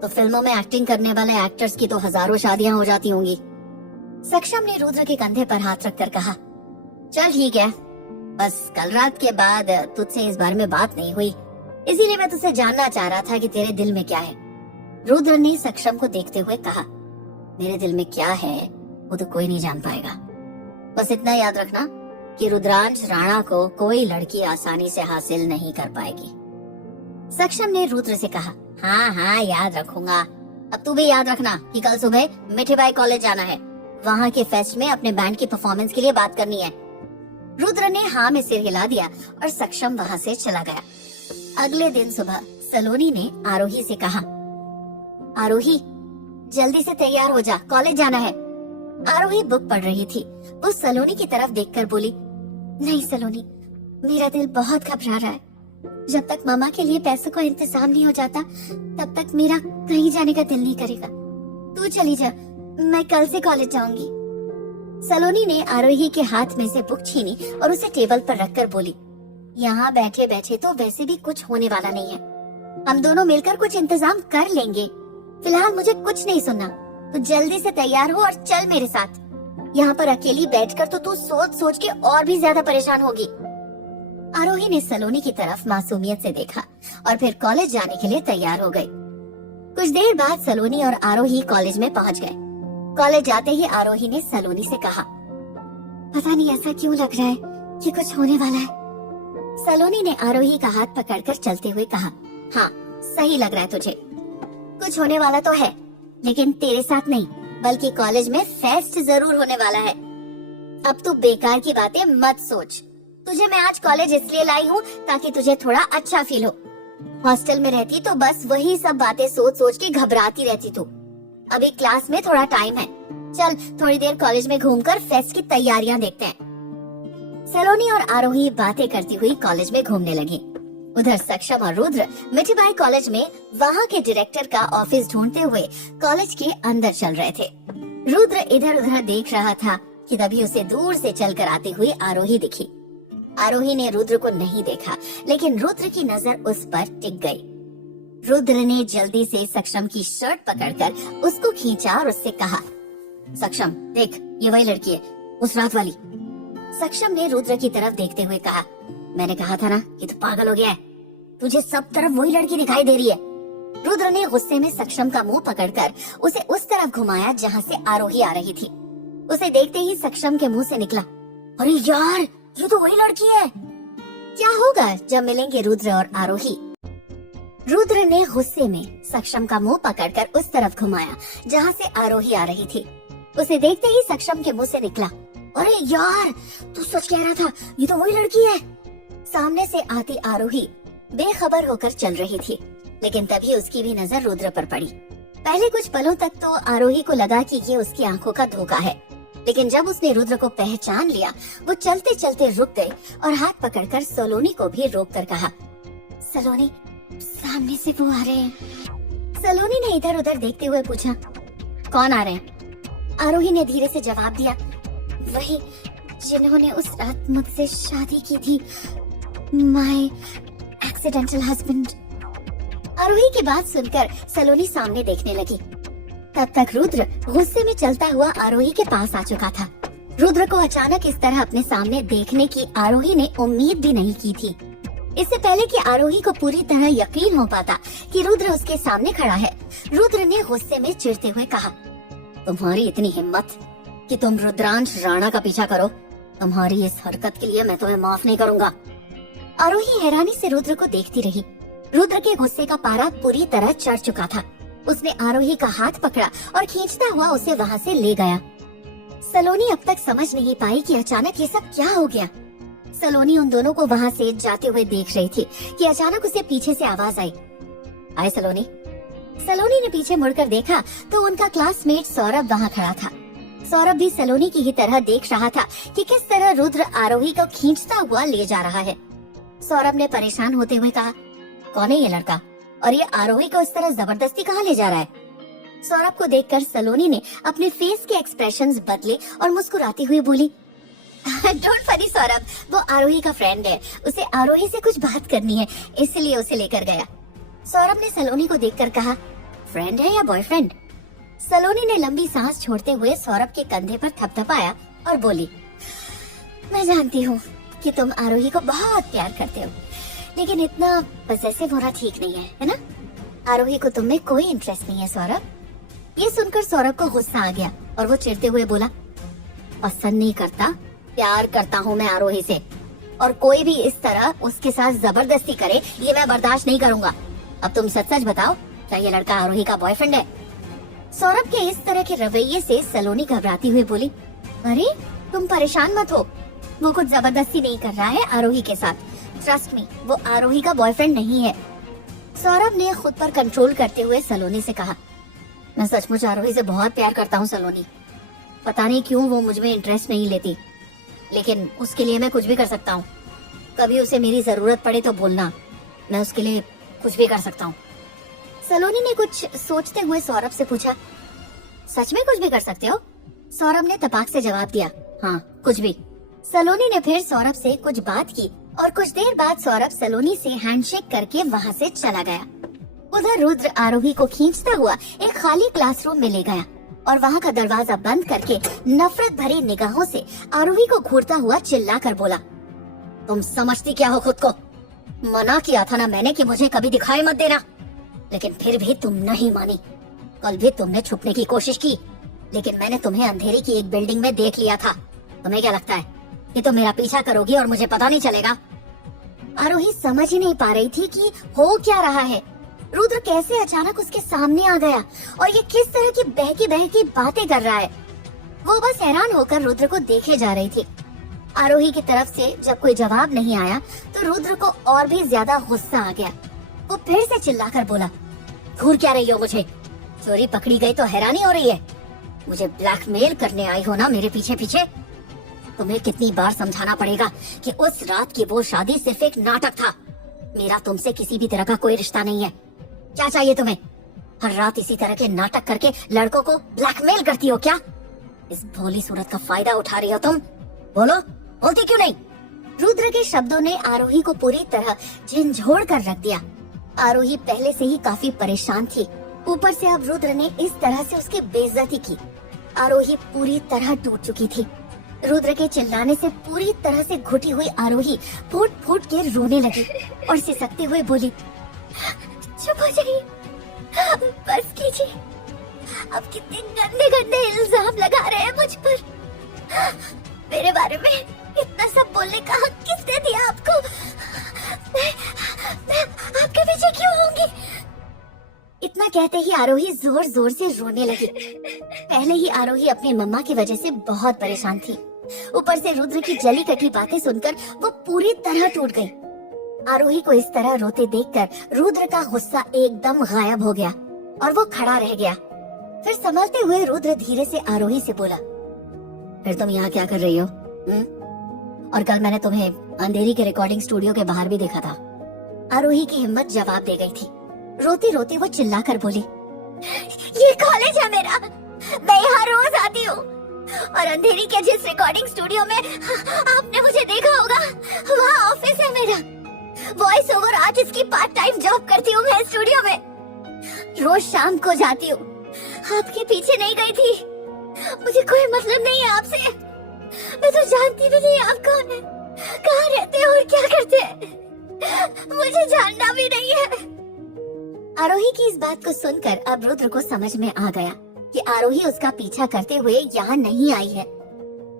तो फिल्मों में एक्टिंग करने वाले एक्टर्स की तो हजारों शादियां हो जाती होंगी। सक्षम ने रुद्र के कंधे पर हाथ रखकर कहा, चल ठीक है, बस कल रात के बाद तुझसे इस बारे में बात नहीं हुई, इसीलिए मैं तुझसे जानना चाह रहा था कि तेरे दिल में क्या है। रुद्र ने सक्षम को देखते हुए कहा, मेरे दिल में क्या है वो तो कोई नहीं जान पाएगा। बस इतना याद रखना कि रुद्रांश राणा को कोई लड़की आसानी से हासिल नहीं कर पाएगी। सक्षम ने रुद्र से कहा, हाँ हाँ याद रखूंगा। अब तू भी याद रखना कि कल सुबह मिठीबाई कॉलेज जाना है। वहाँ के फेस्ट में अपने बैंड की परफॉर्मेंस के लिए बात करनी है। रुद्र ने हाँ में सिर हिला दिया और सक्षम वहाँ से चला गया। अगले दिन सुबह सलोनी ने आरोही से कहा, आरोही जल्दी से तैयार हो जा, कॉलेज जाना है। आरोही बुक पढ़ रही थी। वो सलोनी की तरफ देखकर बोली, नहीं सलोनी, मेरा दिल बहुत घबरा रहा है। जब तक मामा के लिए पैसों का इंतजाम नहीं हो जाता तब तक मेरा कहीं जाने का दिल नहीं करेगा। तू चली जा, मैं कल से कॉलेज जाऊंगी। सलोनी ने आरोही के हाथ में से बुक छीनी और उसे टेबल पर रखकर बोली, यहाँ बैठे बैठे तो वैसे भी कुछ होने वाला नहीं है, हम दोनों मिलकर कुछ इंतजाम कर लेंगे। फिलहाल मुझे कुछ नहीं सुनना, तो जल्दी से तैयार हो और चल मेरे साथ। यहाँ पर अकेली बैठकर तो तू सोच सोच के और भी ज्यादा परेशान होगी। आरोही ने सलोनी की तरफ मासूमियत से देखा और फिर कॉलेज जाने के लिए तैयार हो गई। कुछ देर बाद सलोनी और आरोही कॉलेज में पहुंच गए। कॉलेज जाते ही आरोही ने सलोनी से कहा, पता नहीं ऐसा क्यों लग रहा है कि कुछ होने वाला है। सलोनी ने आरोही का हाथ पकड़कर चलते हुए कहा, हाँ सही लग रहा है तुझे, कुछ होने वाला तो है, लेकिन तेरे साथ नहीं बल्कि कॉलेज में फेस्ट जरूर होने वाला है। अब तू बेकार की बातें मत सोच। तुझे मैं आज कॉलेज इसलिए लाई हूँ ताकि तुझे थोड़ा अच्छा फील हो। हॉस्टल में रहती तो बस वही सब बातें सोच सोच के घबराती रहती तू। अभी क्लास में थोड़ा टाइम है, चल थोड़ी देर कॉलेज में घूमकर फेस्ट की तैयारियां देखते हैं। सलोनी और आरोही बातें करती हुई कॉलेज में घूमने लगी। उधर सक्षम और रुद्र मिठीबाई कॉलेज में वहाँ के डायरेक्टर का ऑफिस ढूंढते हुए कॉलेज के अंदर चल रहे थे। रुद्र इधर उधर देख रहा था कि तभी उसे दूर से चलकर आती हुई आरोही दिखी। आरोही ने रुद्र को नहीं देखा, लेकिन रुद्र की नजर उस पर टिक गई। रुद्र ने जल्दी से सक्षम की शर्ट पकड़कर उसको खींचा और उससे कहा, सक्षम देख, ये वही लड़की है, उस रात वाली। सक्षम ने रुद्र की तरफ देखते हुए कहा, मैंने कहा था ना कि तू पागल हो गया है, तुझे सब तरफ वही लड़की दिखाई दे रही है। रुद्र ने गुस्से में सक्षम का मुंह पकड़कर उसे उस तरफ घुमाया जहाँ से आरोही आ रही थी। उसे देखते ही सक्षम के मुंह से निकला, अरे यार ये तो वही लड़की है। क्या होगा जब मिलेंगे रुद्र और आरोही। रुद्र ने गुस्से में सक्षम का मुंह पकड़कर उस तरफ घुमाया जहाँ से आरोही आ रही थी। उसे देखते ही सक्षम के मुंह से निकला, अरे यार तू सच कह रहा था, ये तो वही लड़की है। सामने से आती आरोही बेखबर होकर चल रही थी, लेकिन तभी उसकी भी नजर रुद्र पर पड़ी। पहले कुछ पलों तक तो आरोही को लगा कि ये उसकी आंखों का धोखा है, लेकिन जब उसने रुद्र को पहचान लिया, वो चलते चलते रुक गई और हाथ पकड़कर सलोनी को भी रोककर कहा, सलोनी सामने से वो आ रहे हैं। सलोनी ने इधर उधर देखते हुए पूछा, कौन आ रहे हैं? आरोही ने धीरे से जवाब दिया, वही जिन्होंने उस रात मुझसे शादी की थी, माय एक्सीडेंटल हस्बैंड। आरोही की बात सुनकर सलोनी सामने देखने लगी। तब तक रुद्र गुस्से में चलता हुआ आरोही के पास आ चुका था। रुद्र को अचानक इस तरह अपने सामने देखने की आरोही ने उम्मीद भी नहीं की थी। इससे पहले कि आरोही को पूरी तरह यकीन हो पाता कि रुद्र उसके सामने खड़ा है, रुद्र ने गुस्से में चिढ़ते हुए कहा, तुम्हारी इतनी हिम्मत कि तुम रुद्रांश राणा का पीछा करो, तुम्हारी इस हरकत के लिए मैं तुम्हें माफ नहीं करूंगा। आरोही हैरानी से रुद्र को देखती रही। रुद्र के गुस्से का पारा पूरी तरह चढ़ चुका था। उसने आरोही का हाथ पकड़ा और खींचता हुआ उसे वहाँ से ले गया। सलोनी अब तक समझ नहीं पाई कि अचानक ये सब क्या हो गया। सलोनी उन दोनों को वहाँ से जाते हुए देख रही थी कि अचानक उसे पीछे से आवाज आई, हाय सलोनी। सलोनी ने पीछे मुड़कर देखा तो उनका क्लासमेट सौरभ वहाँ खड़ा था। सौरभ भी सलोनी की ही तरह देख रहा था कि किस तरह रुद्र आरोही को खींचता हुआ ले जा रहा है। सौरभ ने परेशान होते हुए कहा, कौन है ये लड़का और ये आरोही को इस तरह जबरदस्ती कहाँ ले जा रहा है? सौरभ को देखकर सलोनी ने अपने फेस के एक्सप्रेशंस बदले और मुस्कुराती हुई बोली, डोंट वरी सौरभ, वो आरोही का फ्रेंड है, उसे आरोही से कुछ बात करनी है, इसलिए उसे लेकर गया। सौरभ ने सलोनी को देखकर कहा, फ्रेंड है या बॉयफ्रेंड? सलोनी ने लंबी सांस छोड़ते हुए सौरभ के कंधे पर थपथपाया और बोली, मैं जानती हूँ कि तुम आरोही को बहुत प्यार करते हो, लेकिन इतना पजेसिव होना ठीक नहीं है ना? आरोही को तुम में कोई इंटरेस्ट नहीं है सौरभ। ये सुनकर सौरभ को गुस्सा आ गया और वो चिढ़ते हुए बोला, पसंद नहीं करता, प्यार करता हूँ मैं आरोही से, और कोई भी इस तरह उसके साथ जबरदस्ती करे ये मैं बर्दाश्त नहीं करूँगा। अब तुम सच सच बताओ, क्या ये लड़का आरोही का बॉयफ्रेंड है? सौरभ के इस तरह के रवैये से सलोनी घबराती हुई बोली, अरे तुम परेशान मत हो, वो कुछ जबरदस्ती नहीं कर रहा है आरोही के साथ, ट्रस्ट मी, वो आरोही का बॉयफ्रेंड नहीं है। सौरभ ने खुद पर कंट्रोल करते हुए सलोनी से कहा, मैं सचमुच आरोही से बहुत प्यार करता हूँ सलोनी, पता नहीं क्यों वो मुझ में इंटरेस्ट नहीं लेती, लेकिन उसके लिए मैं कुछ भी कर सकता हूँ। कभी उसे मेरी जरूरत पड़े तो बोलना, मैं उसके लिए कुछ भी कर सकता हूँ। सलोनी ने कुछ सोचते हुए सौरभ से पूछा, सच में कुछ भी कर सकते हो? सौरभ ने तपाक से जवाब दिया, हाँ कुछ भी। सलोनी ने फिर सौरभ से कुछ बात की और कुछ देर बाद सौरभ सलोनी से हैंडशेक करके वहाँ से चला गया। उधर रुद्र आरोही को खींचता हुआ एक खाली क्लासरूम में ले गया और वहाँ का दरवाजा बंद करके नफरत भरी निगाहों से आरोही को घूरता हुआ चिल्लाकर बोला, तुम समझती क्या हो खुद को? मना किया था ना मैंने कि मुझे कभी दिखाई मत देना, लेकिन फिर भी तुम नहीं मानी। कल भी तुमने छुपने की कोशिश की, लेकिन मैंने तुम्हें अंधेरे की एक बिल्डिंग में देख लिया था। तुम्हें क्या लगता है कि तुम मेरा पीछा करोगी और मुझे पता नहीं चलेगा? आरोही समझ ही नहीं पा रही थी कि हो क्या रहा है। रुद्र कैसे अचानक उसके सामने आ गया और ये किस तरह की बहकी बातें कर रहा है। वो बस हैरान होकर रुद्र को देखे जा रही थी। आरोही की तरफ से जब कोई जवाब नहीं आया तो रुद्र को और भी ज्यादा गुस्सा आ गया। वो फिर से चिल्लाकर बोला, घूर क्या रही हो मुझे? चोरी पकड़ी गई तो हैरानी हो रही है? मुझे ब्लैकमेल करने आई हो ना मेरे पीछे पीछे? तुम्हें कितनी बार समझाना पड़ेगा कि उस रात की वो शादी सिर्फ एक नाटक था। मेरा तुमसे किसी भी तरह का कोई रिश्ता नहीं है। क्या चाहिए तुम्हें? हर रात इसी तरह के नाटक करके लड़कों को ब्लैकमेल करती हो क्या? इस भोली सूरत का फायदा उठा रही हो तुम? बोलो, बोलती क्यों नहीं? रुद्र के शब्दों ने आरोही को पूरी तरह झंझोड़ कर रख दिया। आरोही पहले से ही काफी परेशान थी, ऊपर से अब रुद्र ने इस तरह से उसकी बेइज्जती की। आरोही पूरी तरह टूट चुकी थी। रुद्र के चिल्लाने से पूरी तरह से घुटी हुई आरोही फूट फूट के रोने लगी और सिसकते हुए बोली, चुप हो जाइए, बस कीजिए, अब कितने गंदे गंदे इल्जाम लगा रहे हैं मुझ पर। मेरे बारे में इतना सब बोलने का हक किसने दिया आपको? मैं आपके पीछे क्यों होंगी? इतना कहते ही आरोही जोर जोर से रोने लगी। पहले ही आरोही अपनी मम्मा की वजह से बहुत परेशान थी, ऊपर से रुद्र की जली कटी बातें सुनकर वो पूरी तरह टूट गई। आरोही को इस तरह रोते देखकर रुद्र का गुस्सा एकदम गायब हो गया और वो खड़ा रह गया। फिर संभलते हुए रुद्र धीरे से आरोही से बोला, फिर तुम यहाँ क्या कर रही हो? और कल मैंने तुम्हें अंधेरी के रिकॉर्डिंग स्टूडियो के बाहर भी देखा था। आरोही की हिम्मत जवाब दे गई थी। रोते रोते वो चिल्लाकर बोली, ये कॉलेज है मेरा, मैं यहाँ रोज आती हूँ, और अंधेरी के जिस रिकॉर्डिंग स्टूडियो में आपने मुझे देखा होगा वहाँ ऑफिस है मेरा। वॉइस ओवर आर्टिस्ट की पार्ट टाइम जॉब करती हूँ मैं स्टूडियो में। रोज शाम को जाती हूँ, आपके पीछे नहीं गई थी। मुझे कोई मतलब नहीं है आपसे। मैं तो जानती भी नहीं आप कौन है, कहाँ रहते हैं और क्या करते हैं, मुझे जानना भी नहीं है। आरोही की इस बात को सुनकर अब रुद्र को समझ में आ गया कि आरोही उसका पीछा करते हुए यहाँ नहीं आई है।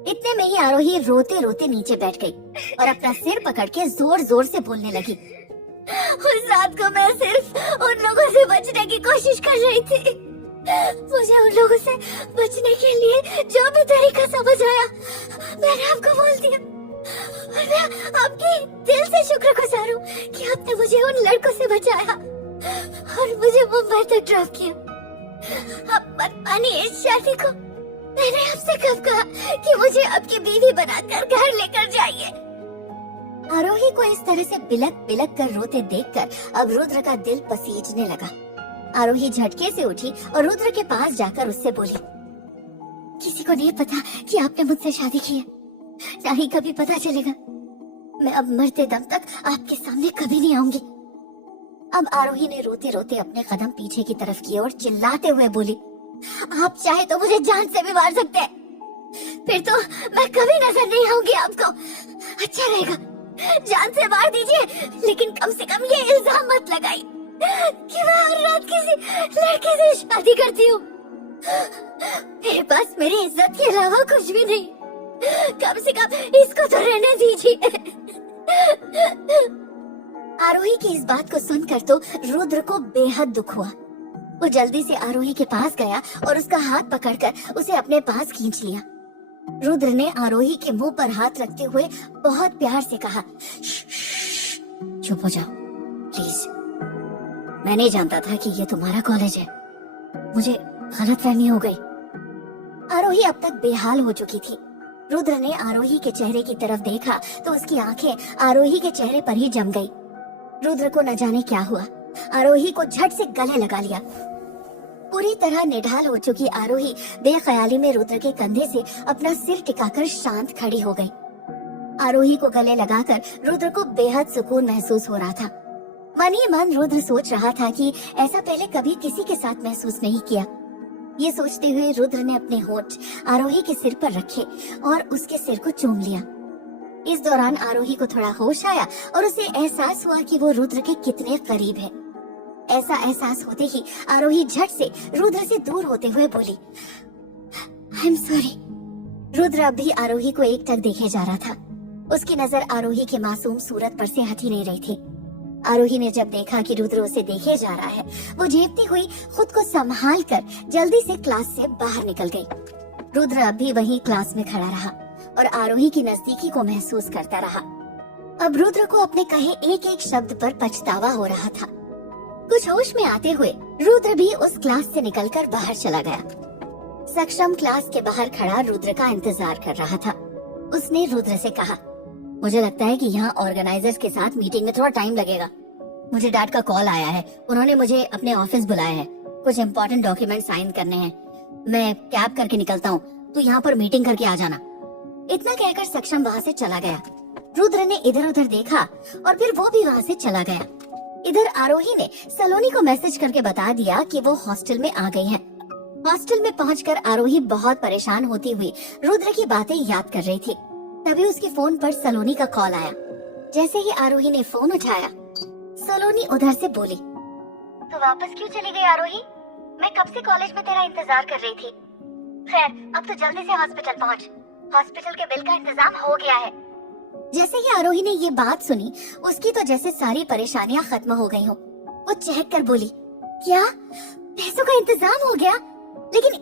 इतने में ही आरोही रोते रोते नीचे बैठ गई और अपना सिर पकड़ के जोर जोर से बोलने लगी, उस रात को मैं सिर्फ उन लोगों से बचने की कोशिश कर रही थी। मुझे उन लोगों से बचने के लिए जो भी तरीका समझ आया मैंने आपको बोल दिया। मैं आपके दिल से शुक्रगुजार हूँ कि आपने मुझे उन लड़कों से बचाया। और मुझे मुंबई तक ड्रॉप किया। अब मत मानिए इस शादी को। मैंने आपसे कब कहा कि मुझे आपकी बीवी बनाकर घर लेकर जाइए। आरोही को इस तरह से बिलक बिलक कर रोते देखकर अब रुद्र का दिल पसीजने लगा। आरोही झटके से उठी और रुद्र के पास जाकर उससे बोली, किसी को नहीं पता कि आपने मुझसे शादी की है, ना ही कभी पता चलेगा। मैं अब मरते दम तक आपके सामने कभी नहीं आऊंगी। अब आरोही ने रोते रोते अपने कदम पीछे की तरफ किए और चिल्लाते हुए बोली, आप चाहे तो मुझे जान से भी मार सकते हैं, फिर तो मैं कभी नजर नहीं आऊंगी आपको। अच्छा रहेगा, जान से मार दीजिए, लेकिन कम से कम ये इल्जाम मत लगाइए कि मैं हर रात किसी लड़के से शादी करती हूँ। मेरे पास मेरी इज्जत के अलावा कुछ भी नहीं। कम से कम इसको तो रहने दीजिए। आरोही की इस बात को सुनकर तो रुद्र को बेहद दुख हुआ। वो जल्दी से आरोही के पास गया और उसका हाथ पकड़कर उसे अपने पास खींच लिया। रुद्र ने आरोही के मुंह पर हाथ रखते हुए बहुत प्यार से कहा, चुप हो जाओ प्लीज। मैं नहीं जानता था कि ये तुम्हारा कॉलेज है, मुझे गलतफहमी हो गई। आरोही अब तक बेहाल हो चुकी थी। रुद्र ने आरोही के चेहरे की तरफ देखा तो उसकी आंखें आरोही के चेहरे पर ही जम गई। रुद्र को न जाने क्या हुआ, आरोही को झट से गले लगा लिया। पूरी तरह निढाल हो चुकी आरोही बेख्याली में रुद्र के कंधे से अपना सिर टिकाकर शांत खड़ी हो गई। आरोही को गले लगाकर रुद्र को बेहद सुकून महसूस हो रहा था। मन ही मन रुद्र सोच रहा था कि ऐसा पहले कभी किसी के साथ महसूस नहीं किया। ये सोचते हुए रुद्र ने अपने होंठ आरोही के सिर पर रखे और उसके सिर को चूम लिया। इस दौरान आरोही को थोड़ा होश आया और उसे एहसास हुआ कि वो रुद्र के कितने करीब है। ऐसा एहसास होते ही आरोही झट से रुद्र से दूर होते हुए बोली, आई एम सॉरी। रुद्र अब भी आरोही को एकटक देखे जा रहा था। उसकी नजर आरोही के मासूम सूरत पर से हटी नहीं रही थी। आरोही ने जब देखा कि रुद्र उसे देखे जा रहा है, वो झेपती हुई खुद को संभाल कर जल्दी से क्लास से बाहर निकल गई। रुद्र अब भी वहीं क्लास में खड़ा रहा और आरोही की नजदीकी को महसूस करता रहा। अब रुद्र को अपने कहे एक एक शब्द पर पछतावा हो रहा था। कुछ होश में आते हुए रुद्र भी उस क्लास से निकलकर बाहर चला गया। सक्षम क्लास के बाहर खड़ा रुद्र का इंतजार कर रहा था। उसने रुद्र से कहा, मुझे लगता है कि यहाँ ऑर्गेनाइजर्स के साथ मीटिंग में थोड़ा टाइम लगेगा। मुझे डैड का कॉल आया है, उन्होंने मुझे अपने ऑफिस बुलाया है, कुछ इम्पोर्टेंट डॉक्यूमेंट साइन करने हैं। मैं कैब करके निकलता हूँ, तू यहाँ पर मीटिंग करके आ जाना। इतना कहकर सक्षम वहाँ से चला गया। रुद्र ने इधर उधर देखा और फिर वो भी वहाँ से चला गया। इधर आरोही ने सलोनी को मैसेज करके बता दिया कि वो हॉस्टल में आ गई है। हॉस्टल में पहुंचकर आरोही बहुत परेशान होती हुई रुद्र की बातें याद कर रही थी। तभी उसके फोन पर सलोनी का कॉल आया। जैसे ही आरोही ने फोन उठाया, सलोनी उधर से बोली, तो वापस क्यों चली गई आरोही? मैं कब से कॉलेज में तेरा इंतजार कर रही थी। खैर, अब तो जल्दी से हॉस्पिटल पहुंच, हॉस्पिटल के बिल का इंतजाम हो गया है। जैसे ही आरोही ने ये बात सुनी, उसकी तो जैसे सारी परेशानियां खत्म हो गई हो। वो चहक कर बोली, क्या पैसों का इंतजाम हो गया? लेकिन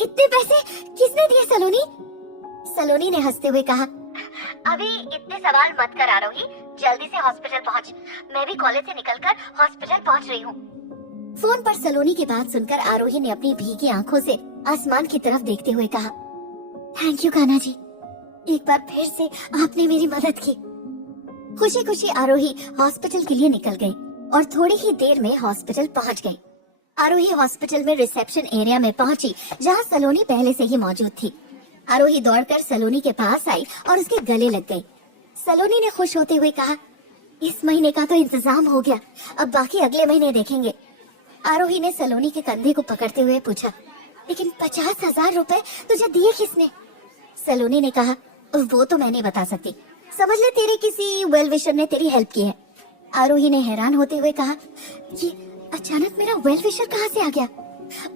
इतने पैसे किसने दिए सलोनी? सलोनी ने हंसते हुए कहा, अभी इतने सवाल मत कर आरोही, जल्दी से हॉस्पिटल पहुंच। मैं भी कॉलेज से निकलकर हॉस्पिटल पहुंच रही हूँ। फोन पर सलोनी की बात सुनकर आरोही ने अपनी भीगी आंखों से आसमान की तरफ देखते हुए कहा, थैंक यू कान्हा जी, एक बार फिर से आपने मेरी मदद की। खुशी खुशी आरोही हॉस्पिटल के लिए निकल गई और थोड़ी ही देर में हॉस्पिटल पहुंच गई। आरोही हॉस्पिटल में रिसेप्शन एरिया में पहुंची, जहां सलोनी पहले से ही मौजूद थी। आरोही दौड़कर सलोनी के पास आई और उसके गले लग गई। सलोनी ने खुश होते हुए कहा, इस महीने का तो इंतजाम हो गया, अब बाकी अगले महीने देखेंगे। आरोही ने सलोनी के कंधे को पकड़ते हुए पूछा, लेकिन 50,000 रुपए तुझे दिए किसने? सलोनी ने कहा, वो तो मैं नहीं बता सकती, समझ ले तेरे किसी वेल विशर ने तेरी हेल्प की है। आरोही ने हैरान होते हुए कहा, ये अचानक मेरा वेल विशर कहाँ से आ गया?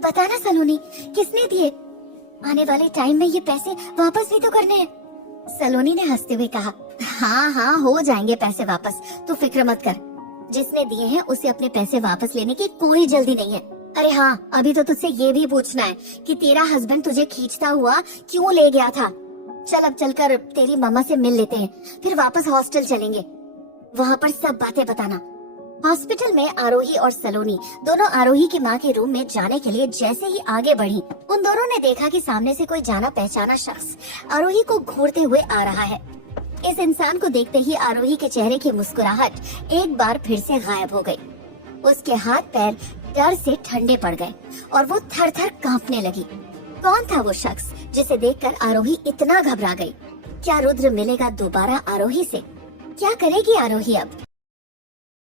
बताना सलोनी, किसने दिए? आने वाले टाइम में ये पैसे वापस भी तो करने हैं। सलोनी ने हंसते हुए कहा, हाँ हाँ हो जाएंगे पैसे वापस, तू फिक्र मत कर। जिसने दिए हैं उसे अपने पैसे वापस लेने की कोई जल्दी नहीं है। अरे हाँ, अभी तो तुझसे ये भी पूछना है कि तेरा हस्बैंड तुझे खींचता हुआ क्यों ले गया था। चल अब चलकर तेरी मम्मा से मिल लेते हैं, फिर वापस हॉस्टल चलेंगे, वहाँ पर सब बातें बताना। हॉस्पिटल में आरोही और सलोनी दोनों आरोही की मां के रूम में जाने के लिए जैसे ही आगे बढ़ी, उन दोनों ने देखा कि सामने से कोई जाना पहचाना शख्स आरोही को घूरते हुए आ रहा है। इस इंसान को देखते ही आरोही के चेहरे की मुस्कुराहट एक बार फिर से गायब हो गई। उसके हाथ पैर डर से ठंडे पड़ गए और वो थर थर कांपने लगी। कौन था वो शख्स जिसे देखकर आरोही इतना घबरा गई? क्या रुद्र मिलेगा दोबारा आरोही से? क्या करेगी आरोही अब?